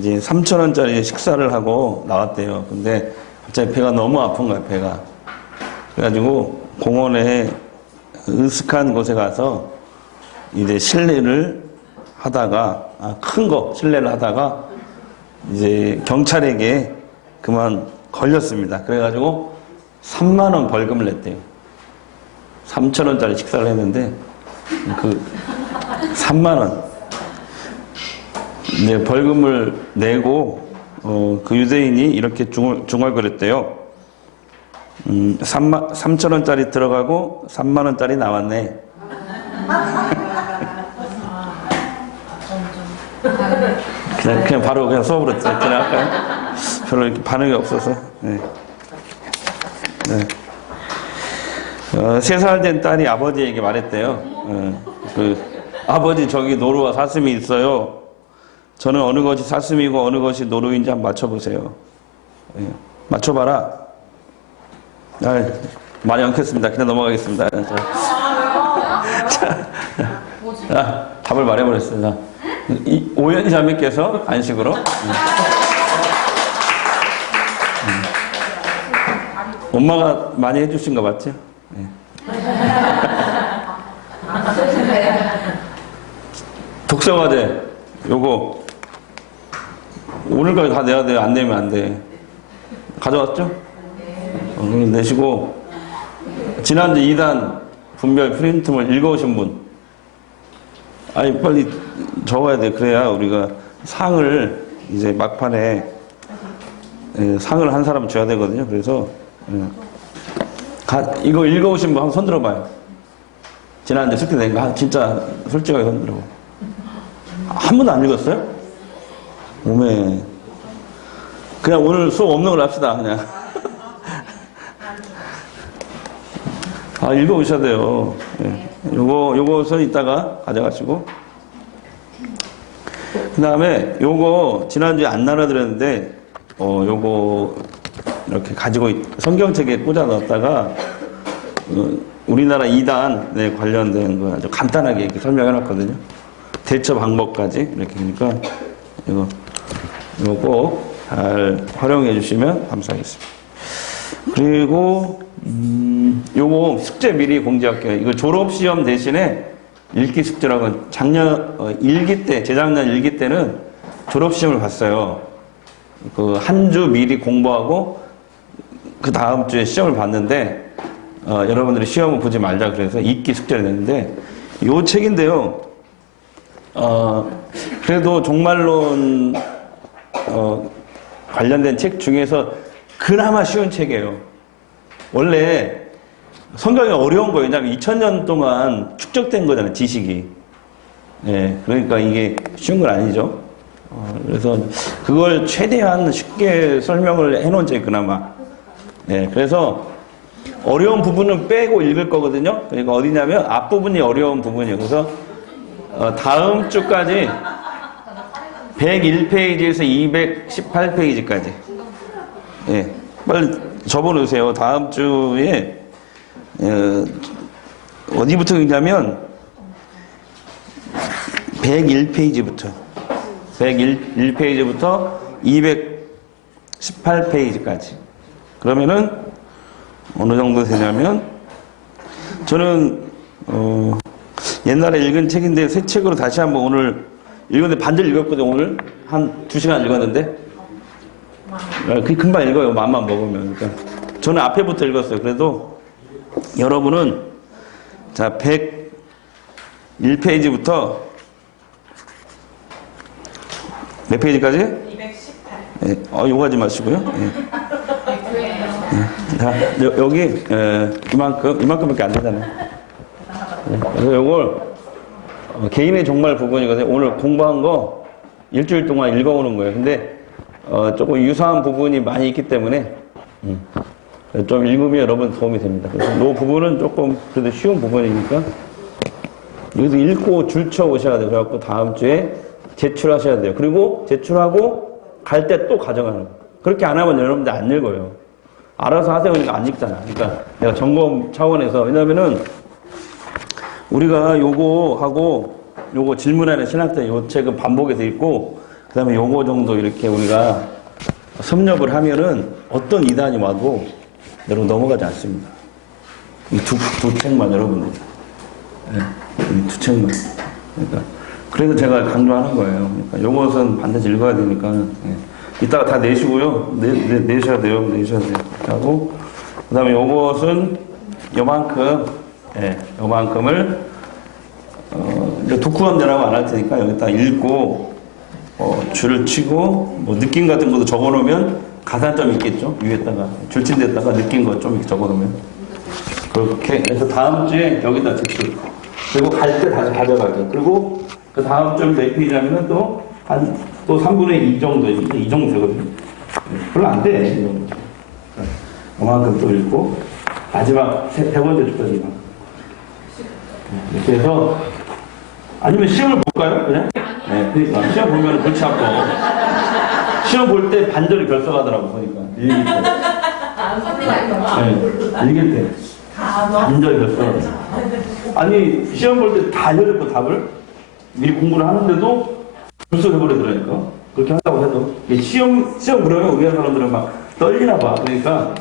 이제 3,000원짜리 식사를 하고 나왔대요. 근데 갑자기 배가 너무 아픈 거야, 배가. 그래가지고 공원에 으슥한 곳에 가서 이제 실내를 하다가, 큰 거 실내를 하다가 이제 경찰에게 그만 걸렸습니다. 그래가지고 3만 원 벌금을 냈대요. 3,000원짜리 식사를 했는데 그 3만 원 이제 벌금을 내고 그 유대인이 이렇게 중얼거렸대요. 3,000원짜리 들어가고 3만 원짜리 나왔네. 그냥 바로 그냥 수업으로 지나갈까요? 별로 이렇게 반응이 없어서. 네. 네. 3살 된 딸이 아버지에게 말했대요. 아버지 저기 노루와 사슴이 있어요. 저는 어느 것이 사슴이고 어느 것이 노루인지 한번 맞춰보세요. 네. 맞춰봐라. 많이 엉켰습니다. 그냥 넘어가겠습니다. 답을 말해버렸습니다. 오연희 자매께서 안식으로 엄마가 많이 해주신 거 맞죠? 네. 독서과제 요거 오늘까지 다 내야 돼요. 안 내면 안 돼. 가져왔죠? 내시고 지난주 2단 분별 프린트물 읽어오신 분 아니 빨리 적어야 돼. 그래야 우리가 상을 이제 막판에 상을 한 사람 줘야 되거든요. 그래서 이거 읽어오신 분 한번 손 들어봐요. 지난주에 숙제된 거 진짜 솔직하게 손 들어봐. 한 번도 안 읽었어요? 오메. 그냥 오늘 수업 없는 걸 합시다. 그냥 읽어오셔야 돼요. 요것은 이따가 가져가시고. 그 다음에 요거 지난주에 안 나눠드렸는데, 요거 이렇게 가지고 성경책에 꽂아 넣었다가, 우리나라 2단에 관련된 거 아주 간단하게 이렇게 설명해 놨거든요. 대처 방법까지. 이렇게. 그러니까, 이거 꼭 잘 활용해 주시면 감사하겠습니다. 그리고, 요거 숙제 미리 공지할게요. 이거 졸업시험 대신에 읽기 숙제라고 작년, 일기 때, 재작년 일기 때는 졸업시험을 봤어요. 그 한 주 미리 공부하고 그 다음 주에 시험을 봤는데, 여러분들이 시험을 보지 말자 그래서 읽기 숙제를 냈는데, 요 책인데요. 그래도 종말론, 관련된 책 중에서 그나마 쉬운 책이에요. 원래 성경이 어려운 거예요. 왜냐하면 2000년 동안 축적된 거잖아요. 지식이. 네, 그러니까 이게 쉬운 건 아니죠. 그래서 그걸 최대한 쉽게 설명을 해놓은 책 그나마. 네, 그래서 어려운 부분은 빼고 읽을 거거든요. 그러니까 어디냐면 앞부분이 어려운 부분이에요. 그래서 다음 주까지 101페이지에서 218페이지까지. 네, 빨리 접어놓으세요. 다음 주에 어디부터 읽냐면 101페이지부터 101페이지부터 218페이지까지. 그러면은 어느 정도 되냐면 저는 옛날에 읽은 책인데 새 책으로 다시 한번 오늘 읽었는데 반절 읽었거든요. 오늘 한 2시간 읽었는데 그게 금방 읽어요. 마음만 먹으면. 그러니까 저는 앞에부터 읽었어요. 그래도 여러분은 자 101페이지부터 몇 페이지까지? 218. 네. 요구하지 마시고요. 네. 자, 여기 이만큼밖에 안 되잖아요. 네. 그래서 요걸 개인의 종말 부분이거든요. 오늘 공부한 거 일주일 동안 읽어오는 거예요. 근데 조금 유사한 부분이 많이 있기 때문에 좀 읽으면 여러분 도움이 됩니다. 그래서 이 부분은 조금 그래도 쉬운 부분이니까 여기서 읽고 줄쳐 오셔야 돼요. 그래갖고 다음 주에 제출하셔야 돼요. 그리고 제출하고 갈 때 또 가져가는 거예요. 그렇게 안 하면 여러분들 안 읽어요. 알아서 하세요. 그러니까 안 읽잖아. 그러니까 내가 점검 차원에서. 왜냐면은 우리가 요거 하고 요거 질문하는 신학자 요 책은 반복해서 읽고 그 다음에 요거 정도 이렇게 우리가 섭렵을 하면은 어떤 이단이 와도 여러분 넘어가지 않습니다. 이 두 책만 여러분들. 네, 이 두 책만. 그러니까 그래서 제가 강조하는 거예요. 그러니까 요것은 반드시 읽어야 되니까. 네. 이따가 다 내시고요. 내셔야 돼요. 내셔야 돼요. 이렇게 하고. 그 다음에 요것은 요만큼, 예, 요만큼을, 이제 독후감대라고 안 할 테니까 여기다 읽고, 줄을 치고, 뭐 느낌 같은 것도 적어 놓으면 가산점 있겠죠? 위에다가. 줄친데다가 느낀 것 좀 이렇게 적어 놓으면. 그렇게 해서 다음 주에 여기다 제출. 그리고 갈 때 다시 가져가게. 그리고 그 다음 주 몇 페이지 하면은 또 또 3분의 2 정도, 이 정도 되거든요. 별로 안 돼. 이만큼 또 읽고, 마지막 세 번째 주까지 이렇게 해서, 아니면 시험을 볼까요? 그냥? 네, 그러니까. 시험 보면 골치 아파. 시험 볼 때 반절이 결석하더라고, 보니까. 읽을 때. 네, 읽을 때. 반절이 결석하더라고. 아니, 시험 볼 때 다 알려줬고, 답을. 미리 공부를 하는데도 결석해버리더라니까. 그렇게 한다고 해도. 시험 그러면 우리나라 사람들은 막 떨리나 봐. 그러니까,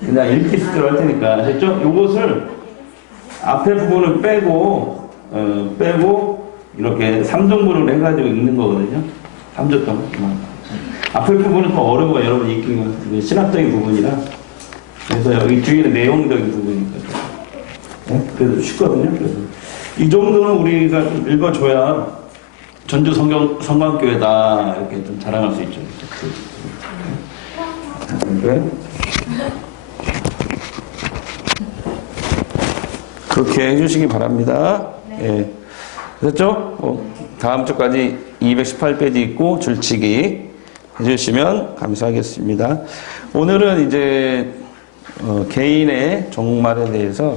그냥 읽기 스스로 할 테니까. 아셨죠? 요것을 앞에 부분을 빼고, 이렇게 3등분을 해가지고 읽는 거거든요. 3조 동안. 앞에 부분은 더 어려워요. 여러분 읽기가. 신학적인 부분이라. 그래서 여기 뒤에는 내용적인 부분이니까. 네? 그래도 쉽거든요. 그래서. 이 정도는 우리가 좀 읽어줘야 전주 성광교회다. 이렇게 좀 자랑할 수 있죠. 네. 그렇게 해주시기 바랍니다. 예. 됐죠? 다음 주까지 218페이지 있고 줄치기 해주시면 감사하겠습니다. 오늘은 이제 개인의 종말에 대해서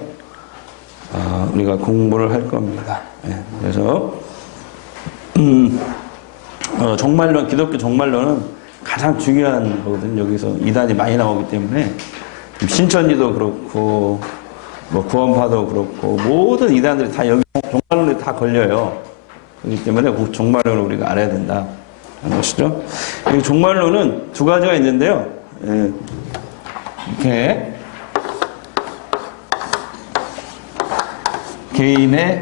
우리가 공부를 할 겁니다. 예. 그래서 종말론, 기독교 종말론은 가장 중요한 거거든요. 여기서 이단이 많이 나오기 때문에 신천지도 그렇고 뭐 구원파도 그렇고 모든 이단들이 다 여기 종말론에 다 걸려요. 그렇기 때문에 그 종말론을 우리가 알아야 된다 하는 것이죠. 이 종말론은 두 가지가 있는데요. 예. 이렇게 개인의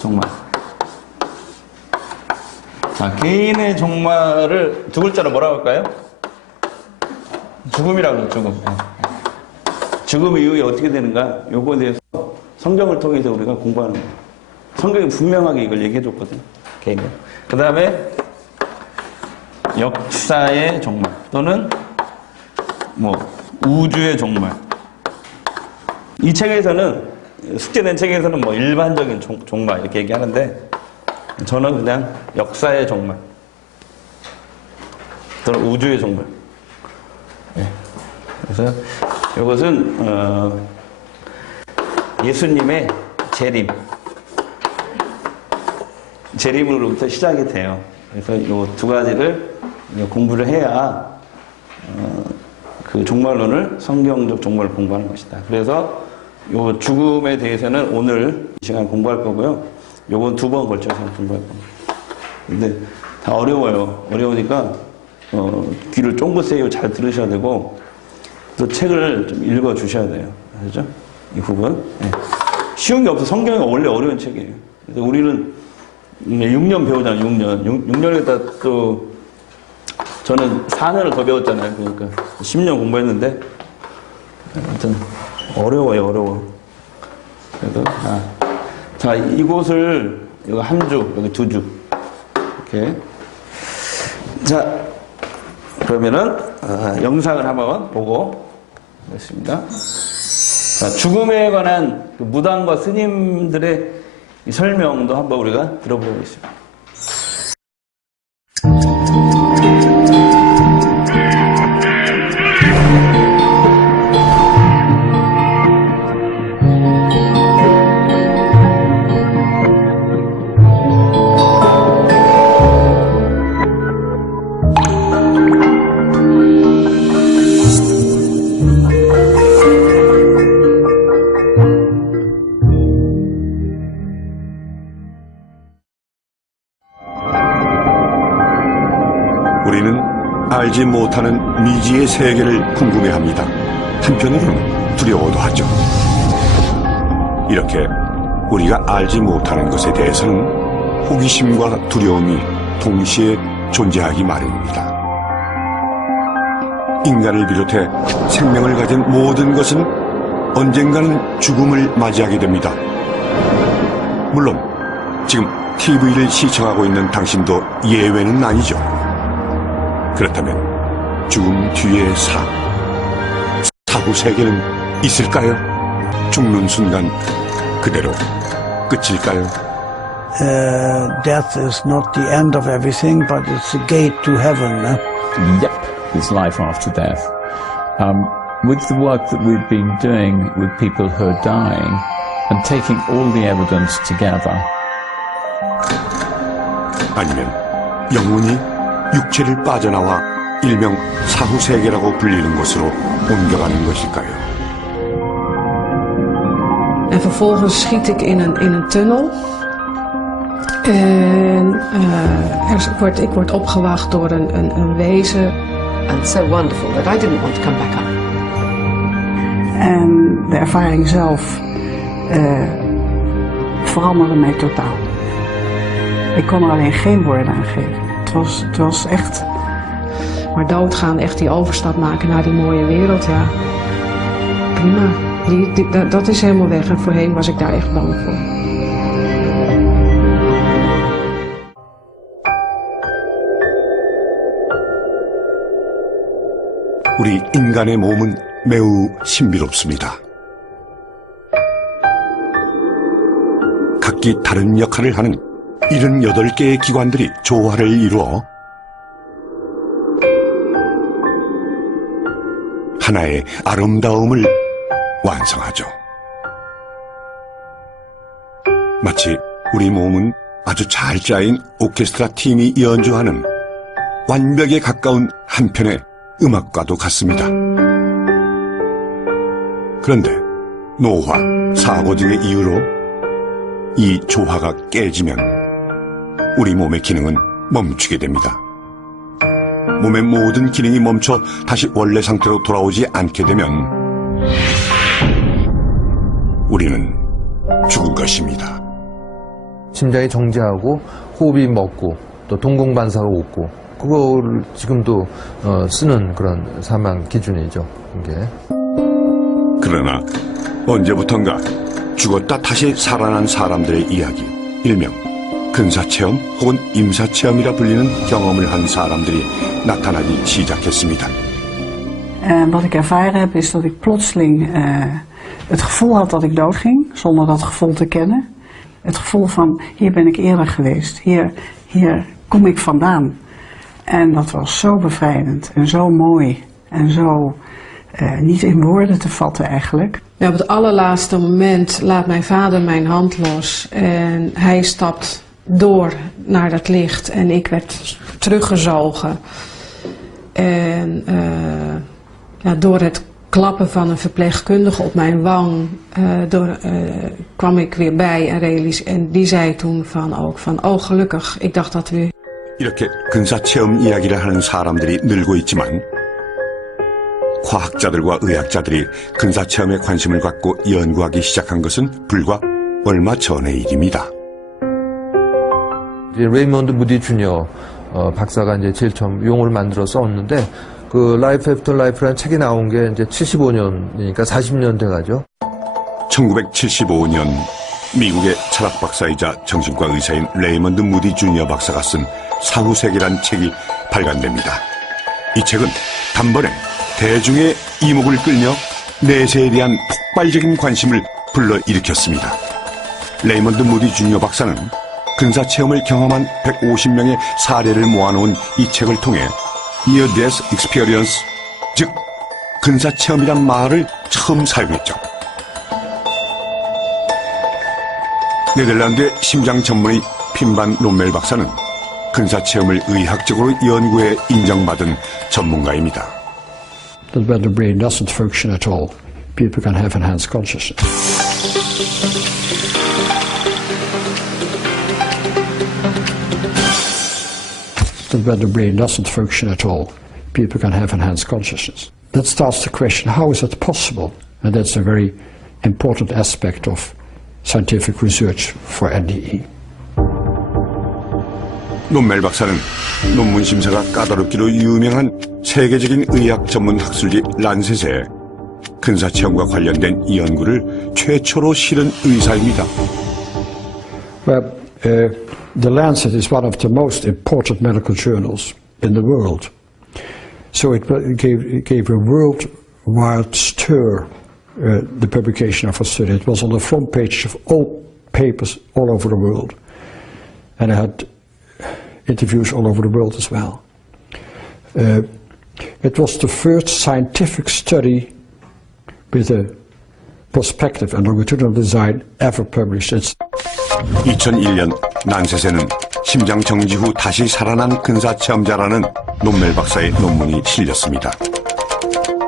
종말. 자, 개인의 종말을 두 글자로 뭐라고 할까요? 죽음이라고, 죽음. 네. 죽음 이후에 어떻게 되는가? 요거에 대해서 성경을 통해서 우리가 공부하는 거예요. 성경이 분명하게 이걸 얘기해 줬거든요. 개인은. 그 다음에 역사의 종말 또는 뭐 우주의 종말. 이 책에서는 숙제된 책에서는 뭐 일반적인 종말 이렇게 얘기하는데 저는 그냥 역사의 종말 또는 우주의 종말. 네. 그래서 이것은 예수님의 재림으로부터 시작이 돼요. 그래서 이 두 가지를 공부를 해야 그 종말론을 성경적 종말을 공부하는 것이다. 그래서 요 죽음에 대해서는 오늘 이 시간 공부할 거고요. 요건 두 번 걸쳐서 공부할 겁니다. 근데 다 어려워요. 어려우니까 귀를 쫑긋 세요. 잘 들으셔야 되고 또 책을 좀 읽어 주셔야 돼요. 그렇죠? 이 부분. 네. 쉬운 게 없어. 성경이 원래 어려운 책이에요. 그래서 우리는 6년 배우잖아요. 6년에다 또 저는 4년을 더 배웠잖아요. 그러니까 10년 공부했는데 아무튼 어려워요. 어려워. 그래서 자, 이곳을 여기 한 주, 여기 두 주. 이렇게. 자, 그러면은 영상을 한번 보고 하겠습니다. 자, 죽음에 관한 그 무당과 스님들의 이 설명도 한번 우리가 들어보겠습니다. 우리는 알지 못하는 미지의 세계를 궁금해합니다. 한편으로는 두려워도 하죠. 이렇게 우리가 알지 못하는 것에 대해서는 호기심과 두려움이 동시에 존재하기 마련입니다. 인간을 비롯해 생명을 가진 모든 것은 언젠가는 죽음을 맞이하게 됩니다. 물론 지금 TV를 시청하고 있는 당신도 예외는 아니죠. 그렇다면 죽음 뒤의 사후 세계는 있을까요? 죽는 순간 그대로 끝일까요? Death is not the end of everything, but it's a gate to heaven. Yep, there's life after death. With the work that we've been doing with people who are dying and taking all the evidence together. 아니면 영혼이 육체를 빠져나와 일명 사후세계라고 불리는 곳으로 옮겨가는 것일까요? En vervolgens schiet ik in een tunnel. En ik word opgewacht door een wezen. And so wonderful that I didn't want to come back up. En de ervaring zelf veranderde mij totaal. Ik kon er alleen geen woorden aan geven. Het was echt... Maar doodgaan, echt die overstap maken naar die mooie wereld, ja. Prima. Dat is helemaal weg en voorheen was ik daar echt bang voor. 우리 인간의 몸은 매우 신비롭습니다. 각기 다른 역할을 하는 78개의 기관들이 조화를 이루어 하나의 아름다움을 완성하죠. 마치 우리 몸은 아주 잘 짜인 오케스트라 팀이 연주하는 완벽에 가까운 한 편의 음악과도 같습니다. 그런데 노화, 사고 등의 이유로 이 조화가 깨지면 우리 몸의 기능은 멈추게 됩니다. 몸의 모든 기능이 멈춰 다시 원래 상태로 돌아오지 않게 되면 우리는 죽은 것입니다. 심장이 정지하고 호흡이 멎고 또 동공반사가 오고 그거를 지금도 쓰는 그런 사망 기준이죠. 이게. 그러나 언제부턴가 죽었다 다시 살아난 사람들의 이야기, 일명 근사체험 혹은 임사체험이라 불리는 경험을 한 사람들이 나타나기 시작했습니다. Wat ik ervaren heb is dat ik plotseling het gevoel had dat ik doodging, zonder dat gevoel te kennen. Het gevoel van, hier ben ik eerder geweest, hier kom ik vandaan. En dat was zo bevrijdend en zo mooi en zo niet in woorden te vatten eigenlijk. Ja, op het allerlaatste moment laat mijn vader mijn hand los en hij stapt door naar dat licht en ik werd teruggezogen. En door het klappen van een verpleegkundige op mijn wang kwam ik weer bij en die zei toen van oh gelukkig, ik dacht dat we... 이렇게 근사체험 이야기를 하는 사람들이 늘고 있지만 과학자들과 의학자들이 근사체험에 관심을 갖고 연구하기 시작한 것은 불과 얼마 전의 일입니다. 레이먼드 무디 주니어 박사가 이제 제일 처음 용어를 만들어 썼는데 그 라이프 애프터 라이프라는 책이 나온 게 이제 75년이니까 40년 돼가죠. 1975년 미국의 철학 박사이자 정신과 의사인 레이먼드 무디 주니어 박사가 쓴 사후세계란 책이 발간됩니다. 이 책은 단번에 대중의 이목을 끌며 내세에 대한 폭발적인 관심을 불러일으켰습니다. 레이먼드 무디 주니어 박사는 근사체험을 경험한 150명의 사례를 모아놓은 이 책을 통해 Near Death Experience, 즉 근사체험이란 말을 처음 사용했죠. 네덜란드의 심장 전문의 핀반 롬멜 박사는 근사체험을 의학적으로 연구해 인정받은 전문가입니다. That when the brain doesn't function at all, people can have enhanced consciousness. that when the brain doesn't function at all, people can have enhanced consciousness. That starts the question, how is that possible? And that's a very important aspect of scientific research for NDE. 논멜 박사는 논문 심사가 까다롭기로 유명한 세계적인 의학 전문 학술지 란셋에 근사체험과 관련된 이 연구를 최초로 실은 의사입니다. Well, the Lancet is one of the most important medical journals in the world. So it gave a worldwide stir, the publication of a study. It was on the front page of all papers all over the world. And I had interviews all over the world as well. It was the first scientific study with a prospective and longitudinal design ever published. 2001년 란셋에는 심장 정지 후 다시 살아난 근사체험자라는 논멜 박사의 논문이 실렸습니다.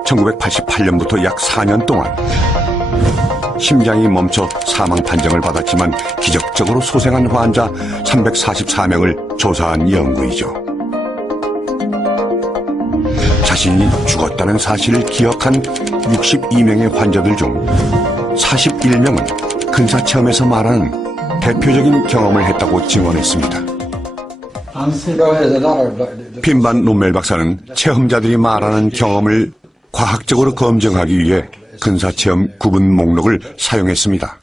1988년부터 약 4년 동안 심장이 멈춰 사망 판정을 받았지만 기적적으로 소생한 환자 344명을 조사한 연구이죠. 자신이 죽었다는 사실을 기억한 62명의 환자들 중 41명은 근사체험에서 말하는 대표적인 경험을 했다고 증언했습니다. 핀반 논멜 박사는 체험자들이 말하는 경험을 과학적으로 검증하기 위해 근사체험 구분 목록을 사용했습니다.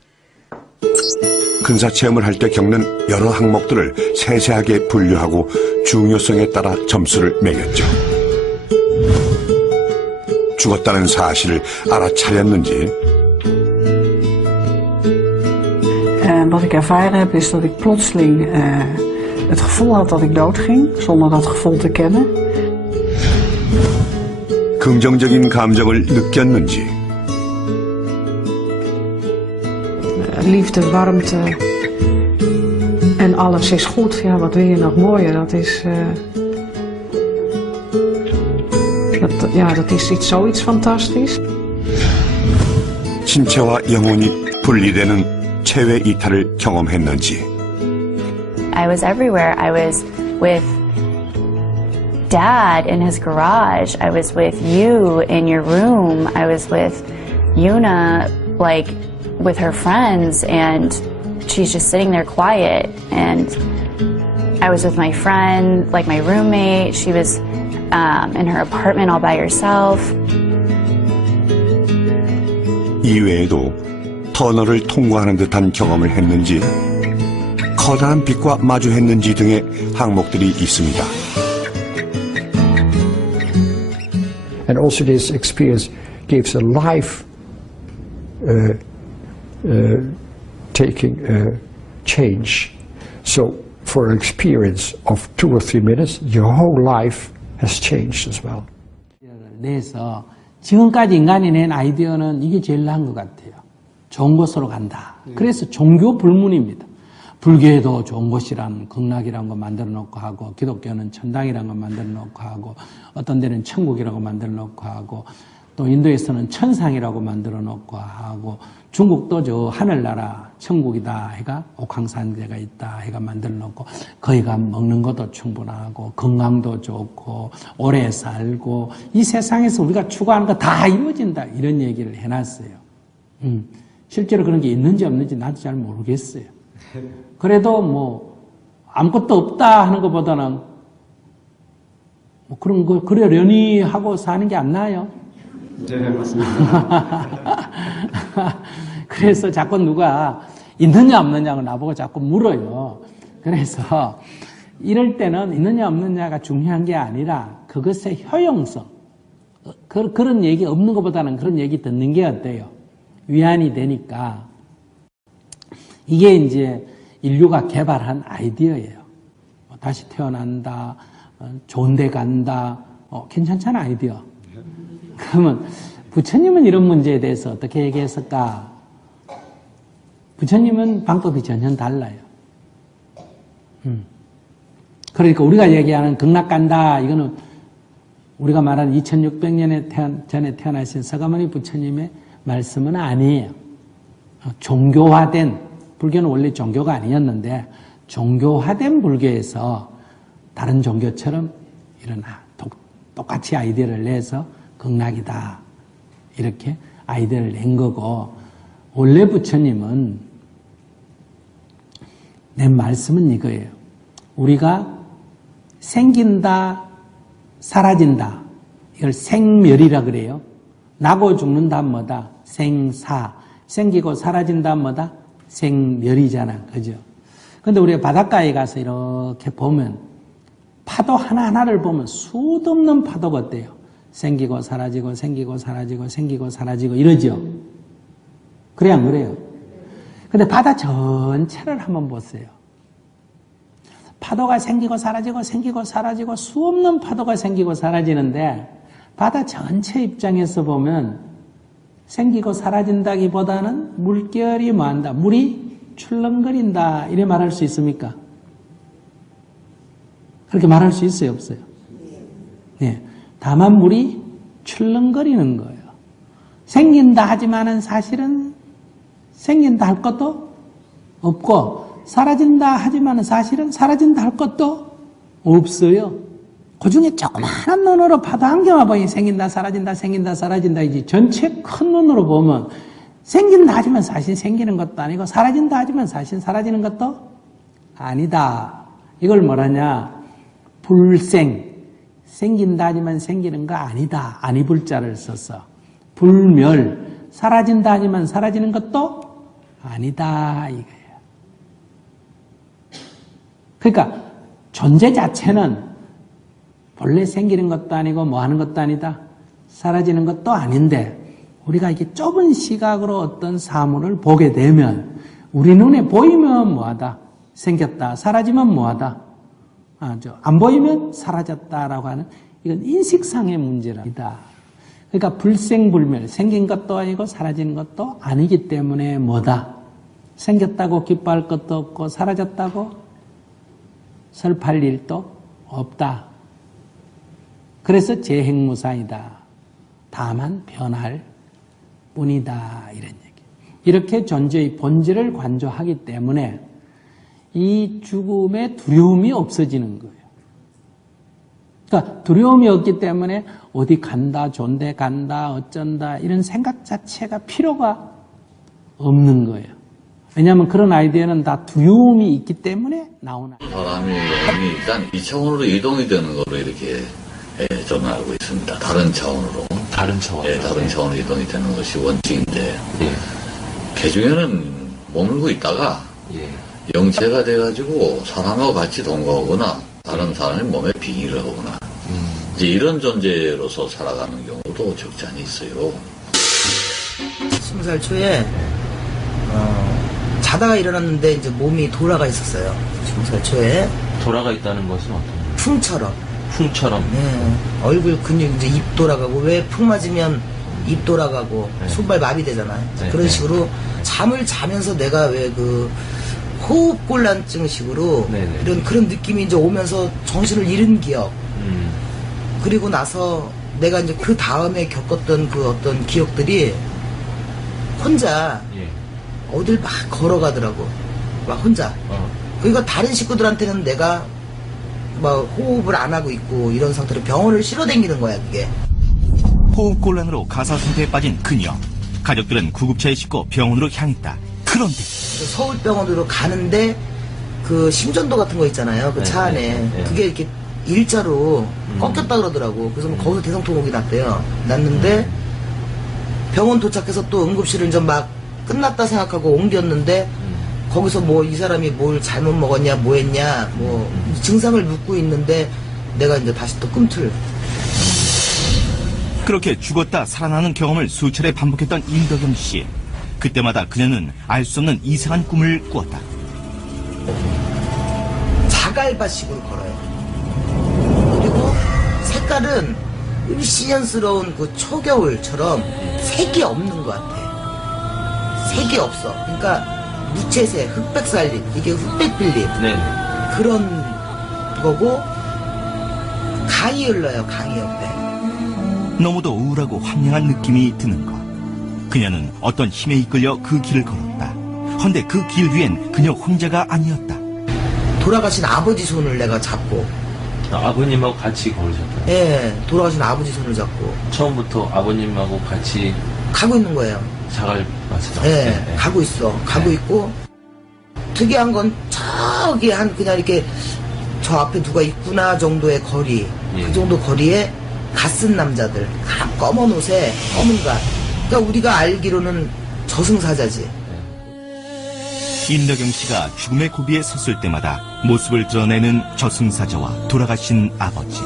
근사체험을 할 때 겪는 여러 항목들을 세세하게 분류하고 중요성에 따라 점수를 매겼죠. 죽었다는 사실을 알아차렸는지 Wat ik ervaren heb is dat ik plotseling het gevoel had dat ik doodging, zonder dat gevoel te kennen. 긍정적인 감정을 느꼈는지 Liefde, warmte en alles is goed. Ja, wat wil je nog mooier? Dat is, dat is zoiets fantastisch. 신체와 영혼이 분리되는 체외 이탈을 경험했는지 I was everywhere. I was with Dad in his garage. I was with you in your room. I was with Yuna, like, with her friends, and she's just sitting there quiet. And I was with my friend, like my roommate. She was in her apartment all by herself. 이외에도 터널을 통과하는 듯한 경험을 했는지 커다란 빛과 마주했는지 등의 항목들이 있습니다. And also this experience gives a life taking change. So for an experience of 2 or 3 minutes, your whole life has changed as well. 내서 지금까지 인간이 낸 아이디어는 이게 제일 나은 것 같아요. 좋은 곳으로 간다. 그래서 종교 불문입니다. 불교에도 좋은 곳이란 극락이라는 거 만들어 놓고 하고, 기독교는 천당이라는 거 만들어 놓고 하고, 어떤 데는 천국이라고 만들어 놓고 하고, 또 인도에서는 천상이라고 만들어 놓고 하고, 중국도 저 하늘나라 천국이다 해가 옥황산대가 있다 해가 만들어 놓고, 거기 가면 먹는 것도 충분하고 건강도 좋고 오래 살고 이 세상에서 우리가 추구하는 거 다 이루어진다, 이런 얘기를 해놨어요. 실제로 그런 게 있는지 없는지 나도 잘 모르겠어요. 그래도 뭐 아무것도 없다 하는 것보다는 뭐 그런 거 그러려니 하고 사는 게 안 나아요? 네, 맞습니다. 그래서 자꾸 누가 있느냐 없느냐고 나보고 자꾸 물어요. 그래서 이럴 때는 있느냐 없느냐가 중요한 게 아니라 그것의 효용성, 그런 얘기 없는 것보다는 그런 얘기 듣는 게 어때요? 위안이 되니까. 이게 이제 인류가 개발한 아이디어예요. 다시 태어난다, 좋은 데 간다, 괜찮잖아 아이디어. 그러면 부처님은 이런 문제에 대해서 어떻게 얘기했을까? 부처님은 방법이 전혀 달라요. 그러니까 우리가 얘기하는 극락 간다, 이거는 우리가 말하는 2600년 전에 태어나신 서가모니 부처님의 말씀은 아니에요. 종교화된, 불교는 원래 종교가 아니었는데 종교화된 불교에서 다른 종교처럼 이런 똑같이 아이디어를 내서 극락이다. 이렇게 아이디어를 낸 거고, 원래 부처님은 낸 말씀은 이거예요. 우리가 생긴다, 사라진다. 이걸 생멸이라 그래요. 나고 죽는다 뭐다? 생사. 생기고 사라진다 뭐다? 생멸이잖아. 그죠? 근데 우리가 바닷가에 가서 이렇게 보면 파도 하나하나를 보면 수도 없는 파도가 어때요? 생기고 사라지고 생기고 사라지고 생기고 사라지고 이러죠. 그래 안 그래요? 근데 바다 전체를 한번 보세요. 파도가 생기고 사라지고 생기고 사라지고 수 없는 파도가 생기고 사라지는데 바다 전체 입장에서 보면 생기고 사라진다기보다는 물결이 뭐한다? 물이 출렁거린다. 이래 말할 수 있습니까? 그렇게 말할 수 있어요? 없어요? 네. 다만 물이 출렁거리는 거예요. 생긴다 하지만은 사실은 생긴다 할 것도 없고, 사라진다 하지만은 사실은 사라진다 할 것도 없어요. 그 중에 조그마한 눈으로 파도 한 개만 보니 생긴다, 사라진다, 생긴다, 사라진다, 이제 전체 큰 눈으로 보면 생긴다 하지만 사실 생기는 것도 아니고, 사라진다 하지만 사실 사라지는 것도 아니다. 이걸 뭐라냐? 불생. 생긴다 하지만 생기는 거 아니다. 아니 불자를 써서. 불멸. 사라진다 하지만 사라지는 것도 아니다. 이거예요. 그러니까 존재 자체는 본래 생기는 것도 아니고 뭐 하는 것도 아니다. 사라지는 것도 아닌데, 우리가 이렇게 좁은 시각으로 어떤 사물을 보게 되면 우리 눈에 보이면 뭐하다? 생겼다. 사라지면 뭐하다? 안 보이면 사라졌다라고 하는, 이건 인식상의 문제랍니다. 그러니까 불생불멸, 생긴 것도 아니고 사라지는 것도 아니기 때문에 뭐다? 생겼다고 기뻐할 것도 없고 사라졌다고 슬퍼할 일도 없다. 그래서 재행무사이다. 다만 변할 뿐이다. 이런 얘기. 이렇게 존재의 본질을 관조하기 때문에 이 죽음의 두려움이 없어지는 거예요. 그러니까 두려움이 없기 때문에 어디 간다, 존대 간다, 어쩐다 이런 생각 자체가 필요가 없는 거예요. 왜냐하면 그런 아이디어는 다 두려움이 있기 때문에 나오는. 사람이 일단 2차원으로 이동이 되는 거로 이렇게 저는 알고 있습니다. 다른 차원으로. 다른 차원. 다른 차원으로 이동이 되는 것이 원칙인데, 개중에는 머물고 있다가 영체가 돼가지고 사람하고 같이 동거하거나 다른 사람의 몸에 빙의를 하거나 이제 이런 존재로서 살아가는 경우도 적지 않이 있어요. 20살 초에 자다가 일어났는데 이제 몸이 돌아가 있었어요. 20살 초에. 돌아가 있다는 것은 어떤? 풍처럼. 풍처럼. 네. 얼굴 근육 이제 입 돌아가고, 왜 풍 맞으면 입 돌아가고 손발 마비되잖아요. 그런 식으로 잠을 자면서 내가 왜 그 호흡곤란증식으로 이런 그런 느낌이 이제 오면서 정신을 잃은 기억. 그리고 나서 내가 이제 그 다음에 겪었던 그 어떤 기억들이 혼자 어딜 막 걸어가더라고. 막 혼자. 그러니까 다른 식구들한테는 내가 막 호흡을 안 하고 있고 이런 상태로 병원을 실어다니는 거야, 그게. 호흡곤란으로 가사 상태에 빠진 그녀. 가족들은 구급차에 싣고 병원으로 향했다. 그런데 서울병원으로 가는데 그 심전도 같은 거 있잖아요. 그 차 안에. 그게 이렇게 일자로 꺾였다 그러더라고. 그래서 거기서 대성통곡이 났대요. 났는데 병원 도착해서 또 응급실을 좀 막 끝났다 생각하고 옮겼는데 거기서 뭐 이 사람이 뭘 잘못 먹었냐, 뭐 했냐, 뭐 증상을 묻고 있는데 내가 이제 다시 또 꿈틀. 그렇게 죽었다 살아나는 경험을 수차례 반복했던 임덕영 씨. 그때마다 그녀는 알 수 없는 이상한 꿈을 꾸었다. 자갈밭식으로 걸어요. 그리고 색깔은 을씨년스러운 그 초겨울처럼 색이 없는 것 같아. 색이 없어. 그러니까 무채색, 흑백살립, 이게 흑백빌립. 그런 거고, 강이 흘러요, 강이 옆에. 너무도 우울하고 황량한 느낌이 드는 것. 그녀는 어떤 힘에 이끌려 그 길을 걸었다. 헌데 그 길 위엔 그녀 혼자가 아니었다. 돌아가신 아버지 손을 내가 잡고 아버님하고 같이 걸으셨나요? 예, 돌아가신 아버지 손을 잡고. 처음부터 아버님하고 같이 가고 있는 거예요. 자갈 맛을 예, 가고 있어. 가고 있고, 특이한 건 저기 그냥 이렇게 저 앞에 누가 있구나 정도의 거리, 그 정도 거리에 갓쓴 남자들, 검은 옷에 검은 갓. 그러니까 우리가 알기로는 저승사자지. 임덕영 씨가 죽음의 고비에 섰을 때마다 모습을 드러내는 저승사자와 돌아가신 아버지.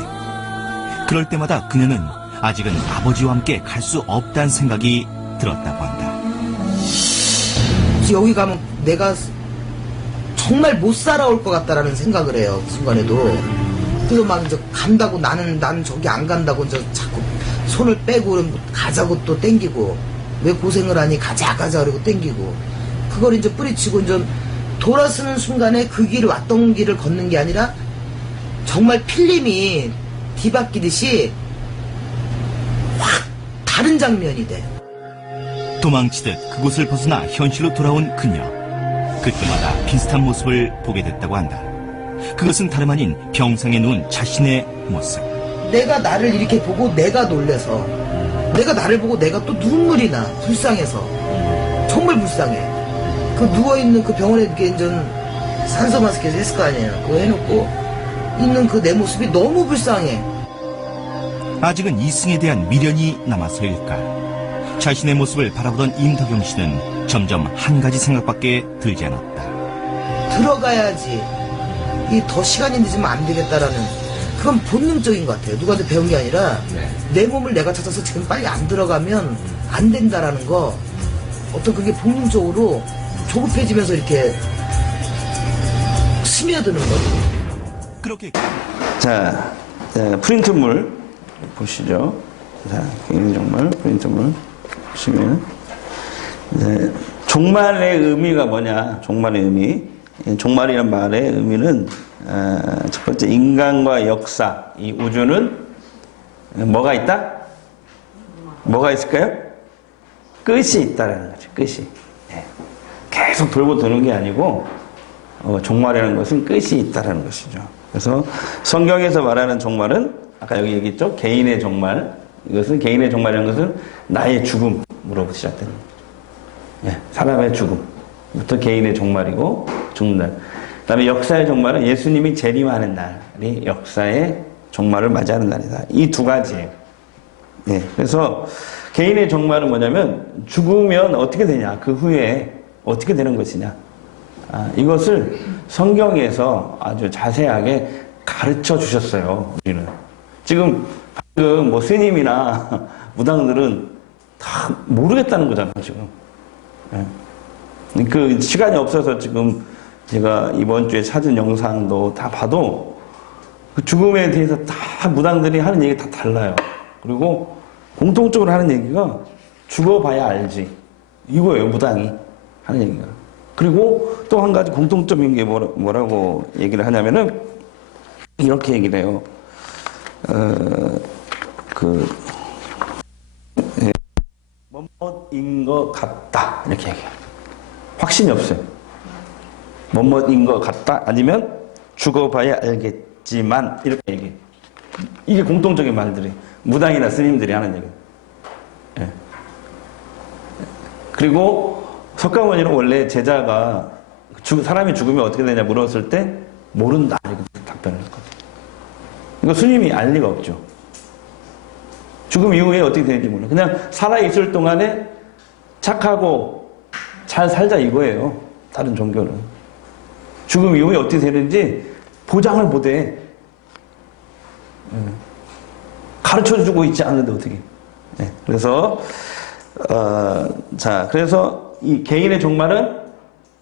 그럴 때마다 그녀는 아직은 아버지와 함께 갈 수 없다는 생각이 들었다고 한다. 여기 가면 내가 정말 못 살아올 것 같다라는 생각을 해요. 그 순간에도. 그래서 막 이제 간다고 나는 저기 안 간다고 이제 자꾸 손을 빼고 그럼 가자고 또 땡기고 왜 고생을 하니 가자 그러고 땡기고 그걸 이제 뿌리치고 이제 돌아서는 순간에 그 길을 왔던 길을 걷는 게 아니라 정말 필름이 뒤바뀌듯이 확 다른 장면이 돼. 도망치듯 그곳을 벗어나 현실로 돌아온 그녀. 그때마다 비슷한 모습을 보게 됐다고 한다. 그것은 다름 아닌 병상에 누운 자신의 모습. 내가 나를 이렇게 보고 내가 놀래서 내가 나를 보고 내가 또 눈물이 나. 불쌍해서. 정말 불쌍해. 그 누워있는 그 병원에 이렇게 이제 산소 마스크 했을 거 아니에요. 그거 해놓고 있는 그 내 모습이 너무 불쌍해. 아직은 이승에 대한 미련이 남아서일까. 자신의 모습을 바라보던 임덕영 씨는 점점 한 가지 생각밖에 들지 않았다. 들어가야지. 이 더 시간이 늦으면 안 되겠다라는 그건 본능적인 것 같아요. 누구한테 배운 게 아니라 내 몸을 내가 찾아서 지금 빨리 안 들어가면 안 된다라는 거 어떤 그게 본능적으로 조급해지면서 이렇게 스며드는 거죠. 그렇게 자, 프린트물 보시죠. 자, 개인 종말 프린트물 보시면 이제 종말의 의미가 뭐냐? 종말의 의미. 종말이라는 말의 의미는 첫 번째 인간과 역사, 이 우주는 뭐가 있다? 뭐가 있을까요? 끝이 있다라는 거죠. 끝이. 계속 돌고 도는 게 아니고 종말이라는 것은 끝이 있다라는 것이죠. 그래서 성경에서 말하는 종말은 아까 여기 얘기했죠. 개인의 종말. 이것은 개인의 종말이라는 것은 나의 죽음으로부터 시작되는 거죠. 사람의 죽음부터 개인의 종말이고 죽는 날. 그다음에 역사의 종말은 예수님이 재림하는 날이 역사의 종말을 맞이하는 날이다. 이 두 가지예요. 그래서 개인의 종말은 뭐냐면 죽으면 어떻게 되냐, 그 후에 어떻게 되는 것이냐. 이것을 성경에서 아주 자세하게 가르쳐 주셨어요. 우리는 지금 방금 뭐 스님이나 무당들은 다 모르겠다는 거잖아요. 지금 그 시간이 없어서 지금 제가 이번 주에 찾은 영상도 다 봐도 그 죽음에 대해서 다 무당들이 하는 얘기 다 달라요. 그리고 공통적으로 하는 얘기가 죽어봐야 알지 이거예요. 무당이 하는 얘기가. 그리고 또 한 가지 공통점인 게 뭐라고 얘기를 하냐면은 이렇게 얘기를 해요. 뭐뭐인 것 같다 이렇게 얘기해요. 확신이 없어요. 뭐뭐인 것 같다 아니면 죽어봐야 알겠지만 이렇게 얘기해요. 이게 공통적인 말들이 무당이나 스님들이 하는 얘기예요. 그리고 석가모니는 원래 제자가 사람이 죽으면 어떻게 되냐 물었을 때 모른다 이렇게 답변을 했거든요. 이거 스님이 알 리가 없죠. 죽음 이후에 어떻게 되는지 몰라. 그냥 살아있을 동안에 착하고 잘 살자 이거예요. 다른 종교는. 죽음 이후에 어떻게 되는지 보장을 못해. 가르쳐주고 있지 않는데 어떻게. 그래서 그래서 이 개인의 종말은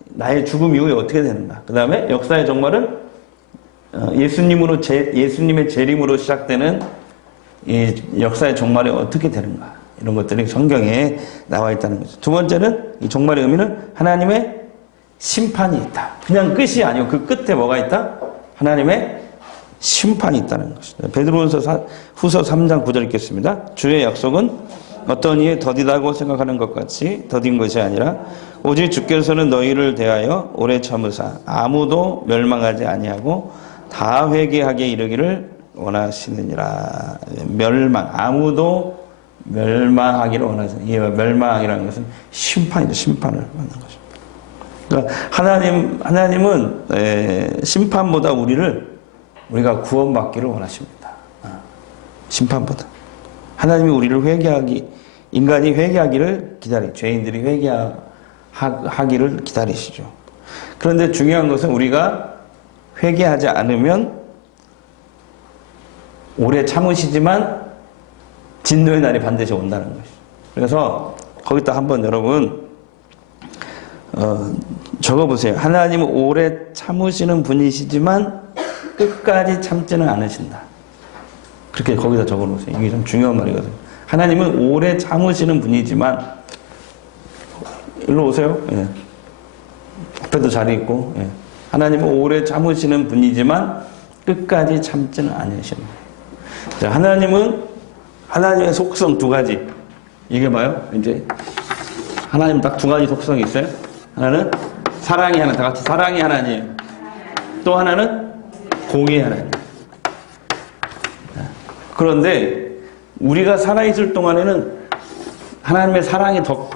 나의 죽음 이후에 어떻게 되는가. 그 다음에 역사의 종말은 예수님의 재림으로 시작되는 이 역사의 종말이 어떻게 되는가. 이런 것들이 성경에 나와 있다는 거죠. 두 번째는 이 종말의 의미는 하나님의 심판이 있다. 그냥 끝이 아니고 그 끝에 뭐가 있다? 하나님의 심판이 있다는 것이죠. 베드로후서 3장 9절 읽겠습니다. 주의 약속은 어떤 이에 더디다고 생각하는 것 같이 더딘 것이 아니라 오직 주께서는 너희를 대하여 오래 참으사 아무도 멸망하지 아니하고 다 회개하게 이르기를 원하시느니라. 멸망, 아무도 멸망하기를 원하시는. 이 멸망이라는 것은 심판이죠. 심판을 받는 것입니다. 그러니까 하나님은 심판보다 우리가 구원받기를 원하십니다. 심판보다. 하나님이 우리를 인간이 회개하기를 죄인들이 회개하기를 기다리시죠. 그런데 중요한 것은 우리가 회개하지 않으면 오래 참으시지만 진노의 날이 반드시 온다는 것이죠. 그래서 거기다 한번 여러분 적어보세요. 하나님은 오래 참으시는 분이시지만 끝까지 참지는 않으신다. 그렇게 거기다 적어놓으세요. 이게 좀 중요한 말이거든요. 하나님은 오래 참으시는 분이지만 일로 오세요. 예. 앞에도 자리 있고 하나님은 오래 참으시는 분이지만 끝까지 참지는 않으신다. 자, 하나님의 속성 두 가지. 이게 뭐요? 이제 하나님 딱 두 가지 속성이 있어요. 하나는 사랑이 하나, 다 같이 사랑이 하나님. 또 하나는 공의 하나님. 그런데 우리가 살아있을 동안에는 하나님의 사랑이 더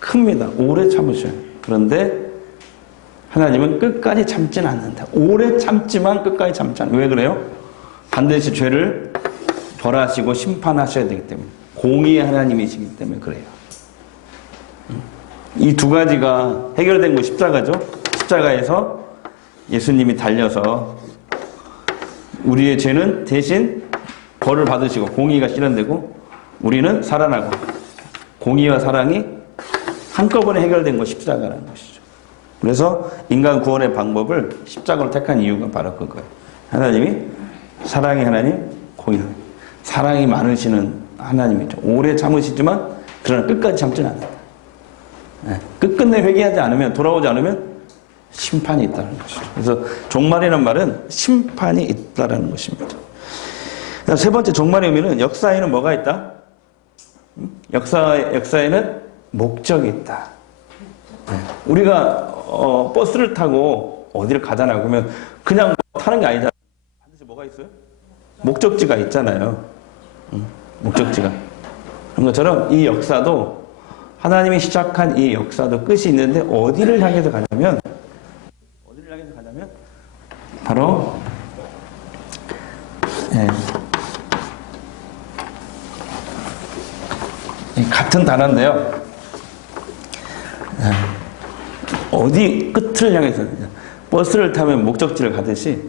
큽니다. 오래 참으셔요. 그런데 하나님은 끝까지 참지는 않는다. 오래 참지만 끝까지 참지 않아요. 왜 그래요? 반드시 죄를 벌하시고 심판하셔야 되기 때문에. 공의의 하나님이시기 때문에 그래요. 이 두 가지가 해결된 거 십자가죠. 십자가에서 예수님이 달려서 우리의 죄는 대신 벌을 받으시고 공의가 실현되고 우리는 살아나고 공의와 사랑이 한꺼번에 해결된 거 십자가라는 것이죠. 그래서 인간 구원의 방법을 십자가로 택한 이유가 바로 그거예요. 하나님이 사랑의 하나님, 공의 하나님. 사랑이 많으시는 하나님이죠. 오래 참으시지만 그러나 끝까지 참지는 않는다. 끝끝내 회개하지 않으면, 돌아오지 않으면 심판이 있다는 것이죠. 그래서 종말이라는 말은 심판이 있다는 것입니다. 세 번째 종말의 의미는 역사에는 뭐가 있다? 역사에는 목적이 있다. 우리가 버스를 타고 어디를 가잖아요. 그러면 그냥 타는 게 아니잖아요. 반드시 뭐가 있어요? 목적지가 있잖아요. 목적지가. 그런 것처럼 이 역사도 하나님이 시작한 이 역사도 끝이 있는데 어디를 향해서 가냐면 바로 같은 단어인데요. 어디 끝을 향해서 버스를 타면 목적지를 가듯이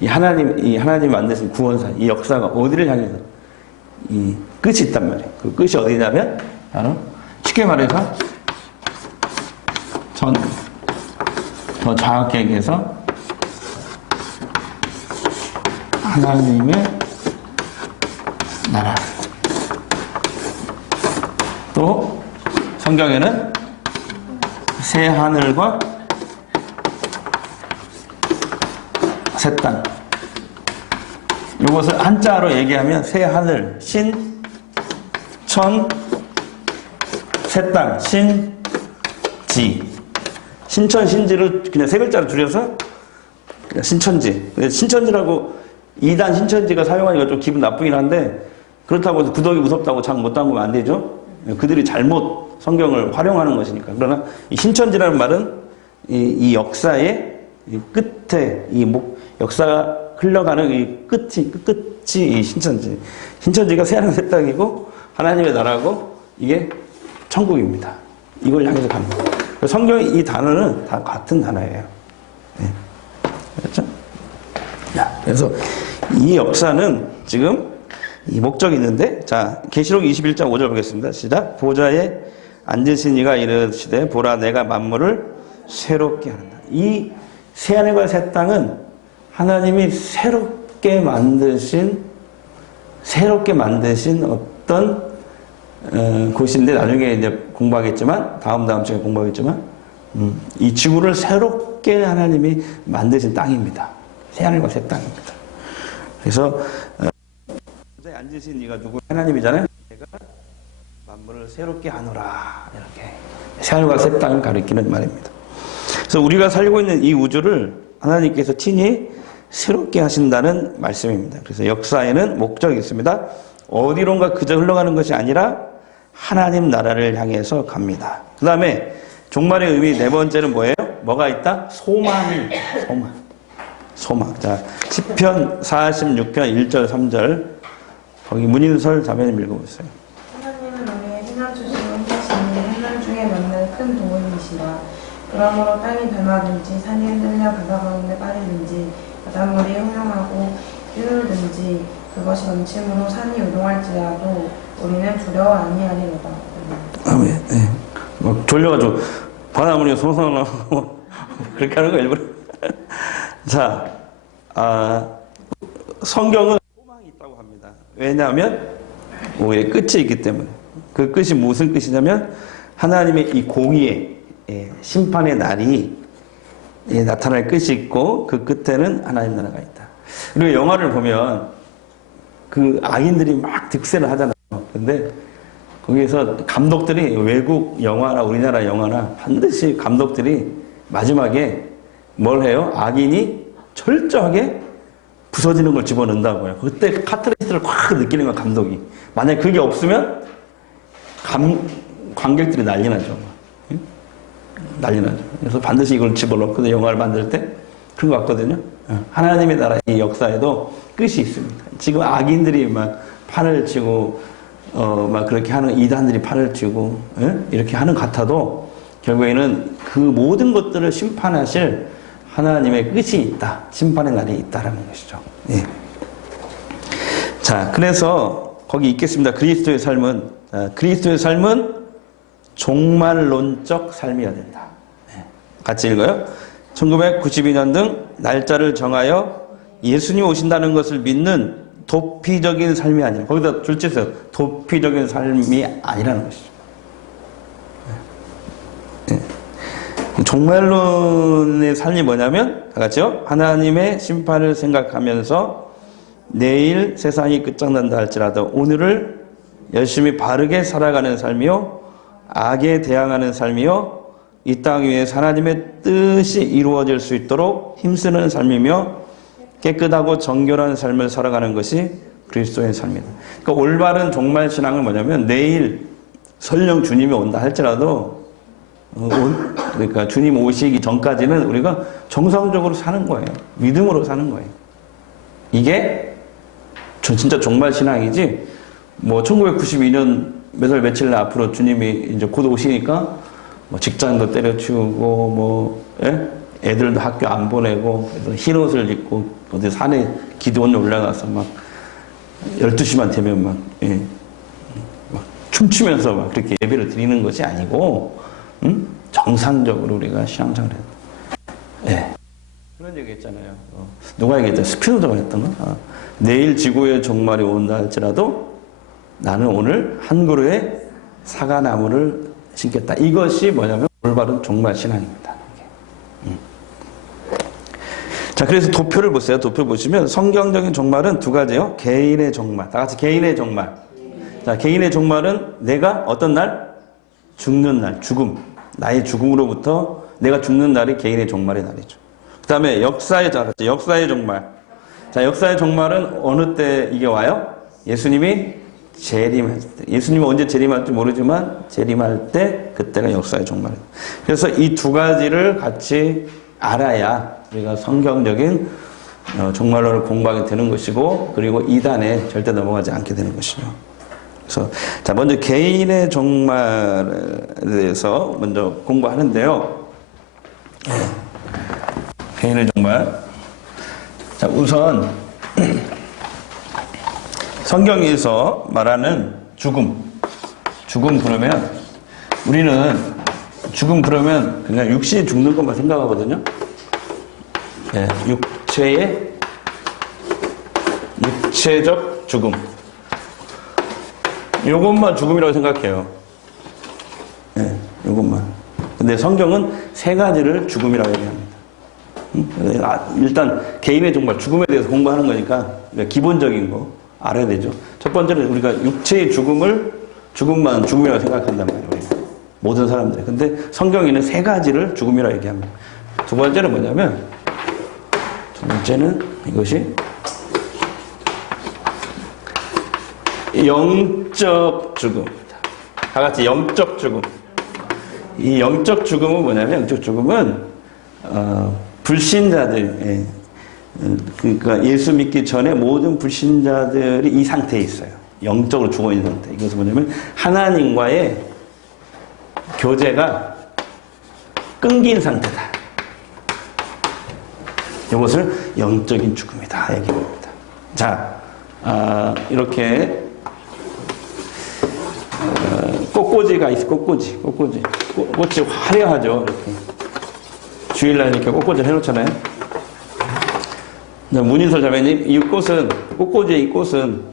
이 하나님이 만드신 구원사, 이 역사가 어디를 향해서 이 끝이 있단 말이에요. 그 끝이 어디냐면 바로 쉽게 말해서 더 정확하게 얘기해서 하나님의 나라. 또 성경에는 새 하늘과 새 땅. 이것을 한자로 얘기하면 새 하늘, 신, 천, 새 땅, 신, 지. 신천, 신지를 그냥 세 글자로 줄여서 그냥 신천지. 신천지라고 2단 신천지가 사용하니까 좀 기분 나쁘긴 한데 그렇다고 해서 구덕이 무섭다고 장 못 담그면 안 되죠. 그들이 잘못 성경을 활용하는 것이니까. 그러나 이 신천지라는 말은 이 역사의 이 끝에 역사가 흘러가는 이 끝이 이 신천지. 신천지가 새하늘 새 땅이고 하나님의 나라고 이게 천국입니다. 이걸 향해서 갑니다. 성경의 이 단어는 다 같은 단어예요. 네. 그렇죠? 그래서 이 역사는 지금 이 목적이 있는데, 자, 계시록 21장 5절 보겠습니다. 시작. 보좌에 앉으신 이가 이르시되 보라 내가 만물을 새롭게 한다. 이 새하늘과 새 땅은 하나님이 새롭게 만드신 어떤 곳인데 나중에 이제 공부하겠지만 다음 주에 공부하겠지만 이 지구를 새롭게 하나님이 만드신 땅입니다. 새하늘과 새 땅입니다. 그래서 앉으신 이가 누구? 하나님이잖아요. 내가 만물을 새롭게 하노라. 이렇게 새하늘과 새 땅을 가리키는 말입니다. 그래서 우리가 살고 있는 이 우주를 하나님께서 친히 새롭게 하신다는 말씀입니다. 그래서 역사에는 목적이 있습니다. 어디론가 그저 흘러가는 것이 아니라 하나님 나라를 향해서 갑니다. 그 다음에 종말의 의미 네 번째는 뭐예요? 뭐가 있다? 소망이 있다. 소망. 자, 시편 46편 1절 3절 거기 문인설 자매님 읽어보세요. 하나님은 우리의 희망 주시는 힘이시니 해난 중에 만날 큰 도움이시라. 그러므로 땅이 뱀하든지 산이 흔들려 바다 가운데 빠지든지 바닷물이 흥명하고 뛰놀든지 그것이 넘침으로 산이 요동할지라도 우리는 두려워 아니하리로다. 아멘. 네. 막 졸려가지고 바닷물이 송송하고 그렇게 하는 거 일부러. 자, 성경은 소망이 있다고 합니다. 왜냐하면 우리의 끝이 있기 때문에. 그 끝이 무슨 끝이냐면 하나님의 이 공의의 심판의 날이 나타날 끝이 있고 그 끝에는 하나님 나라가 있다. 그리고 영화를 보면 그 악인들이 막 득세를 하잖아요. 근데 거기에서 감독들이 외국 영화나 우리나라 영화나 반드시 감독들이 마지막에 뭘 해요? 악인이 철저하게 부서지는 걸 집어넣는다고요. 그때 카타르시스를 확 느끼는 거야, 감독이. 만약에 그게 없으면 관객들이 난리 나죠. 난리 나죠. 그래서 반드시 이걸 집어넣거든요. 영화를 만들 때. 그런 것 같거든요. 하나님의 나라의 역사에도 끝이 있습니다. 지금 악인들이 막 판을 치고, 막 그렇게 하는 이단들이 판을 치고, 이렇게 하는 것 같아도 결국에는 그 모든 것들을 심판하실 하나님의 끝이 있다. 심판의 날이 있다라는 것이죠. 예. 자, 그래서 거기 있겠습니다. 그리스도의 삶은 종말론적 삶이어야 된다. 네. 같이 읽어요. 1992년 등 날짜를 정하여 예수님 오신다는 것을 믿는 도피적인 삶이 아니라, 거기다 줄치세요. 도피적인 삶이 아니라는 것이죠. 네. 종말론의 삶이 뭐냐면, 다 같이요. 하나님의 심판을 생각하면서 내일 세상이 끝장난다 할지라도 오늘을 열심히 바르게 살아가는 삶이요. 악에 대항하는 삶이요. 이 땅 위에서 하나님의 뜻이 이루어질 수 있도록 힘쓰는 삶이며 깨끗하고 정결한 삶을 살아가는 것이 그리스도의 삶이다. 그러니까 올바른 종말 신앙은 뭐냐면 내일 설령 주님이 온다 할지라도 그러니까 주님 오시기 전까지는 우리가 정상적으로 사는 거예요. 믿음으로 사는 거예요. 이게 진짜 종말 신앙이지. 뭐 1992년 몇 월 며칠 날 앞으로 주님이 이제 곧 오시니까 뭐 직장도 때려치우고 뭐 애들도 학교 안 보내고 흰 옷을 입고 어디 산에 기도원에 올라가서 막 12시만 되면 막 춤추면서 막 그렇게 예배를 드리는 것이 아니고 정상적으로 우리가 신앙생활을 해야 돼. 예. 그런 얘기 했잖아요. 누가 얘기했죠? 스피노자가 했던 거? 내일 지구의 종말이 온다 할지라도 나는 오늘 한 그루의 사과나무를 심겠다. 이것이 뭐냐면 올바른 종말 신앙입니다. 자, 그래서 도표를 보세요. 도표 보시면 성경적인 종말은 두 가지요. 개인의 종말. 다 같이 개인의 종말. 자, 개인의 종말은 내가 어떤 날? 죽는 날, 죽음. 나의 죽음으로부터 내가 죽는 날이 개인의 종말의 날이죠. 그 다음에 역사의 종말. 자, 역사의 종말은 어느 때 이게 와요? 예수님이 재림할 때. 예수님이 언제 재림할지 모르지만 재림할 때 그때가 역사의 종말이에요. 그래서 이 두 가지를 같이 알아야 우리가 성경적인 종말론을 공부하게 되는 것이고 그리고 이단에 절대 넘어가지 않게 되는 것이죠. 그래서 자, 먼저 개인의 종말에 대해서 먼저 공부하는데요. 개인의 종말. 자, 우선 성경에서 말하는 죽음 그러면 우리는 죽음 그러면 그냥 육신이 죽는 것만 생각하거든요. 예, 육체적 죽음. 요것만 죽음이라고 생각해요. 예, 요것만. 근데 성경은 세 가지를 죽음이라고 얘기합니다. 일단 개인의 종말, 죽음에 대해서 공부하는 거니까 기본적인 거 알아야 되죠. 첫 번째는 우리가 육체의 죽음만 죽음이라고 생각한단 말이에요. 우리가. 모든 사람들이. 근데 성경에는 세 가지를 죽음이라고 얘기합니다. 두 번째는 뭐냐면, 두 번째는 이것이 영적 죽음입니다. 다 같이 영적 죽음. 이 영적 죽음은 뭐냐면, 영적 죽음은 불신자들, 그러니까 예수 믿기 전에 모든 불신자들이 이 상태에 있어요. 영적으로 죽어 있는 상태. 이것은 뭐냐면 하나님과의 교제가 끊긴 상태다. 이것을 영적인 죽음이다 얘기합니다. 자, 이렇게 꽃꽂이가 있어. 꽃꽂이. 꽃이 화려하죠. 이렇게 주일날 이렇게 꽃꽂이를 해놓잖아요. 문인설 자매님, 이 꽃은, 꽃꽂이의 이 꽃은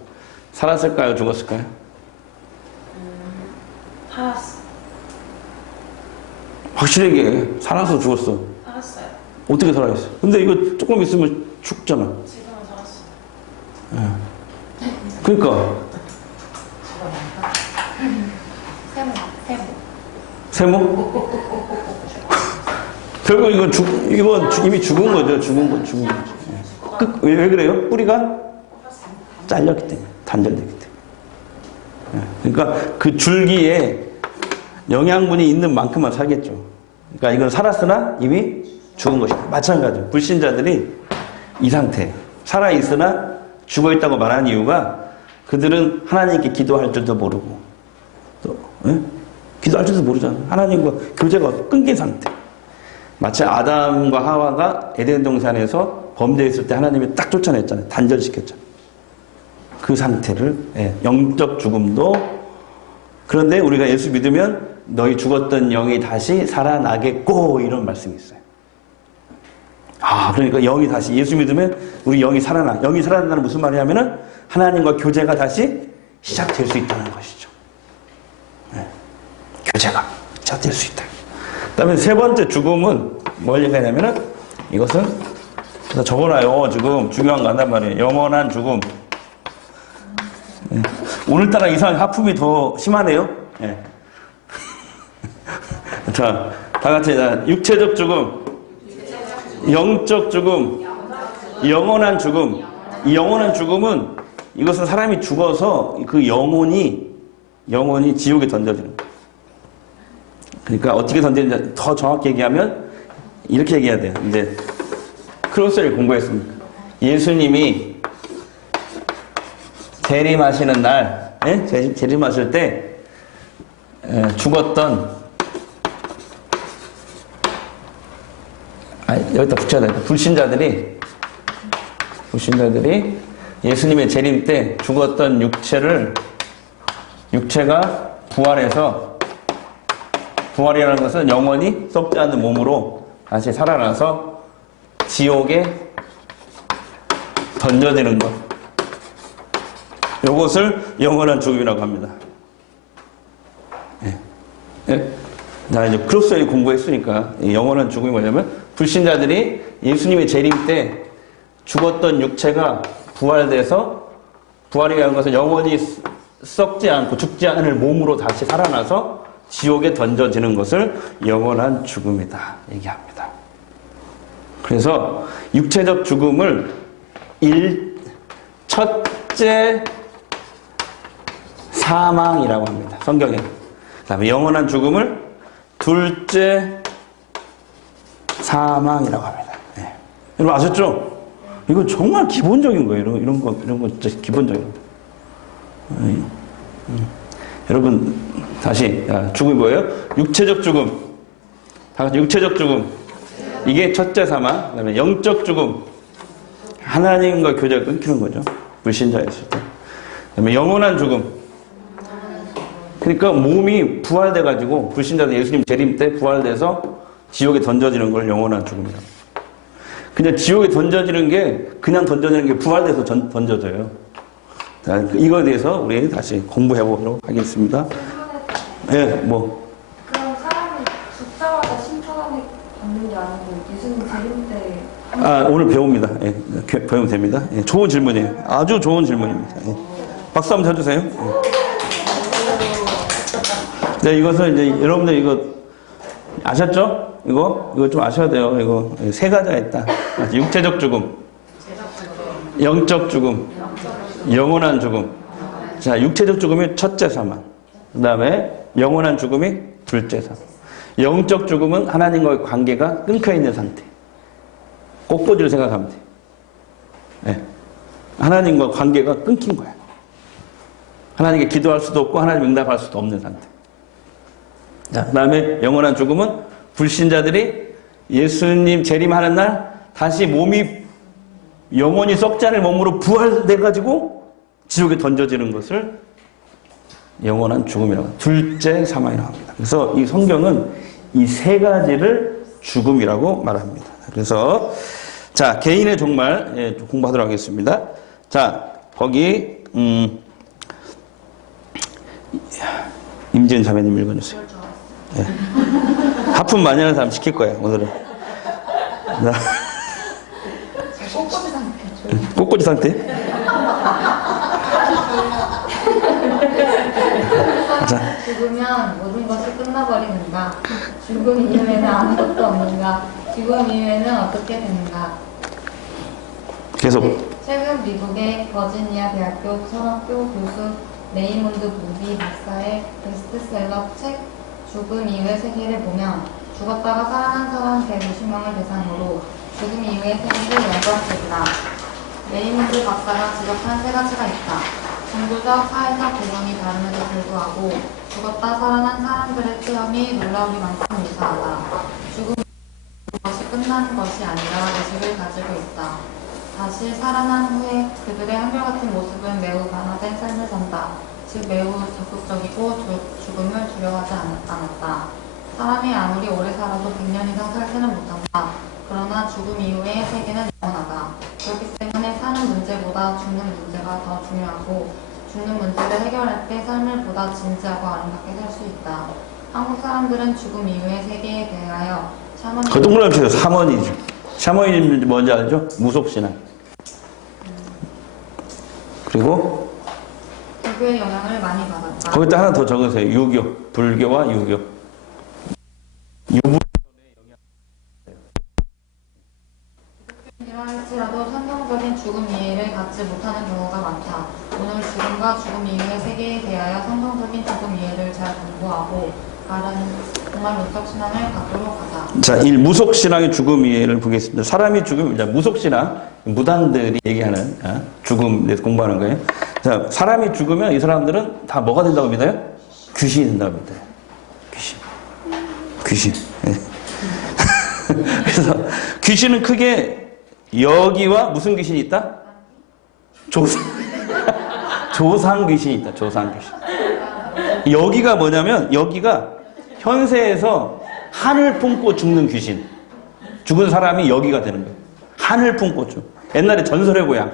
살았을까요? 죽었을까요? 살았어. 확실하게 살아서 죽었어. 살았어요. 어떻게 살아있어? 근데 이거 조금 있으면 죽잖아. 지금은 살았어. 그러니까 세모? 결국 이건 이미 죽은 거죠. 죽은 거죠. 왜 그래요? 뿌리가 잘렸기 때문에, 단절됐기 때문에. 그러니까 그 줄기에 영양분이 있는 만큼만 살겠죠. 그러니까 이건 살았으나 이미 죽은 것이다. 마찬가지로 불신자들이 이 상태, 살아있으나 죽어있다고 말하는 이유가 그들은 하나님께 기도할 줄도 모르고 또 기도할 줄도 모르잖아. 하나님과 교제가 끊긴 상태. 마치 아담과 하와가 에덴 동산에서 범죄했을 때 하나님이 딱 쫓아냈잖아요. 단절시켰잖아요. 그 상태를, 영적 죽음도. 그런데 우리가 예수 믿으면 너희 죽었던 영이 다시 살아나겠고, 이런 말씀이 있어요. 그러니까 영이 다시, 예수 믿으면 우리 영이 살아나. 영이 살아난다는 무슨 말이냐면은 하나님과 교제가 다시 시작될 수 있다는 것이죠. 교제가 시작될 수 있다. 그 다음에 세 번째 죽음은 뭘 얘기하냐면은 이것은 적어놔요. 지금 중요한 거 한단 말이에요. 영원한 죽음. 오늘따라 이상하게 하품이 더 심하네요. 자, 다 같이 육체적 죽음, 영적 죽음, 영원한 죽음. 이 영원한 죽음은 이것은 사람이 죽어서 그 영혼이 지옥에 던져지는 거예요. 그러니까 어떻게 던지는지 더 정확히 얘기하면 이렇게 얘기해야 돼요. 이제 크로스를 공부했습니다. 예수님이 재림하시는 날, 재림하실 때 죽었던, 여기다 붙여야 돼. 불신자들이 예수님의 재림 때 죽었던 육체가 부활해서, 부활이라는 것은 영원히 썩지 않는 몸으로 다시 살아나서 지옥에 던져지는 것. 이것을 영원한 죽음이라고 합니다. 나 이제 크로스웨이 공부했으니까 영원한 죽음이 뭐냐면 불신자들이 예수님의 재림 때 죽었던 육체가 부활돼서, 부활이라는 것은 영원히 썩지 않고 죽지 않을 몸으로 다시 살아나서 지옥에 던져지는 것을 영원한 죽음이다 얘기합니다. 그래서 육체적 죽음을 첫째 사망이라고 합니다. 성경에. 그 다음에 영원한 죽음을 둘째 사망이라고 합니다. 여러분 아셨죠? 이건 정말 기본적인 거예요. 이런 거 진짜 기본적인 거예요. 여러분 다시, 죽음이 뭐예요? 육체적 죽음. 다 같이 육체적 죽음. 이게 첫째 사망. 그 다음에 영적 죽음. 하나님과 교제가 끊기는 거죠. 불신자였을 때. 그 다음에 영원한 죽음. 그러니까 몸이 부활돼가지고 불신자들 예수님 재림 때 부활돼서 지옥에 던져지는 걸 영원한 죽음이라고. 그냥 지옥에 던져지는 게, 그냥 던져지는 게 부활돼서 던져져요. 자, 이거에 대해서 우리 다시 공부해보도록 하겠습니다. 그럼 사람이 죽자마자 심판하게 받는 게 아니고 예수님 재림 때. 오늘 배웁니다. 배우면 됩니다. 좋은 질문이에요. 아주 좋은 질문입니다. 박수 한번 쳐주세요. 이것은 이제 여러분들 이거 아셨죠? 이거 좀 아셔야 돼요. 이거 세 가지가 있다. 육체적 죽음. 영적 죽음, 영원한 죽음. 자, 육체적 죽음이 첫째 사망. 그 다음에 영원한 죽음이 둘째 사망. 영적 죽음은 하나님과의 관계가 끊겨있는 상태. 꽃꽂이를 생각하면 돼. 네. 하나님과 관계가 끊긴 거야. 하나님께 기도할 수도 없고 하나님 응답할 수도 없는 상태. 자, 그 다음에 영원한 죽음은 불신자들이 예수님 재림하는 날 다시 몸이 영원히 썩지 않을 몸으로 부활돼가지고 지옥에 던져지는 것을 영원한 죽음이라고 합니다. 둘째 사망이라고 합니다. 그래서 이 성경은 이 세 가지를 죽음이라고 말합니다. 그래서 자, 개인의 종말 공부하도록 하겠습니다. 자, 거기 임지은 자매님 읽어주세요. 네. 하품 많이 하는 사람 시킬 거예요, 오늘은. 꽃꽂이 상태. 꽃꽂이 상태? 자. 죽으면 모든 것이 끝나버리는가? 죽음 이후에는 아무것도 없는가? 죽음 이후에는 어떻게 되는가? 계속. 최근 미국의 버지니아 대학교 철학교 교수 레이몬드 무디 박사의 베스트셀러 책 죽음 이후의 세계를 보면 죽었다가 살아난 사람 150명을 대상으로 죽음 이후의 세계를 연구한 레이몬드 박사가 지적한 세 가지가 있다. 종교적, 사회적 배경이 다름에도 불구하고 죽었다 살아난 사람들의 체험이 놀라울 만큼 유사하다. 죽음 것이 끝나는 것이 아니라 의식을 가지고 있다. 다시 살아난 후에 그들의 한결같은 모습은 매우 변화된 삶을 산다. 즉 매우 적극적이고 죽음을 두려워하지 않았다. 사람이 아무리 오래 살아도 100년 이상 살지는 못한다. 그러나 죽음 이후의 세계는 영원하다. 그렇기 때문에 사는 문제보다 죽는 문제가 더 중요하고 죽는 문제를 해결할 때 삶을 보다 진지하고 아름답게 살 수 있다. 한국 사람들은 죽음 이후의 세계에 대하여 그 동그라미 쳐요. 샤머니즘. 샤머니즘 뭔지 알죠? 무속신앙. 그리고 불교의 영향을 많이 받았다. 거기다 하나 더 적으세요. 유교. 불교와 유교. 이라 할지라도 성경적인 죽음 이해를 갖지 못하는 경우가 많다. 오늘 죽음과 죽음 이후의 세계에 대하여 성경적인 죽음 이해를 잘 공부하고 바른 정말 문적 신앙을 갖도록 하자. 자, 1. 무속신앙의 죽음 이해를 보겠습니다. 사람이 죽으면, 자, 무속신앙, 무당들이 얘기하는 죽음에 대해서 공부하는 거예요. 자, 사람이 죽으면 이 사람들은 다 뭐가 된다고 믿어요? 귀신이 된다고 믿어요. 귀신. 네. 그래서 귀신은 크게 여기와 무슨 귀신이 있다? 조상 귀신이 있다. 조상 귀신. 여기가 뭐냐면 여기가 현세에서 한을 품고 죽는 귀신. 죽은 사람이 여기가 되는 거예요. 한을 품고 죽. 옛날에 전설의 고향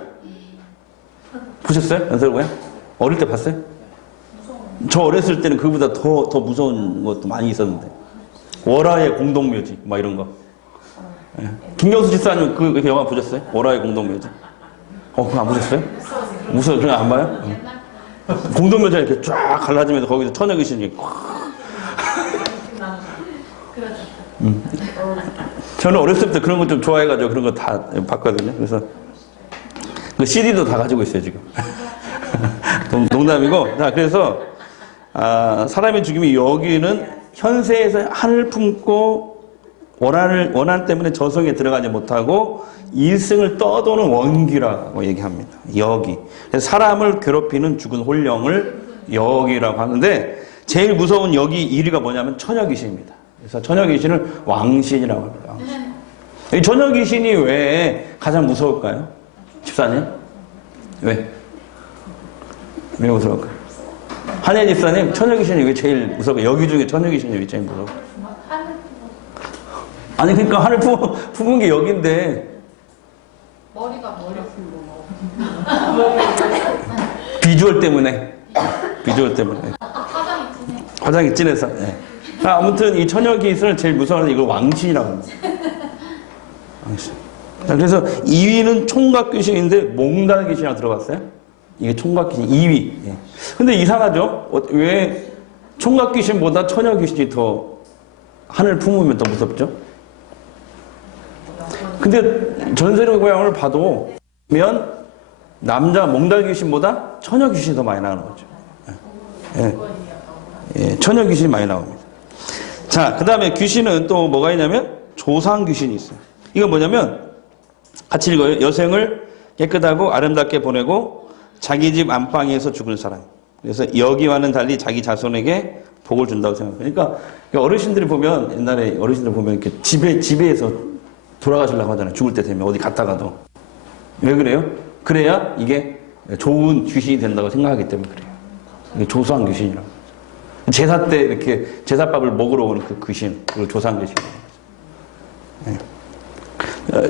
보셨어요? 전설의 고향? 어릴 때 봤어요? 저 어렸을 때는 그보다 더 무서운 것도 많이 있었는데. 월화의 공동묘지 막 이런 거. 예. 김경수 집사님 그 영화 보셨어요? 월화의 공동묘지. 그거 안 보셨어요? 무서워. 그냥 안 봐요? 공동묘지 이렇게 쫙 갈라지면서 거기서 처녀 귀신이 저는 어렸을 때 그런 거 좀 좋아해가지고 그런 거 다 봤거든요. 그래서 그 CD도 다 가지고 있어요 지금. 농담이고. 자, 그래서 사람의 죽음이 여기는 현세에서 한을 품고 원한 때문에 저승에 들어가지 못하고 일승을 떠도는 원귀라고 얘기합니다. 여기. 그래서 사람을 괴롭히는 죽은 홀령을 여기라고 하는데 제일 무서운 여기 1위가 뭐냐면 처녀 귀신입니다. 그래서 처녀 귀신을 왕신이라고 합니다. 왕신. 이 처녀 귀신이 왜 가장 무서울까요? 집사님? 왜 무서울까요? 한혜 집사님, 처녀 귀신이 왜 제일 무서울까요? 여기 중에 처녀 귀신이 왜 제일 무서울까요? 아니 그러니까 하늘 품은 게 여기인데 머리가 비주얼 때문에 화장이 진해서. 네. 아무튼 이 처녀 귀신을 제일 무서워하는 이걸 왕신이라고 합니다. 왕신. 자, 그래서 2위는 총각 귀신인데 몽달 귀신이라고 들어봤어요? 이게 총각 귀신 2위. 예. 근데 이상하죠? 왜 총각 귀신보다 처녀 귀신이 더 하늘 품으면 더 무섭죠? 근데 전설의 고향을 봐도 남자 몽달 귀신보다 처녀 귀신이 더 많이 나오는 거죠. 예. 예, 처녀 귀신이 많이 나옵니다. 자, 그 다음에 귀신은 또 뭐가 있냐면 조상 귀신이 있어요. 이건 뭐냐면 같이 읽어요. 여생을 깨끗하고 아름답게 보내고 자기 집 안방에서 죽은 사람. 그래서 여기와는 달리 자기 자손에게 복을 준다고 생각해요. 그러니까 어르신들이 보면 옛날에 어르신들 보면 이렇게 집에서 돌아가시려고 하잖아요. 죽을 때 되면 어디 갔다가도. 왜 그래요? 그래야 이게 좋은 귀신이 된다고 생각하기 때문에 그래요. 이게 조상 귀신이라고. 제사 때 이렇게 제사밥을 먹으러 오는 그 귀신, 그걸 조상 귀신이라고. 네.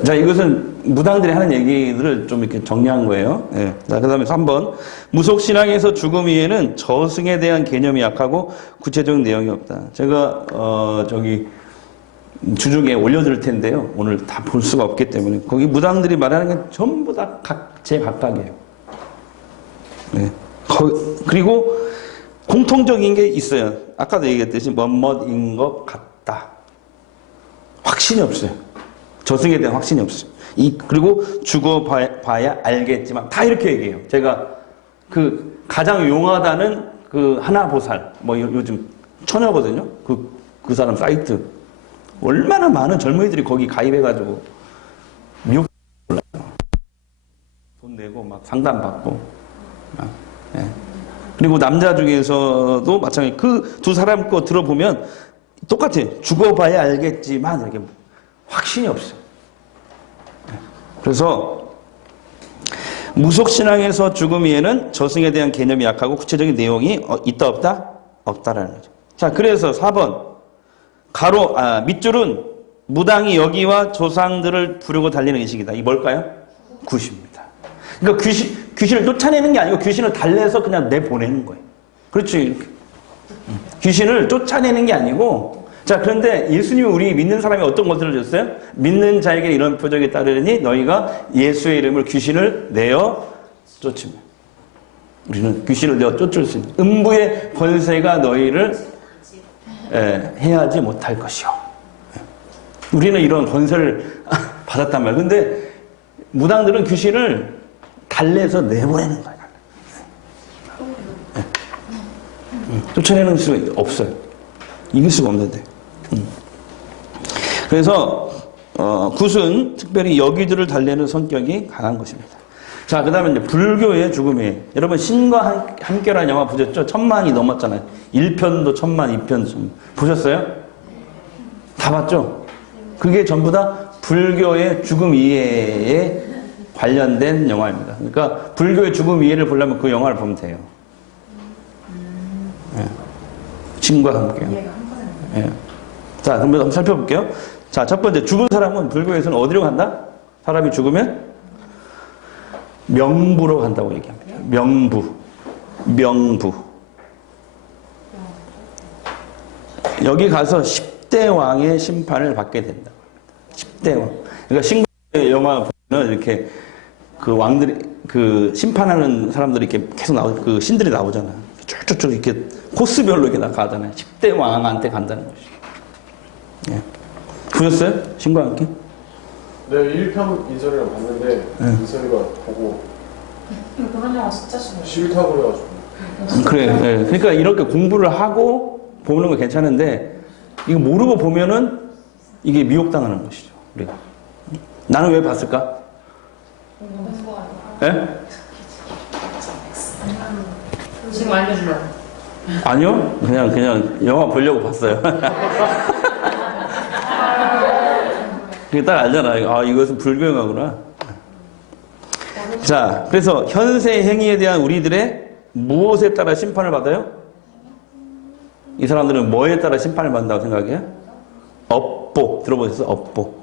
자, 이것은 무당들이 하는 얘기들을 좀 이렇게 정리한 거예요. 예. 자, 그 다음에 3번. 무속신앙에서 죽음 이에는 저승에 대한 개념이 약하고 구체적인 내용이 없다. 제가, 주중에 올려드릴 텐데요. 오늘 다 볼 수가 없기 때문에. 거기 무당들이 말하는 게 전부 다 제각각이에요. 예. 그리고 공통적인 게 있어요. 아까도 얘기했듯이 뭐뭐인 것 같다. 확신이 없어요. 저승에 대한 확신이 없어요. 그리고 죽어봐야 알겠지만 다 이렇게 얘기해요. 제가 그 가장 용하다는 그 하나보살 뭐 요즘 처녀거든요. 그 사람 사이트 얼마나 많은 젊은이들이 거기 가입해가지고 미국 올라요. 돈 내고 막 상담 받고. 예. 그리고 남자 중에서도 마찬가지. 그 두 사람 거 들어보면 똑같아요. 죽어봐야 알겠지만 이렇게. 확신이 없어요. 그래서 무속신앙에서 죽음 이에는 저승에 대한 개념이 약하고 구체적인 내용이 있다 없다? 없다라는 거죠. 자, 그래서 4번 밑줄은 무당이 여기와 조상들을 부르고 달리는 의식이다. 이게 뭘까요? 굿입니다. 그러니까 귀신을 쫓아내는 게 아니고 귀신을 달래서 그냥 내보내는 거예요. 그렇죠. 이렇게. 귀신을 쫓아내는 게 아니고 자, 그런데 예수님이 우리 믿는 사람이 어떤 것들을 줬어요? 믿는 자에게 이런 표적이 따르니 너희가 예수의 이름을 귀신을 내어 쫓으면. 우리는 귀신을 내어 쫓을 수 있는. 음부의 권세가 너희를 해하지 못할 것이요. 우리는 이런 권세를 받았단 말이에요. 근데 무당들은 귀신을 달래서 내보내는 거예요. 쫓아내는 수가 없어요. 이길 수가 없는데. 그래서 굿은 특별히 여기들을 달래는 성격이 강한 것입니다. 자, 그 다음에 이제 불교의 죽음이에요. 여러분 신과 함께라는 영화 보셨죠? 1000만이 넘었잖아요. 1편도 1000만, 2편 1000만. 보셨어요? 다 봤죠? 그게 전부 다 불교의 죽음 이해에 관련된 영화입니다. 그러니까 불교의 죽음 이해를 보려면 그 영화를 보면 돼요. 예. 신과 함께요. 예. 자, 그럼 한번 살펴볼게요. 자, 첫 번째, 죽은 사람은 불교에서는 어디로 간다? 사람이 죽으면 명부로 간다고 얘기합니다. 명부. 여기 가서 10대 왕의 심판을 받게 된다. 10대 왕. 그러니까 신과의 영화 보면 이렇게 그 왕들이, 그 심판하는 사람들이 이렇게 계속 그 신들이 나오잖아요. 쭉쭉쭉 이렇게 코스별로 이렇게 나가잖아요. 10대 왕한테 간다는 것이죠. 예. 보셨어요? 신과 함께? 네, 1편 인설이랑 봤는데 인설이가 보고 그런 영화 진짜 싫어요. 싫다고 그래가지고 그래. 예. 그러니까 이렇게 공부를 하고 보는 거 괜찮은데 이거 모르고 보면은 이게 미혹당하는 것이죠. 우리가. 나는 왜 봤을까? 예? 지금 알려주려고. 아니요. 그냥 영화 보려고 봤어요. 그게 딱 알잖아요. 아, 이것은 불교 영화구나. 자, 그래서 현세 행위에 대한 우리들의 무엇에 따라 심판을 받아요? 이 사람들은 뭐에 따라 심판을 받는다고 생각해요? 업보. 들어보셨어요? 업보.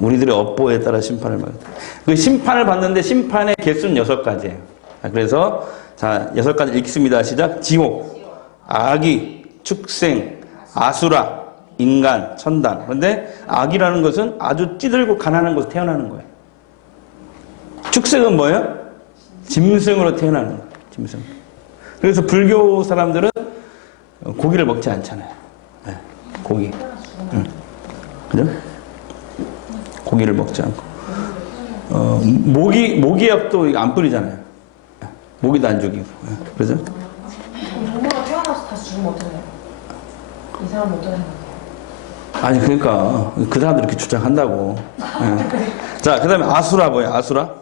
우리들의 업보에 따라 심판을 받는다. 그 심판을 받는데 심판의 개수는 6가지예요. 그래서 자, 6가지 읽습니다. 시작. 지옥, 악이, 축생, 아수라, 인간, 천당. 그런데 악이라는 것은 아주 찌들고 가난한 곳에서 태어나는 거예요. 축생은 뭐예요? 짐승으로 태어나는 거예요. 짐승. 그래서 불교 사람들은 고기를 먹지 않잖아요. 네, 고기. 그죠? 고기를 먹지 않고. 모기약도 이거 안 뿌리잖아요. 모기도 안 죽이고. 그죠? 부모가 태어나서 다시 죽으면 어떡해요? 이 사람은 어떻게 생각해요? 아니, 그러니까. 그 사람들이 이렇게 주장한다고. 예. 자, 그 다음에 아수라 뭐야, 아수라?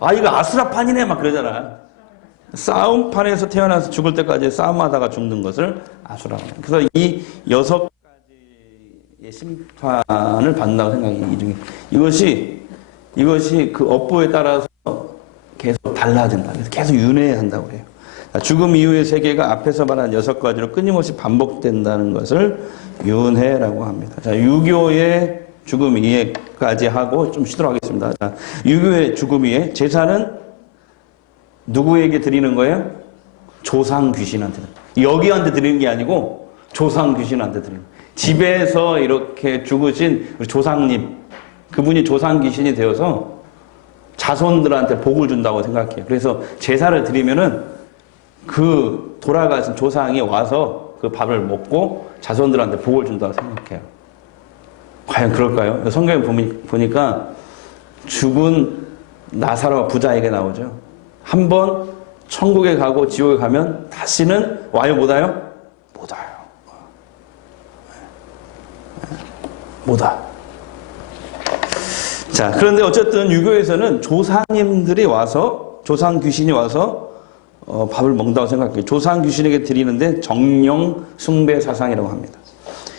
아, 이거 아수라판이네, 막 그러잖아. 싸움판에서 태어나서 죽을 때까지 싸움하다가 죽는 것을 아수라고 해요. 그래서 이 6가지의 심판을 받는다고 생각이 이 중에. 이것이 그 업보에 따라서 계속 달라진다. 그래서 계속 윤회한다고 그래요. 죽음 이후의 세계가 앞에서 말한 6가지로 끊임없이 반복된다는 것을 윤회라고 합니다. 자, 유교의 죽음 이해까지 하고 좀 쉬도록 하겠습니다. 자, 유교의 죽음 이해. 제사는 누구에게 드리는 거예요? 조상 귀신한테. 여기한테 드리는 게 아니고 조상 귀신한테 드리는 거예요. 집에서 이렇게 죽으신 우리 조상님, 그분이 조상 귀신이 되어서 자손들한테 복을 준다고 생각해요. 그래서 제사를 드리면은 그 돌아가신 조상이 와서 그 밥을 먹고 자손들한테 복을 준다고 생각해요. 과연 그럴까요? 성경에 보니까 죽은 나사로와 부자에게 나오죠. 한 번 천국에 가고 지옥에 가면 다시는 와요, 못 와요? 못 와요. 못 와. 자, 그런데 어쨌든 유교에서는 조상님들이 와서, 조상 귀신이 와서 밥을 먹는다고 생각해요. 조상 귀신에게 드리는데 정령 숭배 사상이라고 합니다.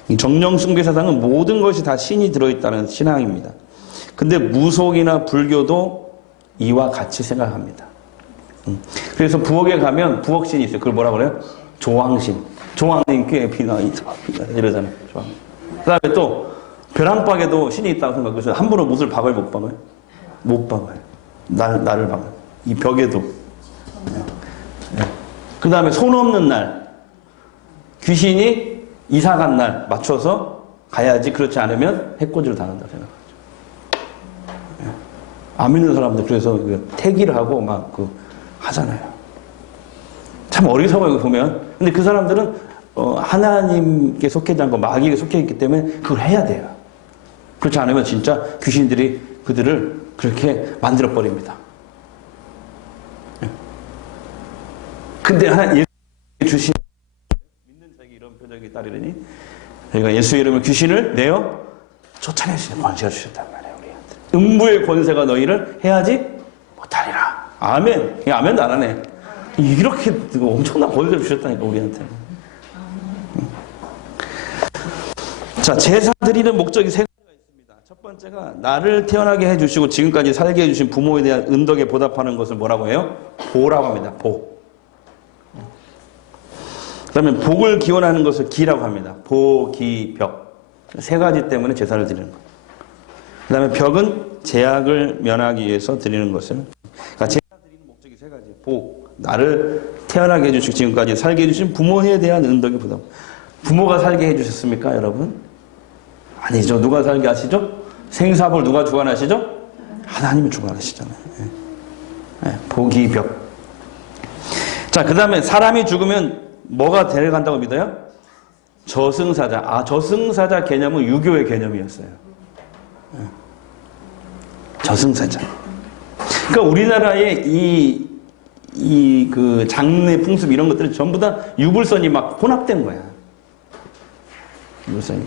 이 정령 숭배 사상은 모든 것이 다 신이 들어있다는 신앙입니다. 근데 무속이나 불교도 이와 같이 생각합니다. 그래서 부엌에 가면 부엌신이 있어요. 그걸 뭐라 그래요? 조왕신. 조왕님 께 비나 이러잖아요. 조왕. 그 다음에 또 벼랑박에도 신이 있다고 생각해요. 그래서 함부로 못을 박아요, 못 박아요? 못 박아요. 나를 박아요. 이 벽에도. 그 다음에 손 없는 날, 귀신이 이사 간 날 맞춰서 가야지. 그렇지 않으면 해코지를 당한다고 생각하죠. 안 믿는 사람들 그래서 태기를 하고 막 하잖아요. 참 어리석어요, 보면. 근데 그 사람들은 하나님께 속해 있지 않고 마귀에게 속해 있기 때문에 그걸 해야 돼요. 그렇지 않으면 진짜 귀신들이 그들을 그렇게 만들어 버립니다. 근데 예수 주신 믿는 자에게 이런 표적이 따르니 저희가 예수 이름으로 귀신을 내어 쫓아내시는 권세가 주셨단 말이에요. 우리한테. 음부의 권세가 너희를 해야지 못하리라. 아멘. 아멘도 안 하네. 이렇게 엄청난 권세를 주셨다니까 우리한테. 자, 제사 드리는 목적이 세 가지가 있습니다. 첫 번째가 나를 태어나게 해주시고 지금까지 살게 해주신 부모에 대한 은덕에 보답하는 것을 뭐라고 해요? 보라고 합니다. 보. 그 다음에 복을 기원하는 것을 기라고 합니다. 보, 기, 벽. 세 가지 때문에 제사를 드리는 거예요. 그 다음에 벽은 제약을 면하기 위해서 드리는 것을. 그러니까 제사 드리는 목적이 세 가지. 복, 나를 태어나게 해주시고 지금까지 살게 해주신 부모에 대한 은덕의 보답. 부모가 살게 해주셨습니까, 여러분? 아니죠. 누가 살게 하시죠? 생사볼 누가 주관하시죠? 하나님이 주관하시잖아요. 복이 벽. 자, 그 다음에 사람이 죽으면 뭐가 데려간다고 믿어요? 저승사자. 아, 저승사자 개념은 유교의 개념이었어요. 저승사자. 그러니까 우리나라의 그 장례 풍습 이런 것들이 전부 다 유불선이 막 혼합된 거야. 유불선이.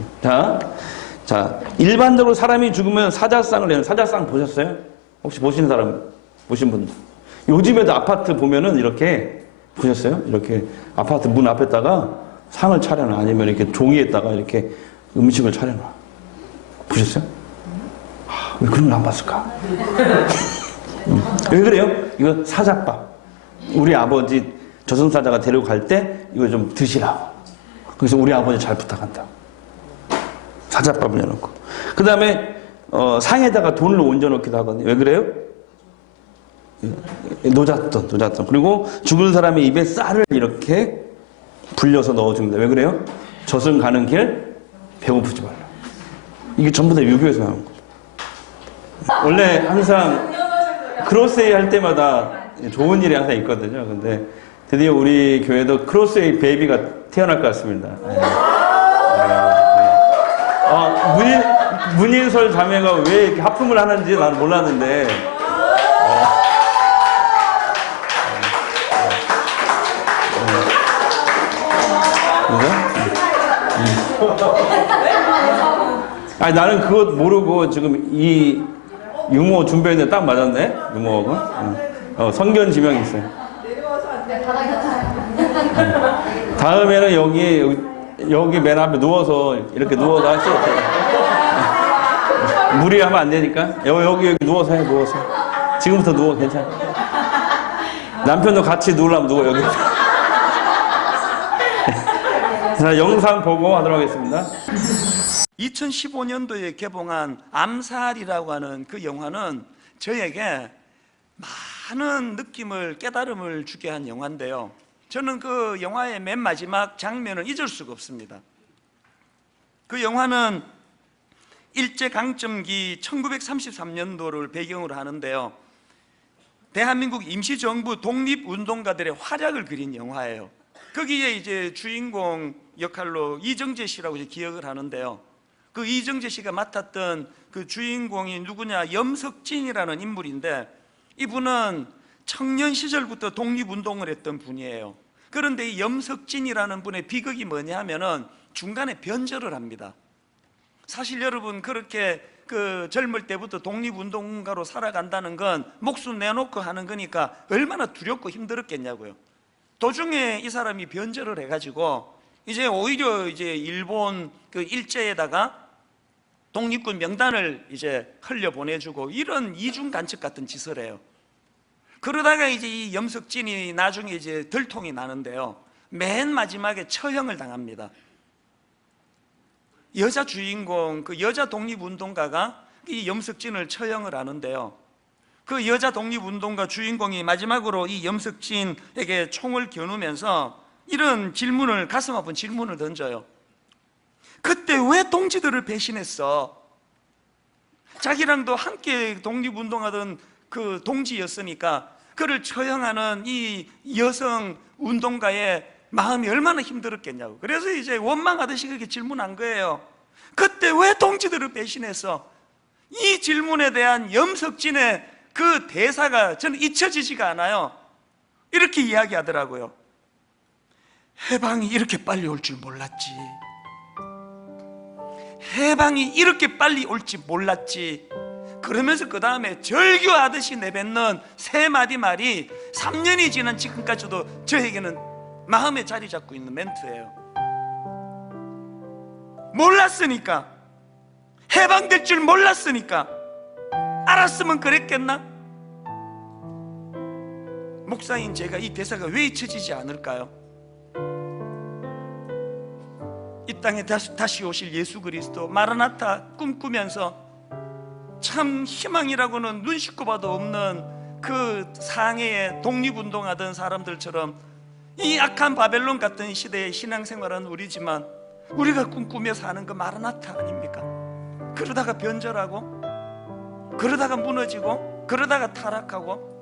자, 일반적으로 사람이 죽으면 사자상을 내는, 사자상 보셨어요? 혹시 보신 사람, 보신 분들? 요즘에도 아파트 보면은 이렇게, 보셨어요? 이렇게 아파트 문 앞에다가 상을 차려놔. 아니면 이렇게 종이에다가 이렇게 음식을 차려놔. 보셨어요? 왜 그런 걸 안 봤을까? 왜 그래요? 이거 사자밥. 우리 아버지 저승사자가 데리고 갈 때 이거 좀 드시라고. 그래서 우리 아버지 잘 부탁한다. 사자밥을 내놓고. 그 다음에 상에다가 돈을 얹어놓기도 하거든요. 왜 그래요? 노잣돈. 그리고 죽은 사람의 입에 쌀을 이렇게 불려서 넣어줍니다. 왜 그래요? 저승 가는 길 배고프지 말라. 이게 전부 다 유교에서 나온 거죠. 원래 항상 크로스웨이 할 때마다 좋은 일이 항상 있거든요. 근데 드디어 우리 교회도 크로스웨이 베이비가 태어날 것 같습니다. 문인설 자매가 왜 이렇게 하품을 하는지 나는 몰랐는데. 아니 나는 그것 모르고 지금 이 유머 준비했는데 딱 맞았네. 유머가. 성견 지명이 있어요. 다음에는 여기 맨 앞에 누워서 이렇게 누워서 하시죠. 무리하면 안 되니까. 여기 누워서 해. 누워서. 지금부터 누워. 괜찮아. 남편도 같이 누우려면 누워 여기. 자, 영상 보고 하도록 하겠습니다. 2015년도에 개봉한 암살이라고 하는 그 영화는 저에게 많은 느낌을, 깨달음을 주게 한 영화인데요. 저는 그 영화의 맨 마지막 장면을 잊을 수가 없습니다. 그 영화는 일제강점기 1933년도를 배경으로 하는데요. 대한민국 임시정부 독립운동가들의 활약을 그린 영화예요. 거기에 이제 주인공 역할로 이정재 씨라고 이제 기억을 하는데요. 그 이정재 씨가 맡았던 그 주인공이 누구냐, 염석진이라는 인물인데 이분은 청년 시절부터 독립운동을 했던 분이에요. 그런데 이 염석진이라는 분의 비극이 뭐냐 하면은 중간에 변절을 합니다. 사실 여러분 그렇게 그 젊을 때부터 독립운동가로 살아간다는 건 목숨 내놓고 하는 거니까 얼마나 두렵고 힘들었겠냐고요. 도중에 이 사람이 변절을 해가지고 이제 오히려 이제 일본 그 일제에다가 독립군 명단을 이제 흘려보내주고 이런 이중 간첩 같은 짓을 해요. 그러다가 이제 이 염석진이 나중에 이제 들통이 나는데요. 맨 마지막에 처형을 당합니다. 여자 주인공, 그 여자 독립운동가가 이 염석진을 처형을 하는데요. 그 여자 독립운동가 주인공이 마지막으로 이 염석진에게 총을 겨누면서 이런 질문을, 가슴 아픈 질문을 던져요. 그때 왜 동지들을 배신했어? 자기랑도 함께 독립운동하던 그 동지였으니까 그를 처형하는 이 여성 운동가의 마음이 얼마나 힘들었겠냐고. 그래서 이제 원망하듯이 그렇게 질문한 거예요. 그때 왜 동지들을 배신했어? 이 질문에 대한 염석진의 그 대사가 저는 잊혀지지가 않아요. 이렇게 이야기하더라고요. 해방이 이렇게 빨리 올 줄 몰랐지. 해방이 이렇게 빨리 올지 몰랐지. 그러면서 그 다음에 절규하듯이 내뱉는 세 마디 말이 3년이 지난 지금까지도 저에게는 마음에 자리 잡고 있는 멘트예요. 몰랐으니까, 해방될 줄 몰랐으니까, 알았으면 그랬겠나? 목사인 제가 이 대사가 왜 잊혀지지 않을까요? 이 땅에 다시 오실 예수 그리스도 마라나타 꿈꾸면서 참 희망이라고는 눈 씻고 봐도 없는 그 상해에 독립운동하던 사람들처럼 이 악한 바벨론 같은 시대의 신앙생활은 우리지만 우리가 꿈꾸며 사는 그 마라나타 아닙니까? 그러다가 변절하고, 그러다가 무너지고, 그러다가 타락하고,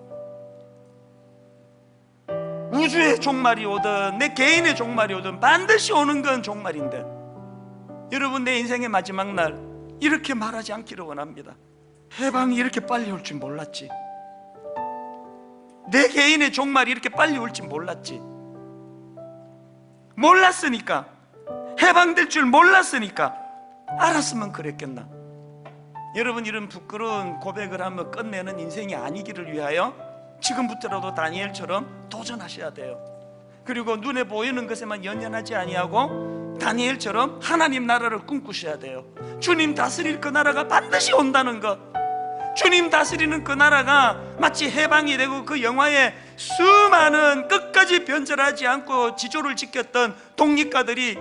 우주의 종말이 오든 내 개인의 종말이 오든 반드시 오는 건 종말인데, 여러분 내 인생의 마지막 날 이렇게 말하지 않기를 원합니다. 해방이 이렇게 빨리 올 줄 몰랐지. 내 개인의 종말이 이렇게 빨리 올 줄 몰랐지. 몰랐으니까, 해방될 줄 몰랐으니까 알았으면 그랬겠나. 여러분 이런 부끄러운 고백을 하며 끝내는 인생이 아니기를 위하여 지금부터라도 다니엘처럼 도전하셔야 돼요. 그리고 눈에 보이는 것에만 연연하지 아니하고 다니엘처럼 하나님 나라를 꿈꾸셔야 돼요. 주님 다스릴 그 나라가 반드시 온다는 것, 주님 다스리는 그 나라가 마치 해방이 되고 그 영화에 수많은 끝까지 변절하지 않고 지조를 지켰던 독립가들이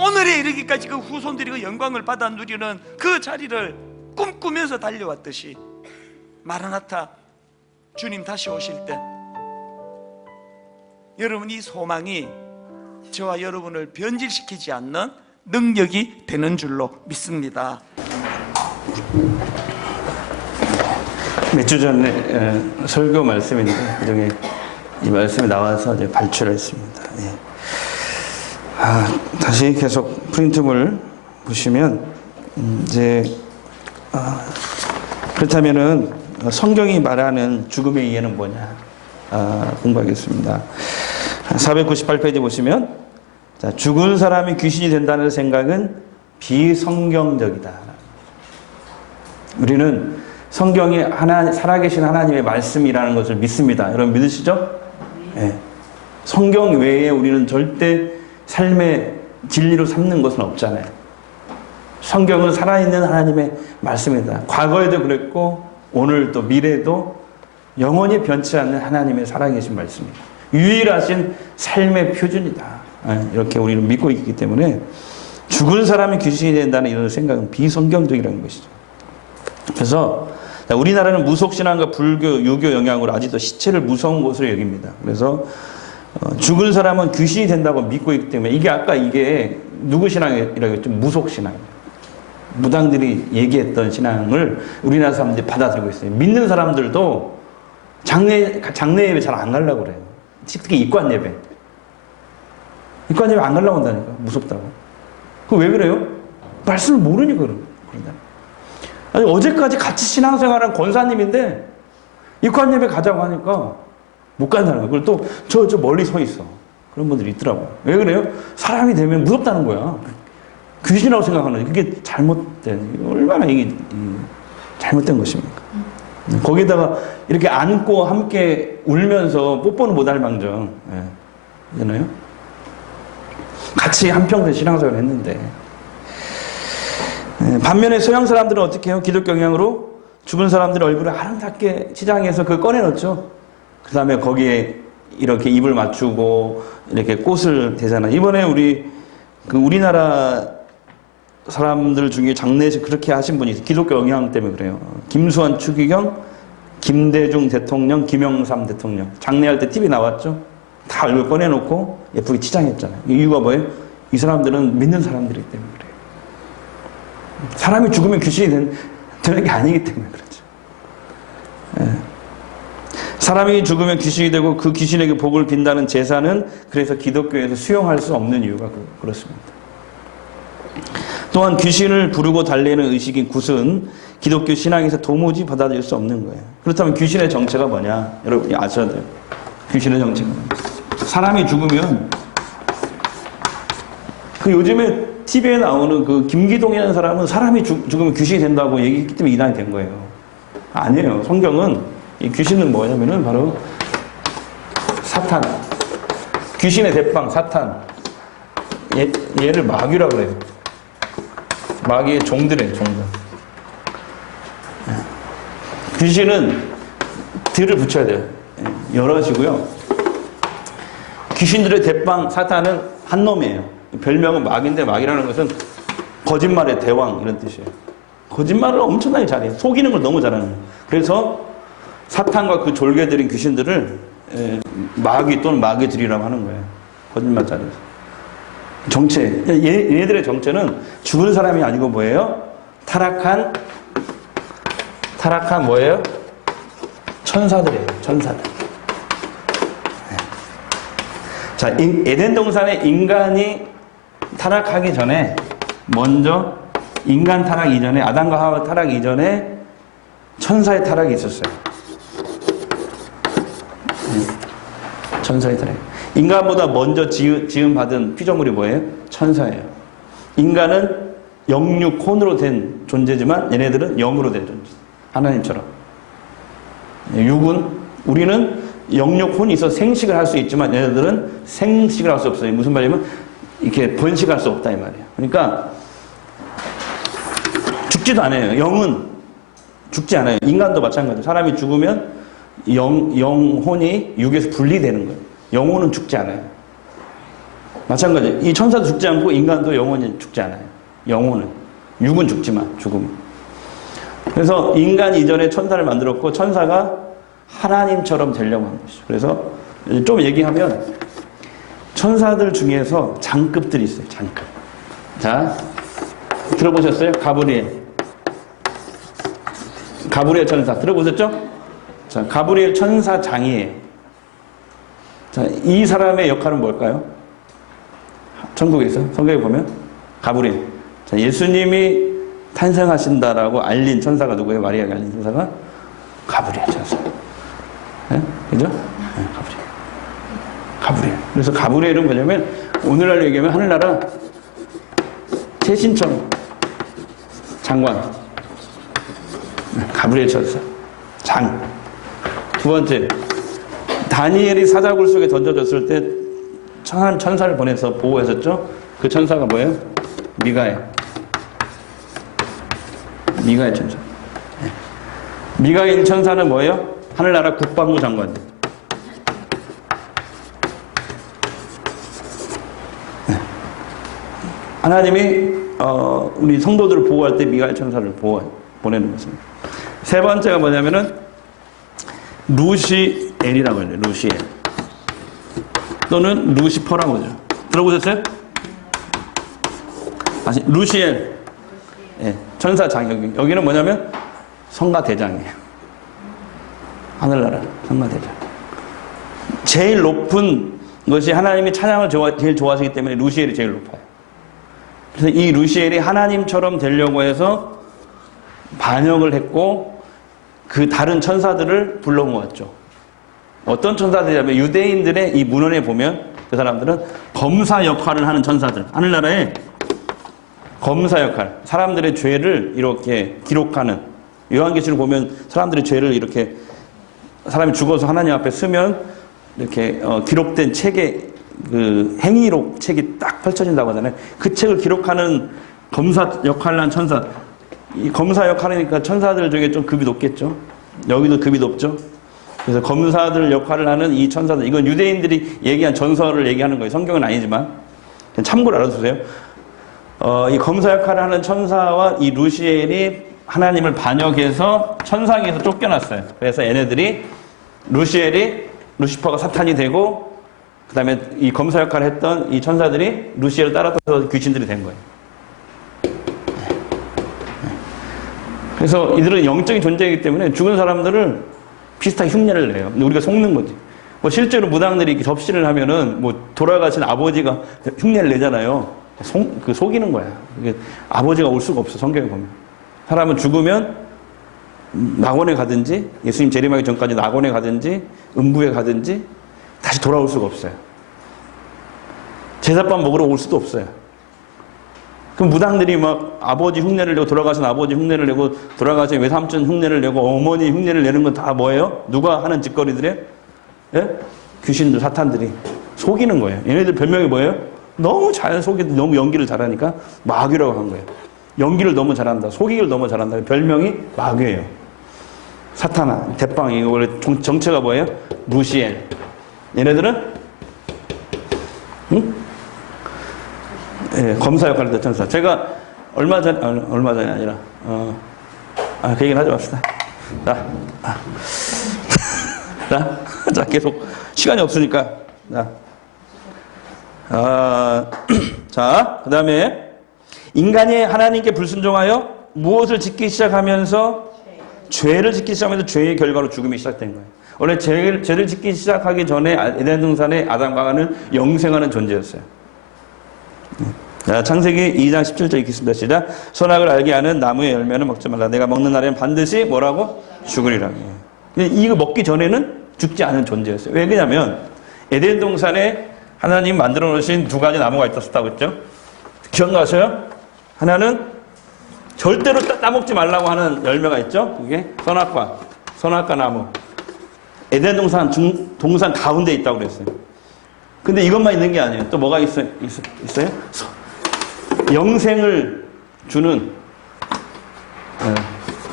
오늘에 이르기까지 그 후손들이 그 영광을 받아 누리는 그 자리를 꿈꾸면서 달려왔듯이 마라나타 주님 다시 오실 때 여러분 이 소망이 저와 여러분을 변질시키지 않는 능력이 되는 줄로 믿습니다. 몇 주 전에 설교 말씀인데 그중에 이 말씀이 나와서 이제 발췌했습니다. 예. 다시 계속 프린트물 보시면 이제 그렇다면은 성경이 말하는 죽음의 이해는 뭐냐? 공부하겠습니다. 498페이지 보시면, 자, 죽은 사람이 귀신이 된다는 생각은 비성경적이다. 우리는 성경이 살아계신 하나님의 말씀이라는 것을 믿습니다. 여러분 믿으시죠? 네. 성경 외에 우리는 절대 삶의 진리로 삼는 것은 없잖아요. 성경은 살아있는 하나님의 말씀이다. 과거에도 그랬고 오늘도 미래도 영원히 변치 않는 하나님의 살아계신 말씀입니다. 유일하신 삶의 표준이다. 이렇게 우리는 믿고 있기 때문에 죽은 사람이 귀신이 된다는 이런 생각은 비성경적이라는 것이죠. 그래서 우리나라는 무속신앙과 불교, 유교 영향으로 아직도 시체를 무서운 것으로 여깁니다. 그래서 죽은 사람은 귀신이 된다고 믿고 있기 때문에 이게 누구 신앙이라고 했죠? 무속신앙입니다. 무당들이 얘기했던 신앙을 우리나라 사람들이 받아들이고 있어요. 믿는 사람들도 장례 예배 잘 안 가려고 그래요. 특히 이관 예배. 이관 예배 안 가려고 한다니까. 무섭다고. 그 왜 그래요? 말씀을 모르니까 그런다. 아니, 어제까지 같이 신앙생활한 권사님인데 이관 예배 가자고 하니까 못 간다는 거예요. 그리고 또 저 멀리 서 있어. 그런 분들이 있더라고요. 왜 그래요? 사람이 되면 무섭다는 거야. 귀신이라고 생각하는 거예요. 그게 잘못된, 얼마나 이게 잘못된 것입니까? 거기다가 이렇게 안고 함께 울면서 뽀뽀는 못할 망정. 되나요? 같이 한평생 신앙생활을 했는데. 반면에 서양 사람들은 어떻게 해요? 기독교 영향으로 죽은 사람들의 얼굴을 아름답게 치장해서 그걸 꺼내놓죠. 그 다음에 거기에 이렇게 입을 맞추고 이렇게 꽃을 대잖아요. 이번에 우리나라 사람들 중에 장례식 그렇게 하신 분이 있어요. 기독교 영향 때문에 그래요. 김수환 추기경, 김대중 대통령, 김영삼 대통령. 장례할 때 TV 나왔죠? 다 얼굴 꺼내놓고 예쁘게 치장했잖아요. 이유가 뭐예요? 이 사람들은 믿는 사람들이기 때문에 그래요. 사람이 죽으면 귀신이 되는 게 아니기 때문에 그렇죠. 사람이 죽으면 귀신이 되고 그 귀신에게 복을 빈다는 제사는 그래서 기독교에서 수용할 수 없는 이유가 그렇습니다. 또한 귀신을 부르고 달래는 의식인 굿은 기독교 신앙에서 도무지 받아들일 수 없는 거예요. 그렇다면 귀신의 정체가 뭐냐? 여러분이 아셔야 돼요. 귀신의 정체가 뭐냐? 사람이 죽으면 요즘에 TV에 나오는 그 김기동이라는 사람은 사람이 죽으면 귀신이 된다고 얘기했기 때문에 이단이 된 거예요. 아니에요. 성경은 이 귀신은 뭐냐면은 바로 사탄. 귀신의 대빵 사탄. 얘를 마귀라고 그래요. 마귀의 종들이에요, 종들. 귀신은 들을 붙여야 돼요. 열어지고요. 귀신들의 대빵 사탄은 한 놈이에요. 별명은 마귀인데 마귀라는 것은 거짓말의 대왕 이런 뜻이에요. 거짓말을 엄청나게 잘해요. 속이는 걸 너무 잘하는 거예요. 그래서 사탄과 그 졸개들인 귀신들을 마귀 또는 마귀들이라고 하는 거예요. 거짓말 잘해서. 정체. 얘네들의 정체는 죽은 사람이 아니고 뭐예요? 타락한 뭐예요? 천사들이에요. 천사들. 자, 에덴 동산에 인간이 타락하기 전에 먼저 인간 타락 이전에 아담과 하와 타락 이전에 천사의 타락이 있었어요. 천사의 타락. 인간보다 먼저 지음 받은 피조물이 뭐예요? 천사예요. 인간은 영육 혼으로 된 존재지만 얘네들은 영으로 된 존재. 하나님처럼. 육은 우리는 영육 혼이 있어서 생식을 할 수 있지만 얘네들은 생식을 할 수 없어요. 무슨 말이냐면 이렇게 번식할 수 없다 이 말이에요. 그러니까 죽지도 않아요. 영은 죽지 않아요. 인간도 마찬가지예요. 사람이 죽으면 영혼이 육에서 분리되는 거예요. 영혼은 죽지 않아요. 마찬가지예요. 이 천사도 죽지 않고 인간도 영혼이 죽지 않아요. 영혼은. 육은 죽지만 죽음은. 그래서 인간 이전에 천사를 만들었고 천사가 하나님처럼 되려고 한 것이죠. 그래서 좀 얘기하면 천사들 중에서 장급들이 있어요. 장급. 자, 들어보셨어요? 가브리엘 천사 들어보셨죠? 자, 가브리엘 천사장이에요. 자, 이 사람의 역할은 뭘까요? 천국에서 성경에 보면 가브리엘. 자, 예수님이 탄생하신다라고 알린 천사가 누구예요? 마리아가 알린 천사가 가브리엘 천사. 네? 그죠? 네, 가브리엘. 그래서 가브리엘은 뭐냐면 오늘날 얘기하면 하늘나라 최신청 장관. 가브리엘 천사. 장. 두 번째, 다니엘이 사자굴 속에 던져졌을 때 천사를 보내서 보호했었죠? 그 천사가 뭐예요? 미가엘 천사. 네. 미가엘 천사는 뭐예요? 하늘나라 국방부 장관. 네. 하나님이 우리 성도들을 보호할 때 미가엘 천사를 보내는 것입니다. 세 번째가 뭐냐면은 루시엘이라고 해요. 루시엘 또는 루시퍼라고 하죠. 들어보셨어요? 다시 루시엘. 예, 천사장. 여기는 뭐냐면 성가대장이에요. 하늘나라 성가대장. 제일 높은 것이 하나님이 찬양을 제일 좋아하시기 때문에 루시엘이 제일 높아요. 그래서 이 루시엘이 하나님처럼 되려고 해서 반역을 했고 그 다른 천사들을 불러 모았죠. 어떤 천사들이냐면 유대인들의 이 문헌에 보면 그 사람들은 검사 역할을 하는 천사들. 하늘나라에 검사 역할, 사람들의 죄를 이렇게 기록하는, 요한계시를 보면 사람들의 죄를 이렇게 사람이 죽어서 하나님 앞에 쓰면 이렇게 기록된 책에 그 행위록 책이 딱 펼쳐진다고 하잖아요. 그 책을 기록하는 검사 역할을 하는 천사. 이 검사 역할이니까 천사들 중에 좀 급이 높겠죠. 여기도 급이 높죠. 그래서 검사들 역할을 하는 이 천사들, 이건 유대인들이 얘기한 전설을 얘기하는 거예요. 성경은 아니지만 참고로 알아두세요. 이 검사 역할을 하는 천사와 이 루시엘이 하나님을 반역해서 천상에서 쫓겨났어요. 그래서 얘네들이 루시퍼가 사탄이 되고 그 다음에 이 검사 역할을 했던 이 천사들이 루시엘을 따라서 귀신들이 된 거예요. 그래서 이들은 영적인 존재이기 때문에 죽은 사람들을 비슷하게 흉내를 내요. 근데 우리가 속는 거지. 뭐 실제로 무당들이 이렇게 접신을 하면은 뭐 돌아가신 아버지가 흉내를 내잖아요. 속이는 거야. 이게 아버지가 올 수가 없어. 성경에 보면. 사람은 죽으면 낙원에 가든지 예수님 재림하기 전까지 낙원에 가든지 음부에 가든지 다시 돌아올 수가 없어요. 제사밥 먹으러 올 수도 없어요. 그럼 무당들이 막 아버지 흉내를 내고 돌아가신 아버지 흉내를 내고 돌아가신 외삼촌 흉내를 내고 어머니 흉내를 내는 건 다 뭐예요? 누가 하는 짓거리들이에요? 예? 귀신들, 사탄들이 속이는 거예요. 얘네들 별명이 뭐예요? 너무 잘 속이고 너무 연기를 잘하니까 마귀라고 한 거예요. 연기를 너무 잘한다. 속이기를 너무 잘한다. 별명이 마귀예요. 사탄아, 대빵이 원래 정체가 뭐예요? 루시엘. 얘네들은 응? 예, 검사 역할을 했던 천사. 제가 얼마 전이 아니라 그 얘기는 하지 맙시다. 자, 계속 시간이 없으니까 자, 그 다음에 인간이 하나님께 불순종하여 무엇을 짓기 시작하면서 죄를 짓기 시작하면서 죄의 결과로 죽음이 시작된 거예요. 원래 죄를 짓기 시작하기 전에 에덴 동산에 아담과 하와는 영생하는 존재였어요. 자, 창세기 2장 17절 읽겠습니다. 시작. 선악을 알게 하는 나무의 열매는 먹지 말라. 내가 먹는 날에는 반드시 뭐라고? 죽으리라. 이거 먹기 전에는 죽지 않은 존재였어요. 왜 그러냐면 에덴 동산에 하나님 만들어 놓으신 두 가지 나무가 있었다고 했죠. 기억나세요? 하나는 절대로 따먹지 말라고 하는 열매가 있죠. 그게 선악과 나무. 에덴 동산 가운데 있다고 그랬어요. 근데 이것만 있는 게 아니에요. 또 뭐가 있어요? 영생을 주는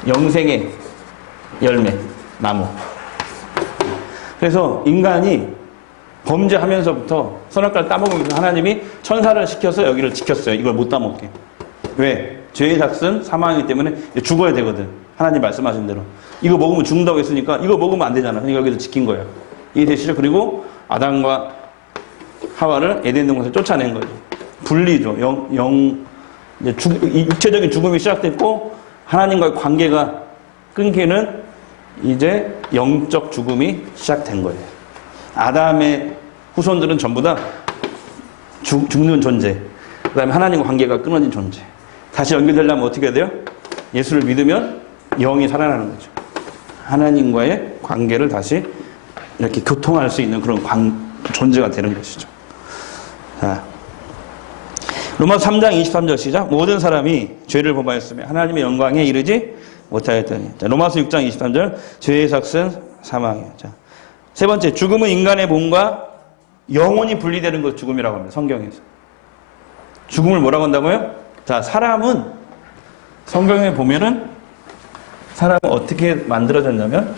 영생의 열매, 나무. 그래서 인간이 범죄하면서부터 선악과를 따먹으면서 하나님이 천사를 시켜서 여기를 지켰어요. 이걸 못 따먹게. 왜? 죄의 삭은 사망이기 때문에 죽어야 되거든. 하나님 말씀하신 대로. 이거 먹으면 죽는다고 했으니까 이거 먹으면 안 되잖아. 그러니까 여기서 지킨 거예요. 이해되시죠? 그리고 아담과 하와를 에덴 동산에서 쫓아낸 거죠. 분리죠. 육체적인 죽음이 시작됐고 하나님과의 관계가 끊기는 이제 영적 죽음이 시작된 거예요. 아담의 후손들은 전부 다 죽는 존재. 그 다음에 하나님과 관계가 끊어진 존재. 다시 연결되려면 어떻게 해야 돼요? 예수를 믿으면 영이 살아나는 거죠. 하나님과의 관계를 다시 이렇게 교통할 수 있는 그런 존재가 되는 것이죠. 자, 로마서 3장 23절 시작. 모든 사람이 죄를 범하였으며 하나님의 영광에 이르지 못하였더니. 자, 로마서 6장 23절. 죄의 삭은 사망이에요. 자, 세 번째, 죽음은 인간의 몸과 영혼이 분리되는 것 죽음이라고 합니다. 성경에서. 죽음을 뭐라고 한다고요? 자, 사람은 성경에 보면은 사람은 어떻게 만들어졌냐면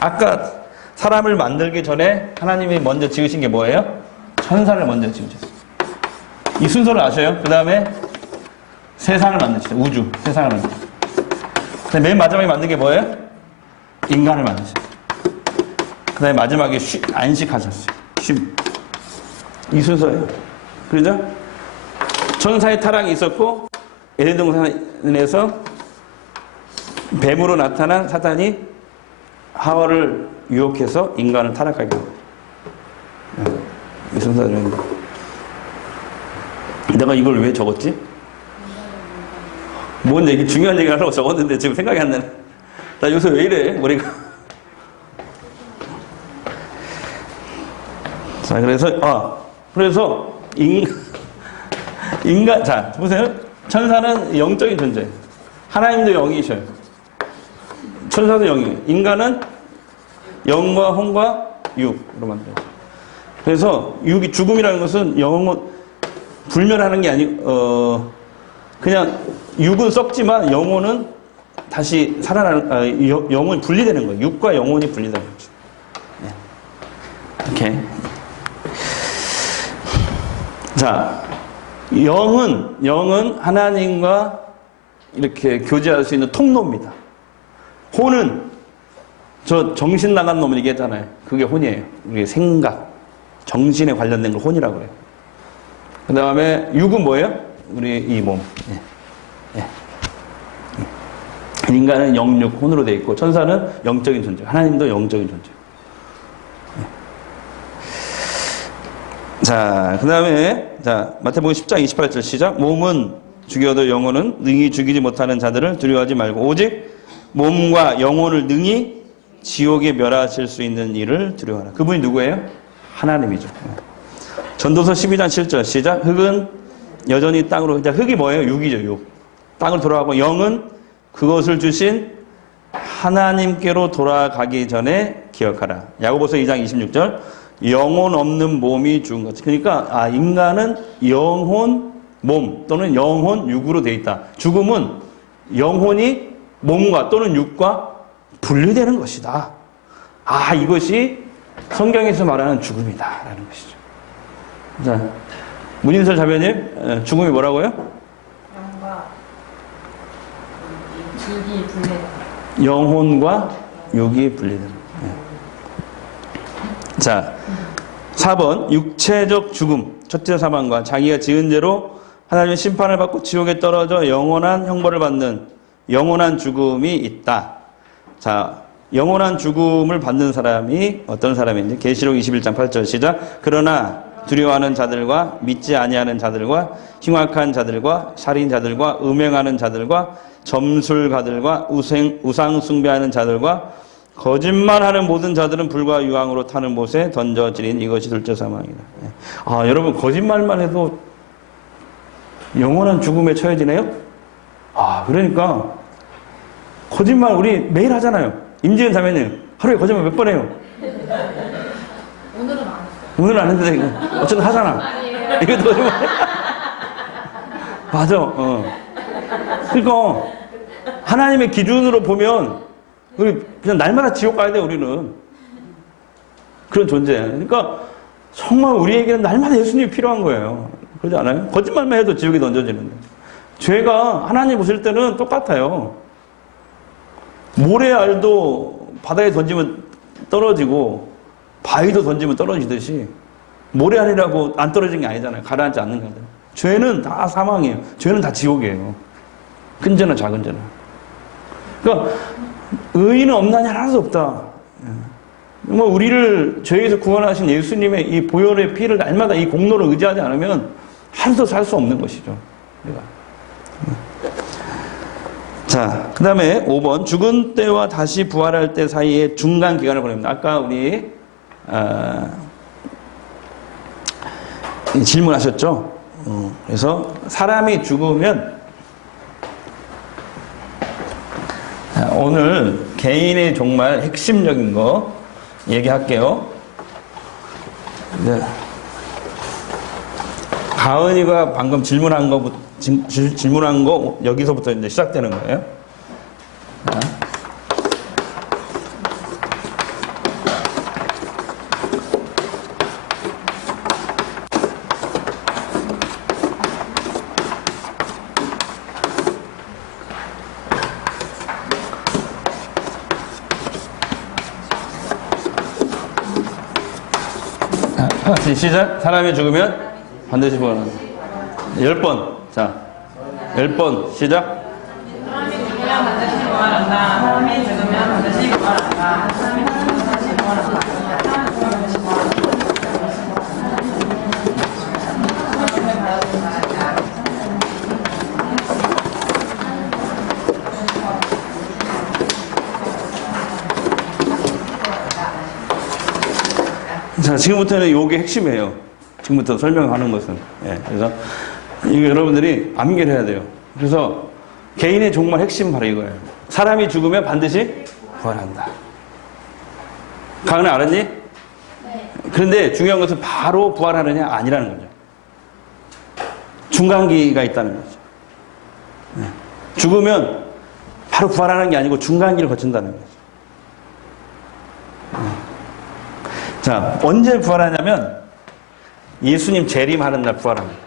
아까 사람을 만들기 전에 하나님이 먼저 지으신 게 뭐예요? 천사를 먼저 지으셨어요. 이 순서를 아셔요? 그 다음에 세상을 만드시죠. 우주, 세상을 만드시죠. 맨 마지막에 만든 게 뭐예요? 인간을 만드셨어요. 그 다음에 마지막에 안식하셨어요. 쉼. 이 순서예요. 그러죠? 천사의 타락이 있었고 에덴 동산에서 뱀으로 나타난 사탄이 하와를 유혹해서 인간을 타락하게 합니다. 이 순서죠. 내가 이걸 왜 적었지? 뭔 얘기, 중요한 얘기를 하려고 적었는데 지금 생각이 안 나네. 나 요새 왜 이래, 머리가. 자, 그래서, 인간, 자, 보세요. 천사는 영적인 존재예요. 하나님도 영이셔요. 천사도 영이에요. 인간은 영과 혼과 육으로 만들어요. 그래서 육이, 죽음이라는 것은 불멸하는 게 아니고, 그냥 육은 썩지만 영혼은 다시 살아나는, 영혼이 분리되는 거예요. 육과 영혼이 분리되는 거죠. 네. 이렇게. 자, 영은 하나님과 이렇게 교제할 수 있는 통로입니다. 혼은 저 정신 나간 놈을 얘기했잖아요. 그게 혼이에요. 우리의 생각, 정신에 관련된 걸 혼이라고 그래요. 그 다음에 육은 뭐예요? 우리 이 몸. 예. 예. 인간은 영육, 혼으로 되어 있고 천사는 영적인 존재, 하나님도 영적인 존재. 예. 자, 그 다음에 마태복음 10장 28절 시작. 몸은 죽여도 영혼은 능히 죽이지 못하는 자들을 두려워하지 말고 오직 몸과 영혼을 능히 지옥에 멸하실 수 있는 이를 두려워하라. 그분이 누구예요? 하나님이죠. 전도서 12장 7절 시작. 흙은 여전히 땅으로. 흙이 뭐예요? 육이죠. 육. 땅을 돌아가고 영은 그것을 주신 하나님께로 돌아가기 전에 기억하라. 야고보서 2장 26절. 영혼 없는 몸이 죽은 것. 그러니까 인간은 영혼 몸 또는 영혼 육으로 되어 있다. 죽음은 영혼이 몸과 또는 육과 분리되는 것이다. 이것이 성경에서 말하는 죽음이다라는 것이죠. 자, 문인설 자매님, 죽음이 뭐라고요? 영과 육이 분리된다. 영혼과 육이 분리된다. 네. 자, 4번 육체적 죽음, 첫째 사망과 자기가 지은 죄로 하나님의 심판을 받고 지옥에 떨어져 영원한 형벌을 받는 영원한 죽음이 있다. 자, 영원한 죽음을 받는 사람이 어떤 사람인지 계시록 21장 8절 시작. 그러나 두려워하는 자들과 믿지 아니하는 자들과 흉악한 자들과 살인자들과 음행하는 자들과 점술가들과 우상 숭배하는 자들과 거짓말하는 모든 자들은 불과 유황으로 타는 못에 던져지린 이것이 둘째 사망이다. 여러분 거짓말만 해도 영원한 죽음에 처해지네요? 그러니까 거짓말 우리 매일 하잖아요. 임지은 자매님 하루에 거짓말 몇 번 해요? 오늘은 안 했어요. 오늘은 안 했는데 어쨌든 하잖아. 아니에요. 이것도 거짓말. 맞아. 그러니까 하나님의 기준으로 보면 우리 그냥 날마다 지옥 가야 돼. 우리는 그런 존재야. 그러니까 정말 우리에게는 날마다 예수님이 필요한 거예요. 그러지 않아요? 거짓말만 해도 지옥에 던져지는데. 죄가 하나님 보실 때는 똑같아요. 모래알도 바다에 던지면 떨어지고 바위도 던지면 떨어지듯이 모래알이라고 안 떨어진 게 아니잖아요. 가라앉지 않는 거잖아요. 죄는 다 사망이에요. 죄는 다 지옥이에요. 큰 죄나 작은 죄나. 그러니까 의인은 없나니 하나도 없다. 우리를 죄에서 구원하신 예수님의 이 보혈의 피를 날마다 이 공로를 의지하지 않으면 하루도 살 수 없는 것이죠. 우리가. 자, 그 다음에 5번. 죽은 때와 다시 부활할 때 사이에 중간 기간을 보냅니다. 아까 우리, 질문하셨죠? 그래서 사람이 죽으면, 자, 오늘 개인의 정말 핵심적인 거 얘기할게요. 네. 가은이가 방금 질문한 거 여기서부터 이제 시작되는 거예요. 자, 시작. 사람이 죽으면 반드시 부활한다. 10번. 자, 10번. 시작. 사람이 죽으면 반드시 부활한다. 사람이 죽으면 반드시 부활한다. 사람이 죽으면 반드시 부활한다. 사람이 죽으면 반드시 부활한다. 자, 지금부터는 요게 핵심이에요. 지금부터 설명하는 것은. 예, 그래서 이거 여러분들이 암기를 해야 돼요. 그래서 개인의 정말 핵심 바로 이거예요. 사람이 죽으면 반드시 부활한다. 가은아 알았니? 네. 그런데 중요한 것은 바로 부활하느냐 아니라는 거죠. 중간기가 있다는 거죠. 네. 죽으면 바로 부활하는 게 아니고 중간기를 거친다는 거죠. 네. 자, 언제 부활하냐면 예수님 재림하는 날 부활합니다.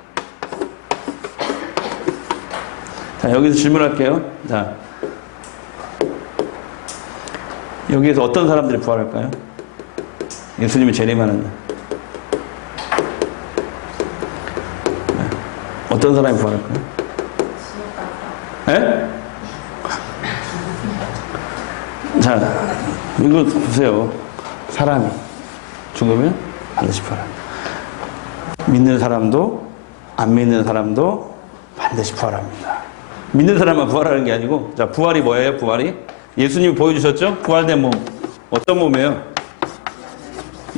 자, 여기서 질문할게요. 자, 여기에서 어떤 사람들이 부활할까요? 예수님이 재림하는 날. 네. 어떤 사람이 부활할까요? 예? 자, 이거 보세요. 사람이 죽으면 반드시 부활합니다. 믿는 사람도 안 믿는 사람도 반드시 부활합니다. 믿는 사람만 부활하는 게 아니고, 자, 부활이 뭐예요? 부활이 예수님이 보여주셨죠? 부활된 몸 어떤 몸이에요?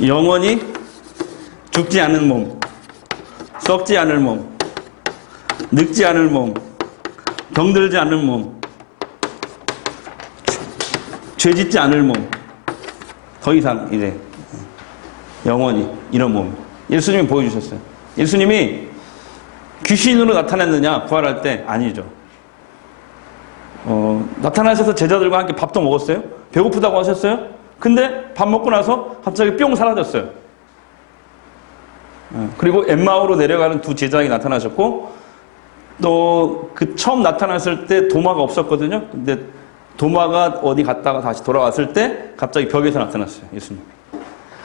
영원히 죽지 않은 몸, 썩지 않을 몸, 늙지 않을 몸, 병들지 않은 몸, 죄짓지 않을 몸, 더 이상 이제 영원히 이런 몸. 예수님이 보여주셨어요. 예수님이 귀신으로 나타났느냐 부활할 때? 아니죠. 나타나셔서 제자들과 함께 밥도 먹었어요. 배고프다고 하셨어요. 근데 밥 먹고 나서 갑자기 뿅 사라졌어요. 그리고 엠마오로 내려가는 두 제자에게 나타나셨고, 또 그 처음 나타났을 때 도마가 없었거든요. 근데 도마가 어디 갔다가 다시 돌아왔을 때 갑자기 벽에서 나타났어요. 예수님.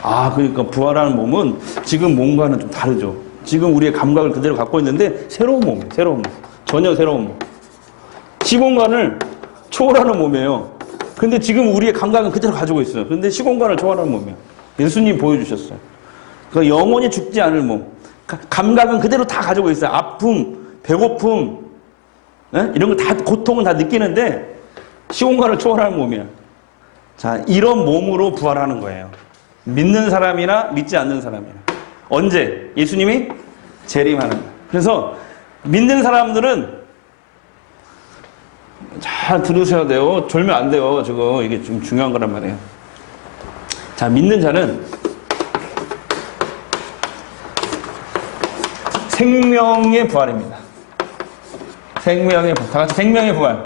아, 그러니까 부활하는 몸은 지금 몸과는 좀 다르죠. 지금 우리의 감각을 그대로 갖고 있는데 새로운 몸이에요. 새로운 몸. 전혀 새로운 몸. 시공간을 초월하는 몸이에요. 근데 지금 우리의 감각은 그대로 가지고 있어요. 근데 시공간을 초월하는 몸이에요. 예수님이 보여주셨어요. 그러니까 영원히 죽지 않을 몸. 감각은 그대로 다 가지고 있어요. 아픔, 배고픔, 이런 거 다, 고통은 다 느끼는데 시공간을 초월하는 몸이야. 자, 이런 몸으로 부활하는 거예요. 믿는 사람이나 믿지 않는 사람이나. 언제? 예수님이 재림하는 거예요. 그래서 믿는 사람들은 잘 들으셔야 돼요. 졸면 안 돼요. 저거 이게 좀 중요한 거란 말이에요. 자, 믿는 자는 생명의 부활입니다. 생명의 부활. 다 같이 생명의 부활.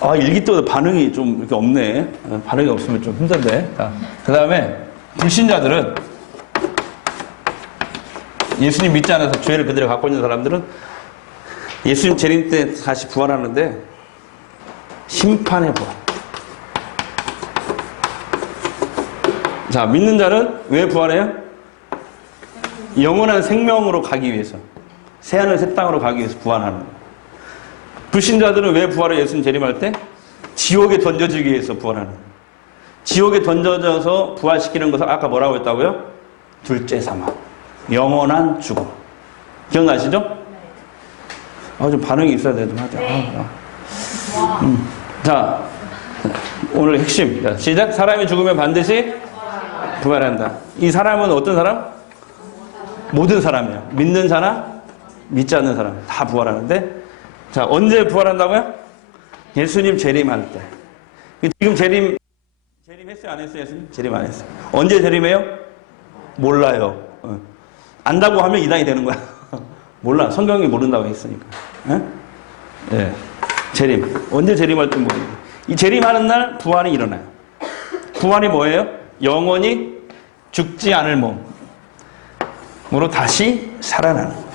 아, 일기 때보다 반응이 좀 이렇게 없네. 반응이 없으면 좀 힘든데. 자, 그 다음에 불신자들은, 예수님 믿지 않아서 죄를 그대로 갖고 있는 사람들은 예수님 재림 때 다시 부활하는데 심판의 부활. 자, 믿는 자는 왜 부활해요? 영원한 생명으로 가기 위해서, 새하늘 새 땅으로 가기 위해서 부활하는 거예요. 불신자들은 왜 부활해? 예수님 재림할 때 지옥에 던져지기 위해서 부활하는 거예요. 지옥에 던져져서 부활시키는 것을 아까 뭐라고 했다고요? 둘째 사망, 영원한 죽음. 기억나시죠? 좀 반응이 있어야 돼. 좀 하자. 자, 오늘 핵심. 자, 시작. 사람이 죽으면 반드시 부활한다. 이 사람은 어떤 사람? 모든 사람이에요. 믿는 자나 믿지 않는 사람 다 부활하는데, 자, 언제 부활한다고요? 예수님 재림할 때. 지금 재림했어요? 안 했어요? 예수님? 재림 안 했어요. 언제 재림해요? 몰라요. 안다고 하면 이단이 되는 거야. 몰라. 성경이 모른다고 했으니까. 예. 재림. 언제 재림할지 모르겠어요. 이 재림하는 날 부활이 일어나요. 부활이 뭐예요? 영원히 죽지 않을 몸으로 다시 살아나는 거죠.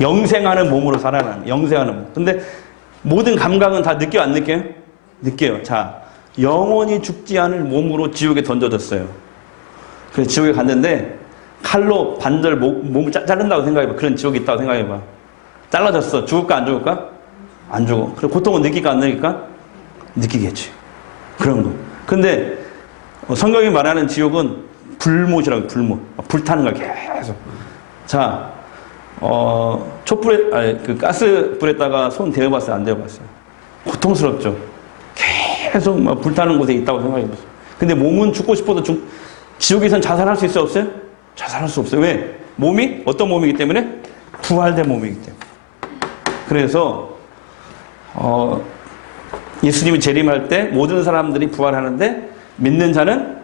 영생하는 몸으로 살아나는, 영생하는 몸. 근데 모든 감각은 다 느껴 안 느껴요? 느껴요. 자, 영원히 죽지 않을 몸으로 지옥에 던져졌어요. 그래서 지옥에 갔는데 칼로 반절 몸을 자른다고 생각해봐. 그런 지옥이 있다고 생각해봐. 잘라졌어. 죽을까 안 죽을까? 안 죽어. 그럼 고통은 느낄까 안 느낄까? 느끼겠지. 그런 거. 근데 성경이 말하는 지옥은 불못이라고, 불못. 불타는 거야, 계속. 자, 촛불에, 그 가스불에다가 손 대어봤어요? 안 대어봤어요? 고통스럽죠? 계속 막 불타는 곳에 있다고 생각해보세요. 근데 몸은 죽고 싶어도 지옥에선 자살할 수 있어요? 없어요? 자살할 수 없어요. 왜? 몸이 어떤 몸이기 때문에? 부활된 몸이기 때문에. 그래서 예수님이 재림할 때 모든 사람들이 부활하는데, 믿는 자는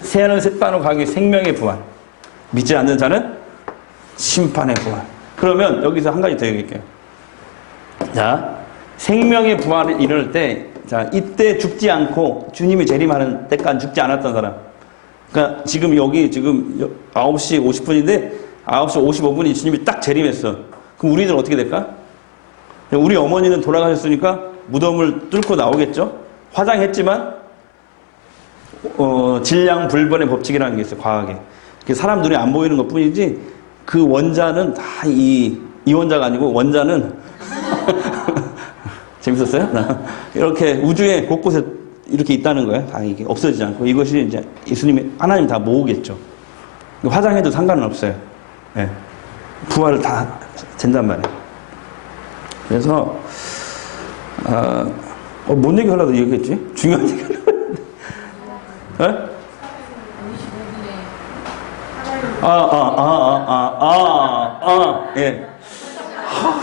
새하늘 새 땅으로 가기 생명의 부활, 믿지 않는 자는 심판의 부활. 그러면 여기서 한 가지 더 얘기할게요. 자, 생명의 부활이 일어날 때, 자, 이때 죽지 않고 주님이 재림하는 때까지 죽지 않았던 사람. 그러니까 지금 여기 지금 9시 50분인데 9시 55분이 주님이 딱 재림했어. 그럼 우리는 어떻게 될까? 우리 어머니는 돌아가셨으니까 무덤을 뚫고 나오겠죠? 화장했지만 질량불변의 법칙이라는 게 있어요. 과학에. 사람 눈에 안 보이는 것 뿐이지 그 원자는 다 이 원자가 아니고 원자는 재밌었어요? 이렇게 우주에 곳곳에 이렇게 있다는 거예요. 다 이게 없어지지 않고. 이것이 이제 예수님이, 하나님 다 모으겠죠. 화장해도 상관은 없어요. 네. 부활을 다 된단 말이에요. 그래서, 뭔 얘기 하려고 얘기했지? 중요한 얘기 하려고 했는데. 예.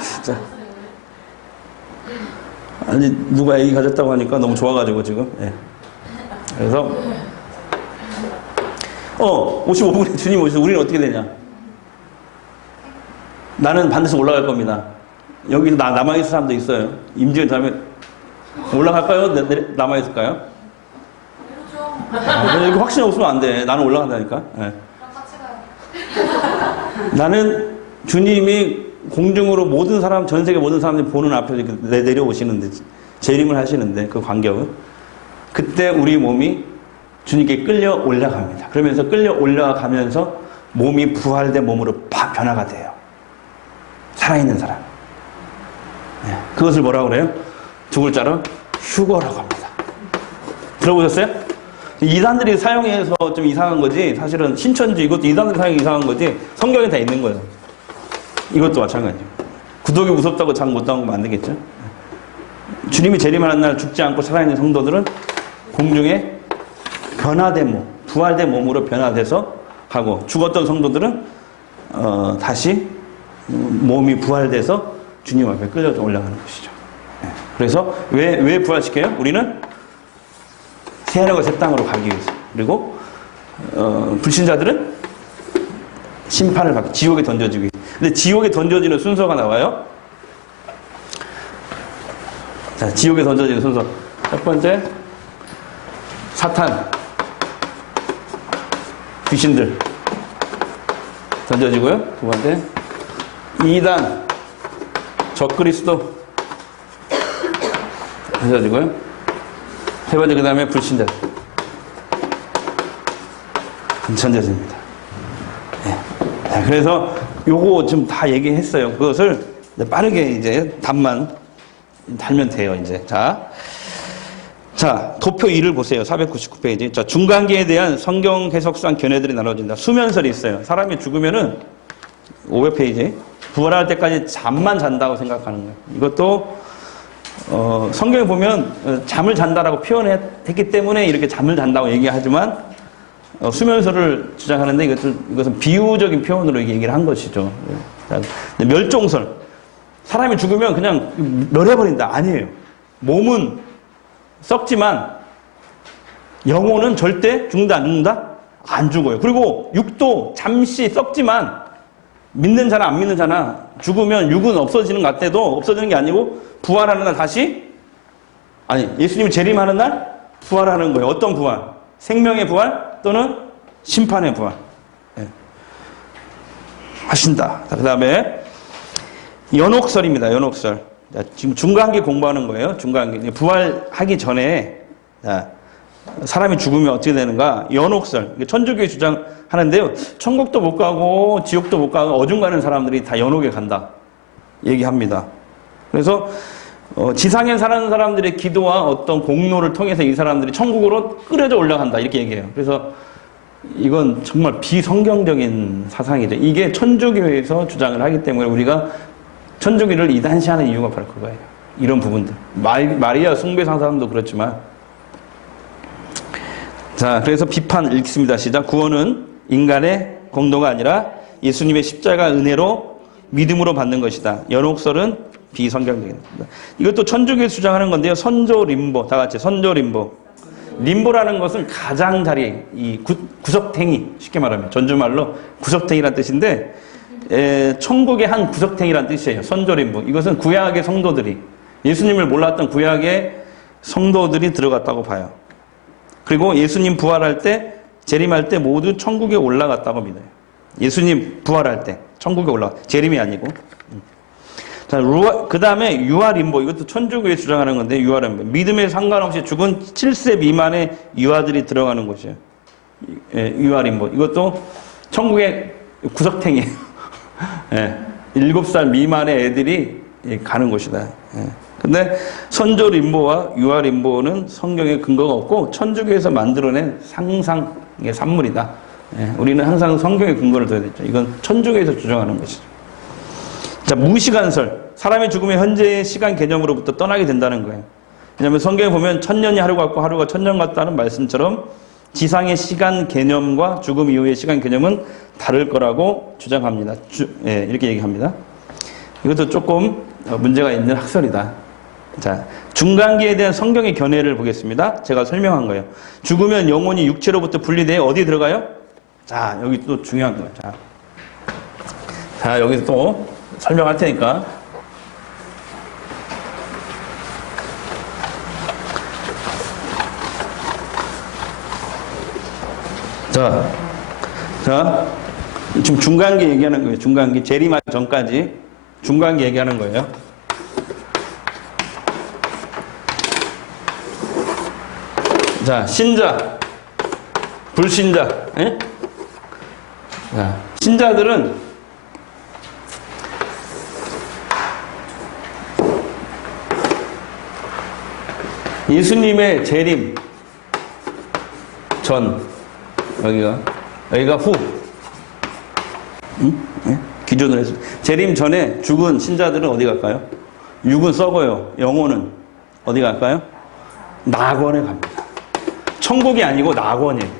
진짜. 아니, 누가 애기 가졌다고 하니까 너무 좋아가지고 지금. 예. 그래서 55분에 주님 오셔서 우리는 어떻게 되냐? 나는 반드시 올라갈 겁니다. 여기 남아있을 사람도 있어요. 임지은 다음에 올라갈까요? 남아있을까요? 이거 확신이 없으면 안 돼. 나는 올라간다니까. 예. 나는 주님이 공중으로 모든 사람, 전 세계 모든 사람들이 보는 앞에 내려오시는데, 재림을 하시는데, 그 광경은. 그때 우리 몸이 주님께 끌려 올라갑니다. 그러면서 끌려 올라가면서 몸이 부활된 몸으로 변화가 돼요. 살아있는 사람. 네. 그것을 뭐라고 그래요? 죽을 자로 휴거라고 합니다. 들어보셨어요? 이단들이 사용해서 좀 이상한 거지, 사실은 신천지 이것도 이단들이 사용이 이상한 거지, 성경에 다 있는 거예요. 이것도 마찬가지예요. 구독이 무섭다고 장 못 담으면 안 되겠죠? 주님이 재림하는 날 죽지 않고 살아있는 성도들은 공중에 변화된 몸, 부활된 몸으로 변화돼서 가고, 죽었던 성도들은 다시 몸이 부활돼서 주님 앞에 끌려서 올라가는 것이죠. 그래서 왜 부활시켜요? 우리는 새하늘과 새 땅으로 가기 위해서. 그리고 불신자들은 심판을 받고 지옥에 던져지기 위해서. 근데 지옥에 던져지는 순서가 나와요. 자, 지옥에 던져지는 순서. 첫 번째, 사탄, 귀신들 던져지고요. 두 번째, 이단, 적그리스도 던져지고요. 세 번째, 그 다음에 불신자 던져집니다. 네. 그래서 요거 좀 다 얘기했어요. 그것을 빠르게 이제 답만 달면 돼요, 이제. 자, 도표 2를 보세요. 499페이지. 자, 중간기에 대한 성경 해석상 견해들이 나눠진다. 수면설이 있어요. 사람이 죽으면은 500페이지. 부활할 때까지 잠만 잔다고 생각하는 거예요. 이것도 성경에 보면 잠을 잔다라고 표현했기 때문에 이렇게 잠을 잔다고 얘기하지만 수면설을 주장하는데 이것은 비유적인 표현으로 얘기를 한 것이죠. 멸종설. 사람이 죽으면 그냥 멸해버린다. 아니에요. 몸은 썩지만 영혼은 절대 죽는다, 안 죽는다? 안 죽어요. 그리고 육도 잠시 썩지만 믿는 자나 안 믿는 자나 죽으면 육은 없어지는 것 같아도 없어지는 게 아니고 부활하는 날 다시 예수님이 재림하는 날 부활하는 거예요. 어떤 부활? 생명의 부활 또는 심판의 부활. 네. 하신다. 그 다음에 연옥설입니다. 연옥설. 지금 중간기 공부하는 거예요. 중간기. 부활하기 전에 사람이 죽으면 어떻게 되는가? 연옥설. 천주교에 주장하는데요. 천국도 못 가고 지옥도 못 가고 어중간한 사람들이 다 연옥에 간다. 얘기합니다. 그래서 지상에 사는 사람들의 기도와 어떤 공로를 통해서 이 사람들이 천국으로 끌어져 올라간다. 이렇게 얘기해요. 그래서 이건 정말 비성경적인 사상이죠. 이게 천주교에서 주장을 하기 때문에 우리가 천주교를 이단시하는 이유가 바로 그거예요. 이런 부분들. 마리아 숭배상 사람도 그렇지만. 자, 그래서 비판 읽습니다. 시작. 구원은 인간의 공로가 아니라 예수님의 십자가 은혜로 믿음으로 받는 것이다. 연옥설은 비성경적입니다. 이것도 천주교에서 주장하는 건데요. 선조림보. 다 같이 선조림보. 림보라는 것은 가장자리, 이 구석탱이, 쉽게 말하면 전주말로 구석탱이란 뜻인데 천국의 한 구석탱이란 뜻이에요. 선조림보. 이것은 구약의 성도들이 예수님을 몰랐던 구약의 성도들이 들어갔다고 봐요. 그리고 예수님 부활할 때 재림할 때 모두 천국에 올라갔다고 믿어요. 예수님 부활할 때 천국에 재림이 아니고. 자, 그 다음에 유아림보. 이것도 천주교에 주장하는 건데 유아림보. 믿음에 상관없이 죽은 7세 미만의 유아들이 들어가는 곳이에요. 유아림보. 이것도 천국의 구석탱이에요. 7살 미만의 애들이 가는 곳이다. 근데 선조림보와 유아림보는 성경에 근거가 없고 천주교에서 만들어낸 상상의 산물이다. 우리는 항상 성경에 근거를 둬야 되죠. 이건 천주교에서 주장하는 것이죠. 자, 무시간설. 사람이 죽으면 현재의 시간 개념으로부터 떠나게 된다는 거예요. 왜냐하면 성경에 보면 천년이 하루 같고 하루가 천년 같다는 말씀처럼 지상의 시간 개념과 죽음 이후의 시간 개념은 다를 거라고 주장합니다. 이렇게 얘기합니다. 이것도 조금 문제가 있는 학설이다. 자, 중간기에 대한 성경의 견해를 보겠습니다. 제가 설명한 거예요. 죽으면 영혼이 육체로부터 분리돼 어디에 들어가요? 자, 여기 또 중요한 거예요. 자, 여기서 또 설명할 테니까. 자, 지금 중간기 얘기하는 거예요. 중간기. 재림하기 전까지 중간기 얘기하는 거예요. 자, 신자, 불신자. 자, 신자들은 예수님의 재림 전, 여기가 후. 기준으로 해서. 재림 전에 죽은 신자들은 어디 갈까요? 육은 썩어요. 영혼은 어디 갈까요? 낙원에 갑니다. 천국이 아니고 낙원이에요.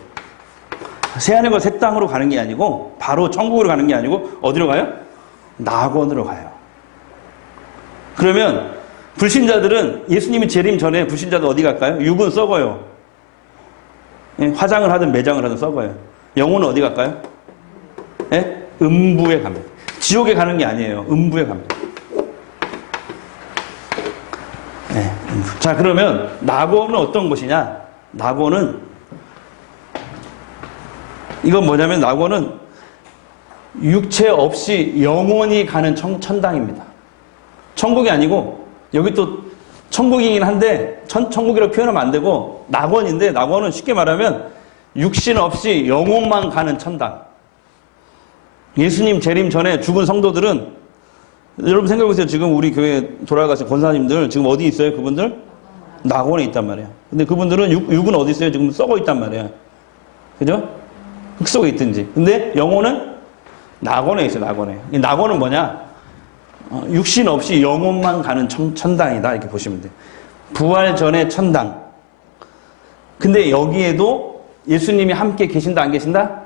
새하늘과 새 땅으로 가는 게 아니고 바로 천국으로 가는 게 아니고 어디로 가요? 낙원으로 가요. 그러면 불신자들은 예수님이 재림 전에 불신자들 어디 갈까요? 육은 썩어요. 화장을 하든 매장을 하든 썩어요. 영혼은 어디 갈까요? 음부에 갑니다. 지옥에 가는 게 아니에요. 음부에 갑니다. 자, 그러면 낙원은 어떤 곳이냐? 낙원은 이건 뭐냐면 낙원은 육체 없이 영원히 가는 천당입니다. 천국이 아니고 여기 또 천국이긴 한데 천국이라고 표현하면 안 되고 낙원인데 낙원은 쉽게 말하면 육신 없이 영혼만 가는 천당. 예수님 재림 전에 죽은 성도들은 여러분 생각해보세요. 지금 우리 교회 돌아가신 권사님들 지금 어디 있어요? 그분들? 낙원에 있단 말이에요. 근데 그분들은 육은 어디 있어요? 지금 썩어 있단 말이에요. 그죠? 흙 속에 있든지. 근데 영혼은 낙원에 있어요. 낙원에. 이 낙원은 뭐냐? 육신 없이 영혼만 가는 천당이다 이렇게 보시면 돼요. 부활 전의 천당. 근데 여기에도 예수님이 함께 계신다 안 계신다?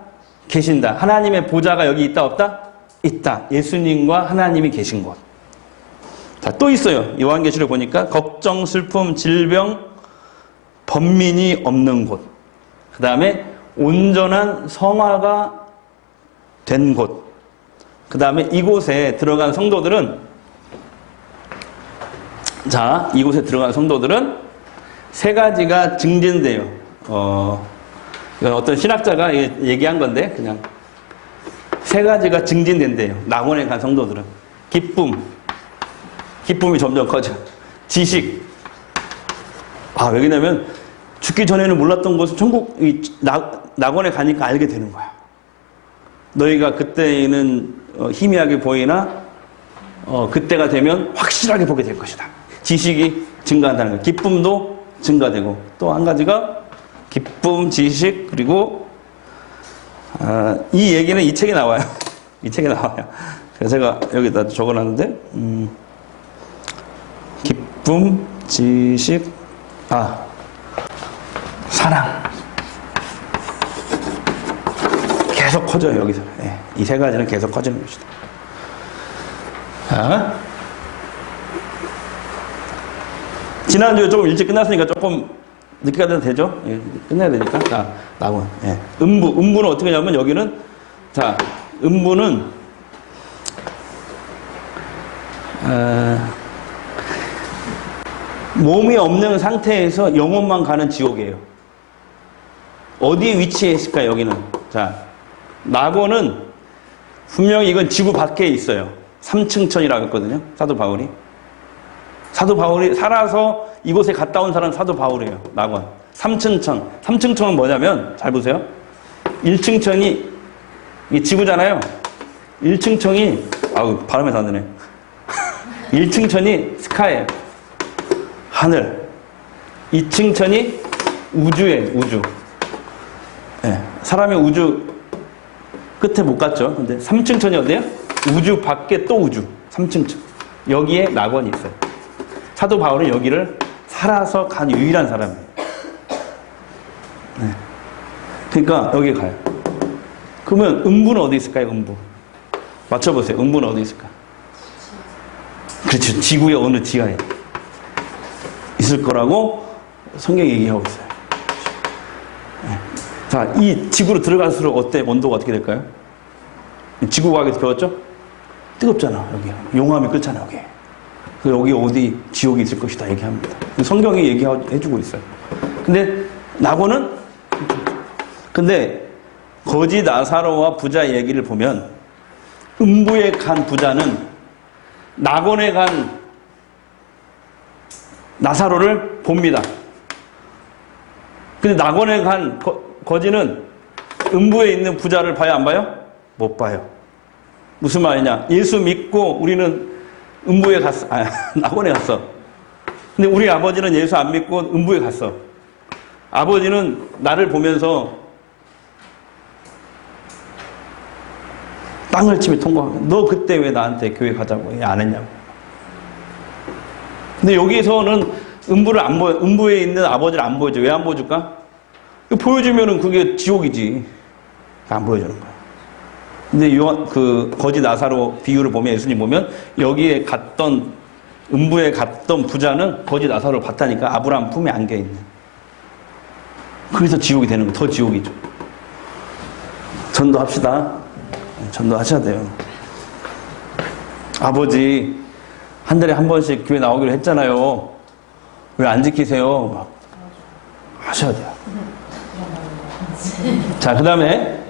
계신다. 하나님의 보좌가 여기 있다 없다? 있다. 예수님과 하나님이 계신 곳. 자, 또 있어요. 요한계시록 보니까 걱정, 슬픔, 질병, 번민이 없는 곳. 그 다음에 온전한 성화가 된 곳. 그 다음에 이곳에 들어간 성도들은, 자, 이곳에 들어간 성도들은 세 가지가 증진돼요. 이건 어떤 신학자가 얘기한 건데, 그냥 세 가지가 증진된대요. 낙원에 간 성도들은. 기쁨이 점점 커져. 지식. 왜냐면 죽기 전에는 몰랐던 것을 천국, 낙원에 가니까 알게 되는 거야. 너희가 그때는 희미하게 보이나, 그때가 되면 확실하게 보게 될 것이다. 지식이 증가한다는 거야. 기쁨도 증가되고. 또 한 가지가 기쁨, 지식, 그리고, 이 얘기는 이 책에 나와요. 이 책에 나와요. 그래서 제가 여기다 적어놨는데, 기쁨, 지식, 사랑. 계속 커져요, 여기서. 이 세 가지는 계속 커지는 것이다. 지난주에 조금 일찍 끝났으니까 조금 늦게 가도 되죠? 끝내야 되니까. 자, 낙원. 음부는 어떻게 하냐면 여기는, 자, 음부는, 몸이 없는 상태에서 영혼만 가는 지옥이에요. 어디에 위치해 있을까, 여기는? 자, 낙원은 분명히 이건 지구 밖에 있어요. 삼층천이라고 했거든요. 사도 바울이 살아서 이곳에 갔다 온 사람은 사도 바울이에요. 낙원. 삼층천. 삼층천은 뭐냐면, 잘 보세요. 1층천이, 이게 지구잖아요. 1층천이, 바람에 닿네. 1층천이 스카이예요. 하늘. 2층천이 우주예요, 우주. 사람이 우주 끝에 못 갔죠. 근데 3층천이 어디예요? 우주 밖에 또 우주. 3층천. 여기에 낙원이 있어요. 사도 바울은 여기를 살아서 간 유일한 사람이에요. 그러니까 여기 가요. 그러면 음부는 어디 있을까요? 음부. 맞춰보세요. 음부는 어디 있을까? 그렇죠. 지구의 어느 지하에 있을 거라고 성경이 얘기하고 있어요. 자, 이 지구로 들어갈수록 어때? 온도가 어떻게 될까요? 지구과학에서 배웠죠? 뜨겁잖아, 여기. 용암이 끓잖아, 여기. 여기 어디 지옥이 있을 것이다 얘기합니다. 성경이 얘기해주고 있어요. 근데 낙원은, 근데 거지 나사로와 부자 얘기를 보면 음부에 간 부자는 낙원에 간 나사로를 봅니다. 근데 낙원에 간 거지는 음부에 있는 부자를 봐요, 안 봐요? 못 봐요. 무슨 말이냐? 예수 믿고 우리는 음부에 갔어. 낙원에 갔어. 근데 우리 아버지는 예수 안 믿고 음부에 갔어. 아버지는 나를 보면서 땅을 치며 통과하고, 너 그때 왜 나한테 교회 가자고 안 했냐고. 근데 여기서는 음부를 안 보여. 음부에 있는 아버지를 안 보여줘. 왜 안 보여줄까? 보여주면은 그게 지옥이지. 안 보여주는 거야. 근데 거지 나사로 비유를 보면, 예수님 보면, 여기에 갔던, 음부에 갔던 부자는 거지 나사로를 봤다니까. 아브라함 품에 안겨있는. 그래서 지옥이 되는 거야. 더 지옥이죠. 전도합시다. 전도하셔야 돼요. 아버지, 한 달에 한 번씩 교회 나오기로 했잖아요. 왜 안 지키세요? 막 하셔야 돼요. 자, 그 다음에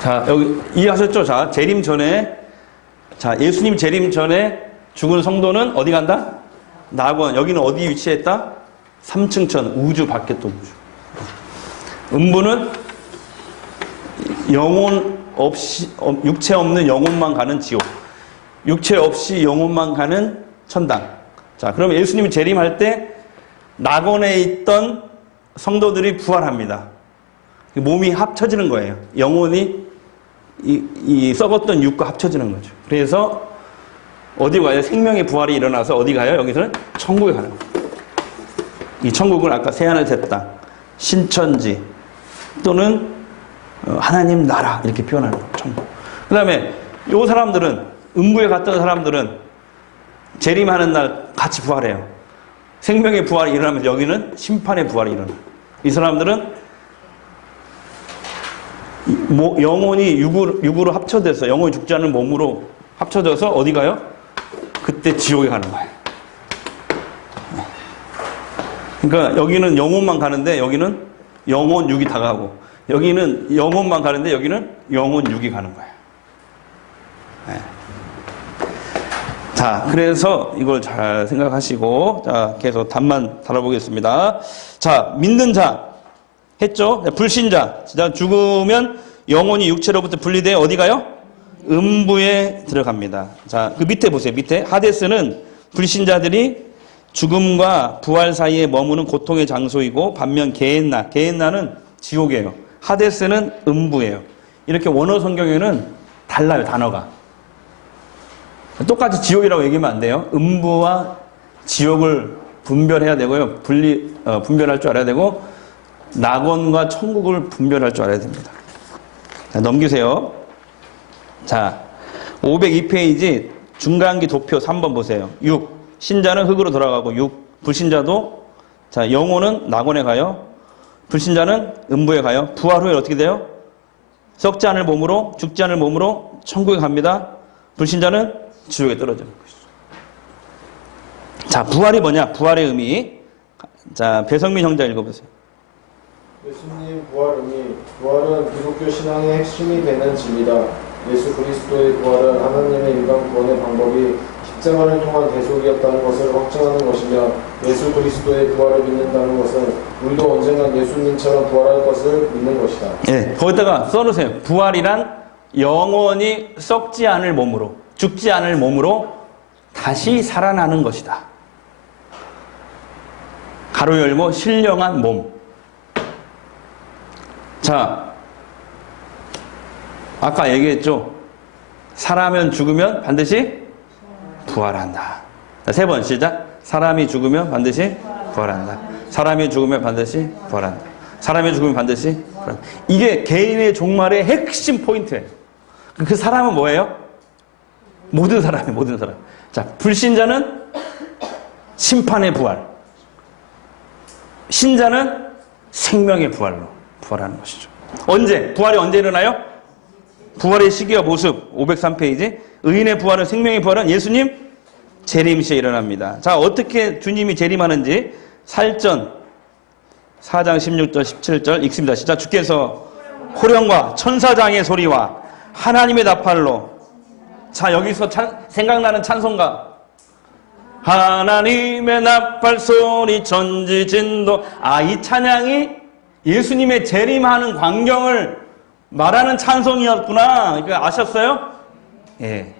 자, 여기 이해하셨죠? 자, 재림 전에, 자, 예수님 재림 전에 죽은 성도는 어디 간다? 낙원. 여기는 어디 위치했다? 3층천, 우주 밖에 또 우주. 음부는 영혼 없이, 육체 없는 영혼만 가는 지옥. 육체 없이 영혼만 가는 천당. 자, 그러면 예수님이 재림할 때 낙원에 있던 성도들이 부활합니다. 몸이 합쳐지는 거예요. 영혼이 이 썩었던 육과 합쳐지는 거죠. 그래서 어디 가요? 생명의 부활이 일어나서 어디 가요? 여기서는 천국에 가는 거예요. 이 천국은 아까 새하늘 새 땅, 신천지 또는 하나님 나라 이렇게 표현하는 거예요. 천국. 그 다음에 요 사람들은 음부에 갔던 사람들은 재림하는 날 같이 부활해요. 생명의 부활이 일어나면 여기는 심판의 부활이 일어나요. 이 사람들은 영혼이 육으로 합쳐져서 영혼이 죽지 않는 몸으로 합쳐져서 어디 가요? 그때 지옥에 가는 거예요. 그러니까 여기는 영혼만 가는데 여기는 영혼 육이 다 가고 여기는 영혼만 가는데 여기는 영혼 육이 가는 거예요. 네. 자, 그래서 이걸 잘 생각하시고 자, 계속 답만 다뤄보겠습니다. 자, 믿는 자 했죠? 불신자. 자, 죽으면 영혼이 육체로부터 분리돼 어디 가요? 음부에 들어갑니다. 자, 그 밑에 보세요. 밑에 하데스는 불신자들이 죽음과 부활 사이에 머무는 고통의 장소이고 반면 게헨나는 지옥이에요. 하데스는 음부예요. 이렇게 원어 성경에는 달라요. 단어가. 똑같이 지옥이라고 얘기하면 안 돼요. 음부와 지옥을 분별해야 되고요. 분별할 줄 알아야 되고 낙원과 천국을 분별할 줄 알아야 됩니다. 자, 넘기세요. 자, 502페이지 중간기 도표 3번 보세요. 6. 신자는 흙으로 돌아가고 6. 불신자도 자, 영혼은 낙원에 가요. 불신자는 음부에 가요. 부활 후에 어떻게 돼요? 썩지 않을 몸으로 죽지 않을 몸으로 천국에 갑니다. 불신자는 지옥에 떨어지는 것이죠. 자, 부활이 뭐냐? 부활의 의미. 자, 배성민 형제 읽어보세요. 예수님 부활 의미. 부활은 기독교 신앙의 핵심이 되는 진리다. 예수 그리스도의 부활은 하나님의 인간 구원의 방법이 십자가를 통한 대속이었다는 것을 확증하는 것이며 예수 그리스도의 부활을 믿는다는 것은 우리도 언젠간 예수님처럼 부활할 것을 믿는 것이다. 네, 거기다가 써놓으세요. 부활이란 영원히 썩지 않을 몸으로 죽지 않을 몸으로 다시 살아나는 것이다. 가로 열고 신령한 몸. 자, 아까 얘기했죠. 사람은 죽으면 반드시 부활한다. 자, 세 번 시작. 사람이 죽으면 반드시 부활한다. 사람이 죽으면 반드시 부활한다. 사람이 죽으면 반드시 부활한다. 이게 개인의 종말의 핵심 포인트예요. 그 사람은 뭐예요? 모든 사람이에요. 모든 사람. 자, 불신자는 심판의 부활. 신자는 생명의 부활로 부활하는 것이죠. 언제? 부활이 언제 일어나요? 부활의 시기와 모습 503페이지. 의인의 부활은 생명의 부활은 예수님 재림 시에 일어납니다. 자, 어떻게 주님이 재림하는지 살전 4장 16절 17절 읽습니다. 시작. 주께서 호령과 천사장의 소리와 하나님의 나팔로. 자, 여기서 생각나는 찬송가. 하나님의 나팔 소리 전지진도. 이 찬양이 예수님의 재림하는 광경을 말하는 찬송이었구나. 이거 아셨어요? 예.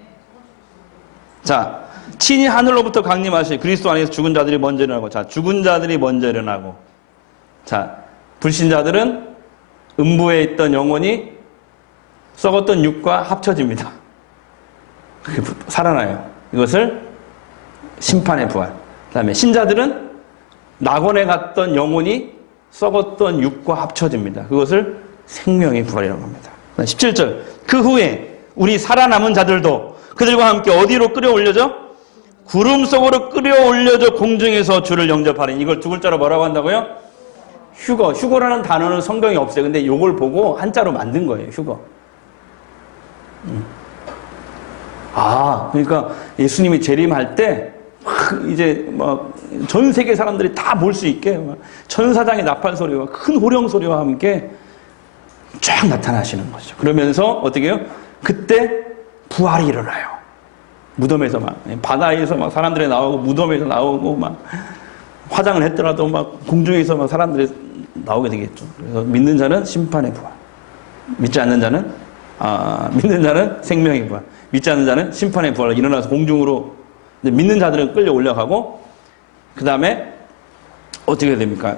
자, 친히 하늘로부터 강림하신 그리스도 안에서 죽은 자들이 먼저 일어나고. 자, 죽은 자들이 먼저 일어나고. 자, 불신자들은 음부에 있던 영혼이 썩었던 육과 합쳐집니다. 살아나요. 이것을 심판의 부활. 그 다음에 신자들은 낙원에 갔던 영혼이 썩었던 육과 합쳐집니다. 그것을 생명의 부활이라고 합니다. 17절. 그 후에 우리 살아남은 자들도 그들과 함께 어디로 끌어올려져? 구름 속으로 끌어올려져 공중에서 주를 영접하리니. 이걸 두 글자로 뭐라고 한다고요? 휴거. 휴거라는 단어는 성경에 없어요. 근데 이걸 보고 한자로 만든 거예요. 휴거. 그러니까 예수님이 재림할 때 이제 막 전 세계 사람들이 다 볼 수 있게 천사장의 나팔 소리와 큰 호령 소리와 함께 쫙 나타나시는 거죠. 그러면서 어떻게 해요? 그때 부활이 일어나요. 무덤에서 막 바다에서 막 사람들이 나오고 무덤에서 나오고 막 화장을 했더라도 막 공중에서 막 사람들이 나오게 되겠죠. 그래서 믿는 자는 심판의 부활, 믿지 않는 자는 믿는 자는 생명의 부활, 믿지 않는 자는 심판의 부활로 일어나서 공중으로. 믿는 자들은 끌려 올라가고 그 다음에 어떻게 됩니까?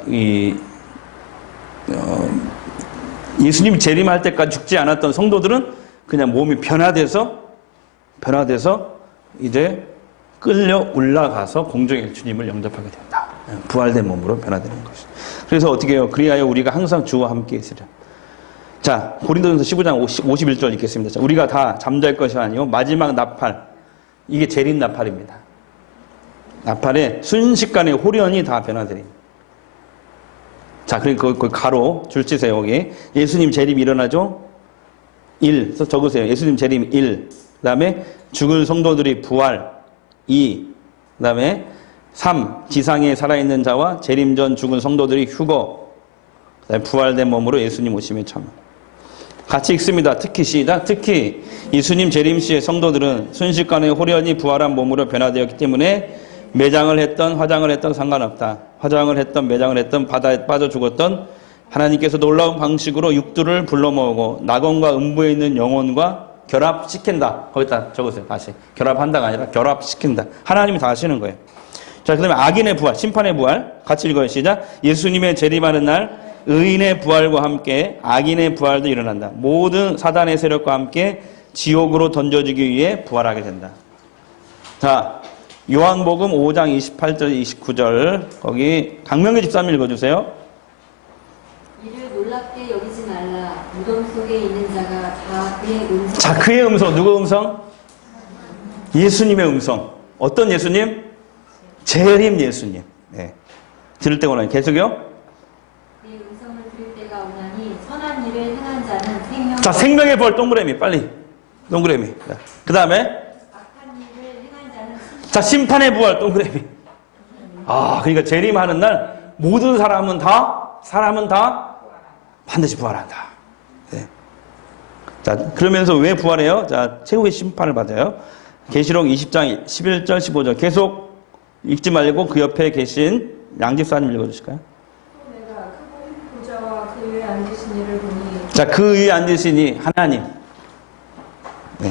예수님이 재림할 때까지 죽지 않았던 성도들은 그냥 몸이 변화돼서 이제 끌려 올라가서 공중에 주님을 영접하게 된다. 부활된 몸으로 변화되는 것이. 그래서 어떻게 해요? 그리하여 우리가 항상 주와 함께 있으라. 자, 고린도전서 15장 51절 읽겠습니다. 자, 우리가 다 잠잘 것이 아니요 마지막 나팔, 이게 재림 나팔입니다. 나팔에 순식간에 홀연히 다 변화되니. 자, 그러니까 그 가로 줄 치세요. 여기 예수님 재림 일어나죠? 1 적으세요. 예수님 재림 1. 그다음에 죽은 성도들이 부활 2. 그다음에 3. 지상에 살아있는 자와 재림 전 죽은 성도들이 휴거. 그다음에 부활된 몸으로 예수님 오심에 참. 같이 읽습니다. 특히 시작. 특히 예수님 재림 시의 성도들은 순식간에 홀연히 부활한 몸으로 변화되었기 때문에 매장을 했던 화장을 했던 상관없다. 화장을 했던 매장을 했던 바다에 빠져 죽었던 하나님께서 놀라운 방식으로 육두를 불러 모으고 낙원과 음부에 있는 영혼과 결합시킨다. 거기다 적으세요. 다시. 결합한다가 아니라 결합시킨다. 하나님이 다 하시는 거예요. 자, 그 다음에 악인의 부활, 심판의 부활. 같이 읽어요. 시작. 예수님의 재림하는 날 의인의 부활과 함께 악인의 부활도 일어난다. 모든 사단의 세력과 함께 지옥으로 던져지기 위해 부활하게 된다. 자, 요한복음 5장 28절 29절 거기 강명규 집사님 읽어주세요. 이를 놀랍게 여기지 말라. 무덤 속에 있는 자가 다 그의 음성. 자, 그의 음성. 누구 음성? 예수님의 음성. 어떤 예수님? 재림 예수님. 네. 들을 때가 오나니 계속요. 그의 음성을 들을 때가 오나니 선한 일을 행한 자는 생명. 자, 생명의 벌 동그라미 빨리. 동그라미. 그 다음에 자, 심판의 부활 동그라미. 아, 그러니까 재림하는 날 모든 사람은 다 반드시 부활한다. 네. 자, 그러면서 왜 부활해요? 자, 최후의 심판을 받아요. 계시록 20장 11절 15절 계속 읽지 말고 그 옆에 계신 양집사님 읽어주실까요? 내가 크고 부자와 그 위에 앉으신 이를 보니. 자, 그 위에 앉으시니 하나님. 네.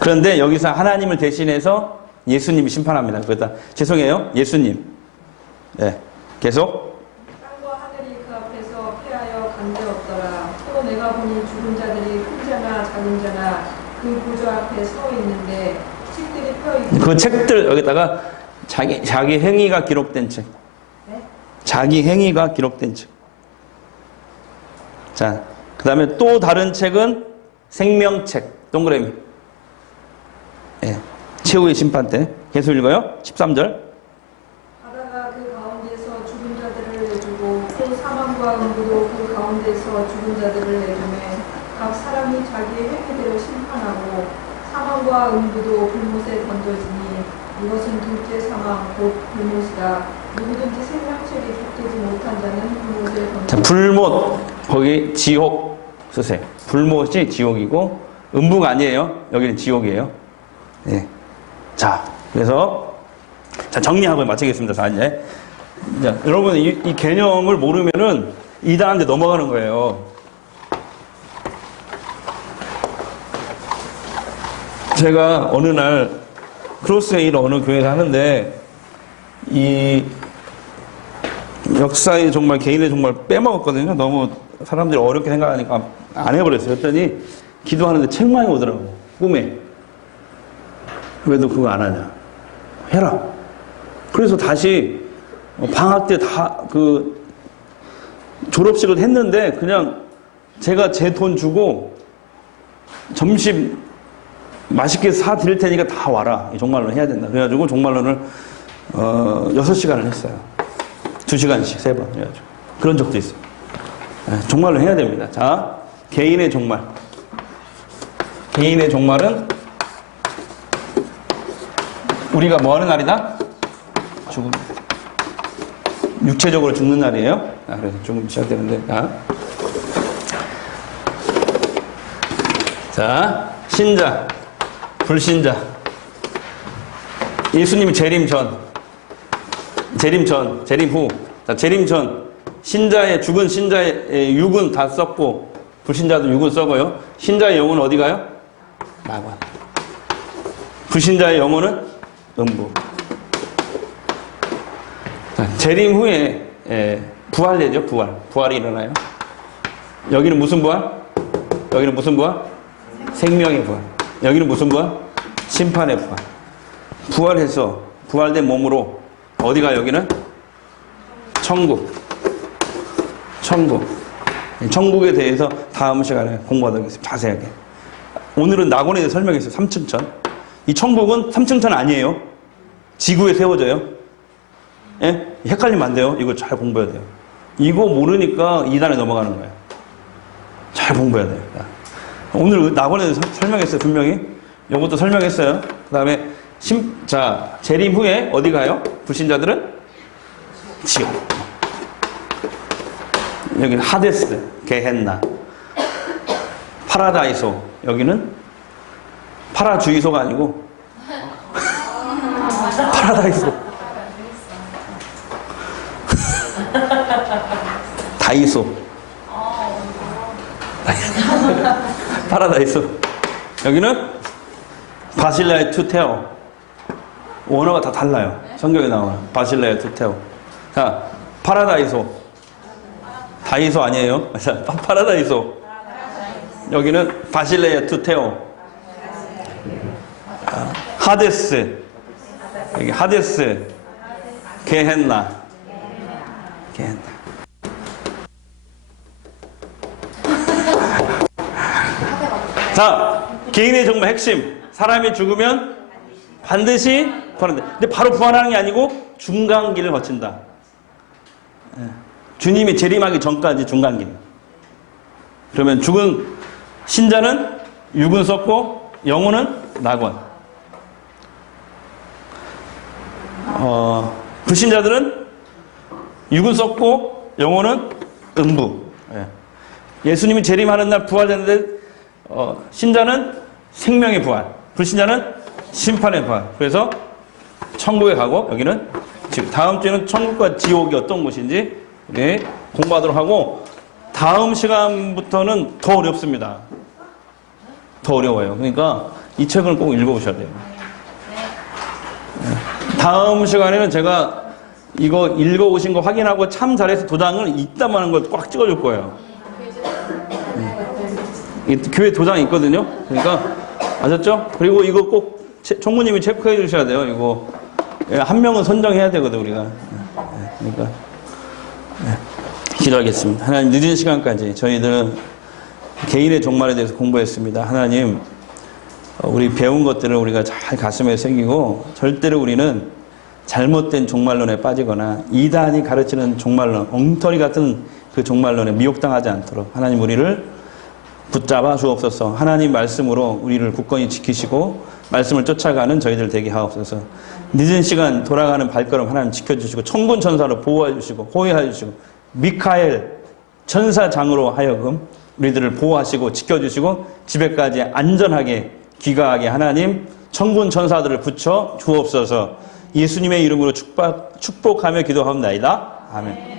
그런데 여기서 하나님을 대신해서 예수님이 심판합니다. 그러다 죄송해요. 예수님. 네. 계속. 땅과 하늘이 그 앞에서 패하여 간데없더라. 또 내가 보니 죽은 자들이 큰 자나 작은 자나 그 보좌 앞에 서 있는데 책들이 펴 있고. 그 책들 여기다가 자기 행위가 기록된 책. 네? 자기 행위가 기록된 책. 자, 그 다음에 또 다른 책은 생명책. 동그라미. 예. 최후의 심판 때. 계속 읽어요. 13절. 바다가 그 가운데서 죽은 자들을 내주고 또 사망과 음부도 그 가운데서 죽은 자들을 내주매 각 사람이 자기의 행위대로 심판하고 사망과 음부도 불못에 던져지니 이것은 둘째 사망 곧 불못이다. 누구든지 생명책에 깃들지 못한 자는 불못에 던져지니. 자, 불못. 거기 지옥 쓰세요. 불못이 지옥이고 음부가 아니에요. 여기는 지옥이에요. 예. 자, 그래서 자, 정리하고 마치겠습니다. 자, 이제 여러분 이 개념을 모르면은 이단한테 넘어가는 거예요. 제가 어느 날 크로스웨이를 어느 교회에서 하는데 이 역사에 정말 개인의 정말 빼먹었거든요. 너무 사람들이 어렵게 생각하니까 안 해버렸어요. 그랬더니 기도하는데 책망이 오더라고. 꿈에. 왜 너 그거 안 하냐? 해라. 그래서 다시 방학 때 다 그 졸업식을 했는데 그냥 제가 제 돈 주고 점심 맛있게 사 드릴 테니까 다 와라. 종말론 해야 된다. 그래가지고 종말론을 6시간을 했어요. 2시간씩 3번 해가지고 그런 적도 있어요. 네, 종말론 해야 됩니다. 자, 개인의 종말. 개인의 종말은 우리가 뭐 하는 날이다? 죽음. 육체적으로 죽는 날이에요. 그래서 죽음 시작되는데. 자, 신자, 불신자. 예수님이 재림 전, 재림 후. 자, 재림 전. 죽은 신자의 육은 다 썩고, 불신자도 육은 썩어요. 신자의 영혼은 어디 가요? 낙원. 불신자의 영혼은 음부. 자, 재림 후에 부활되죠. 부활이 일어나요. 여기는 무슨 부활? 여기는 무슨 부활? 생명의 부활. 여기는 무슨 부활? 심판의 부활. 부활해서 부활된 몸으로 어디가 여기는? 천국. 천국에 대해서 다음 시간에 공부하도록 하겠습니다. 자세하게. 오늘은 낙원에 대해서 설명했어요. 3층천. 이 천국은 3층천 아니에요. 지구에 세워져요. 예? 헷갈리면 안 돼요. 이거 잘 공부해야 돼요. 이거 모르니까 2단에 넘어가는 거예요. 잘 공부해야 돼요. 오늘 낙원에 대해서 설명했어요. 분명히. 이것도 설명했어요. 그 다음에 재림 후에 어디 가요? 불신자들은? 지옥. 여기는 하데스, 게헨나. 파라다이소. 여기는 파라주의소가 아니고 파라다이소. 다이소. 파라다이소. 여기는 바실레아 투테오. 원어가 다 달라요. 성경에 나와요. 바실레아 투테오. 자, 파라다이소. 다이소 아니에요? 자, 파라다이소. 여기는 바실레아 투테오. 하데스. 여기 하데스. 게헨나. 게헨나. 자, 개인의 정말 핵심. 사람이 죽으면 반드시 부활한다. 근데 바로 부활하는 게 아니고 중간기를 거친다. 주님이 재림하기 전까지 중간기. 그러면 죽은 신자는 육은 썩고 영혼은 낙원. 불신자들은 육은 썩고 영혼은 음부. 예수님이 재림하는 날 부활했는데 신자는 생명의 부활, 불신자는 심판의 부활. 그래서 천국에 가고 여기는 지금 다음 주에는 천국과 지옥이 어떤 곳인지 우리 공부하도록 하고 다음 시간부터는 더 어렵습니다. 더 어려워요. 그러니까 이 책을 꼭 읽어보셔야 돼요. 다음 시간에는 제가 이거 읽어오신 거 확인하고 참 잘해서 도장을 이따만한 걸 꽉 찍어줄 거예요. 교회 도장이 있거든요. 그러니까 아셨죠? 그리고 이거 꼭 총무님이 체크해 주셔야 돼요. 이거 한 명은 선정해야 되거든 우리가. 그러니까 기도하겠습니다. 하나님, 늦은 시간까지 저희들은 개인의 종말에 대해서 공부했습니다. 하나님, 우리 배운 것들을 우리가 잘 가슴에 새기고 절대로 우리는 잘못된 종말론에 빠지거나 이단이 가르치는 종말론, 엉터리 같은 그 종말론에 미혹당하지 않도록 하나님 우리를 붙잡아 주옵소서. 하나님 말씀으로 우리를 굳건히 지키시고 말씀을 쫓아가는 저희들 되게 하옵소서. 늦은 시간 돌아가는 발걸음 하나님 지켜주시고 천군 천사로 보호해 주시고 호위해 주시고 미카엘 천사장으로 하여금 우리들을 보호하시고 지켜주시고 집에까지 안전하게 귀가하게 하나님 천군 천사들을 붙여 주옵소서. 예수님의 이름으로 축복하며 기도합니다. 아멘.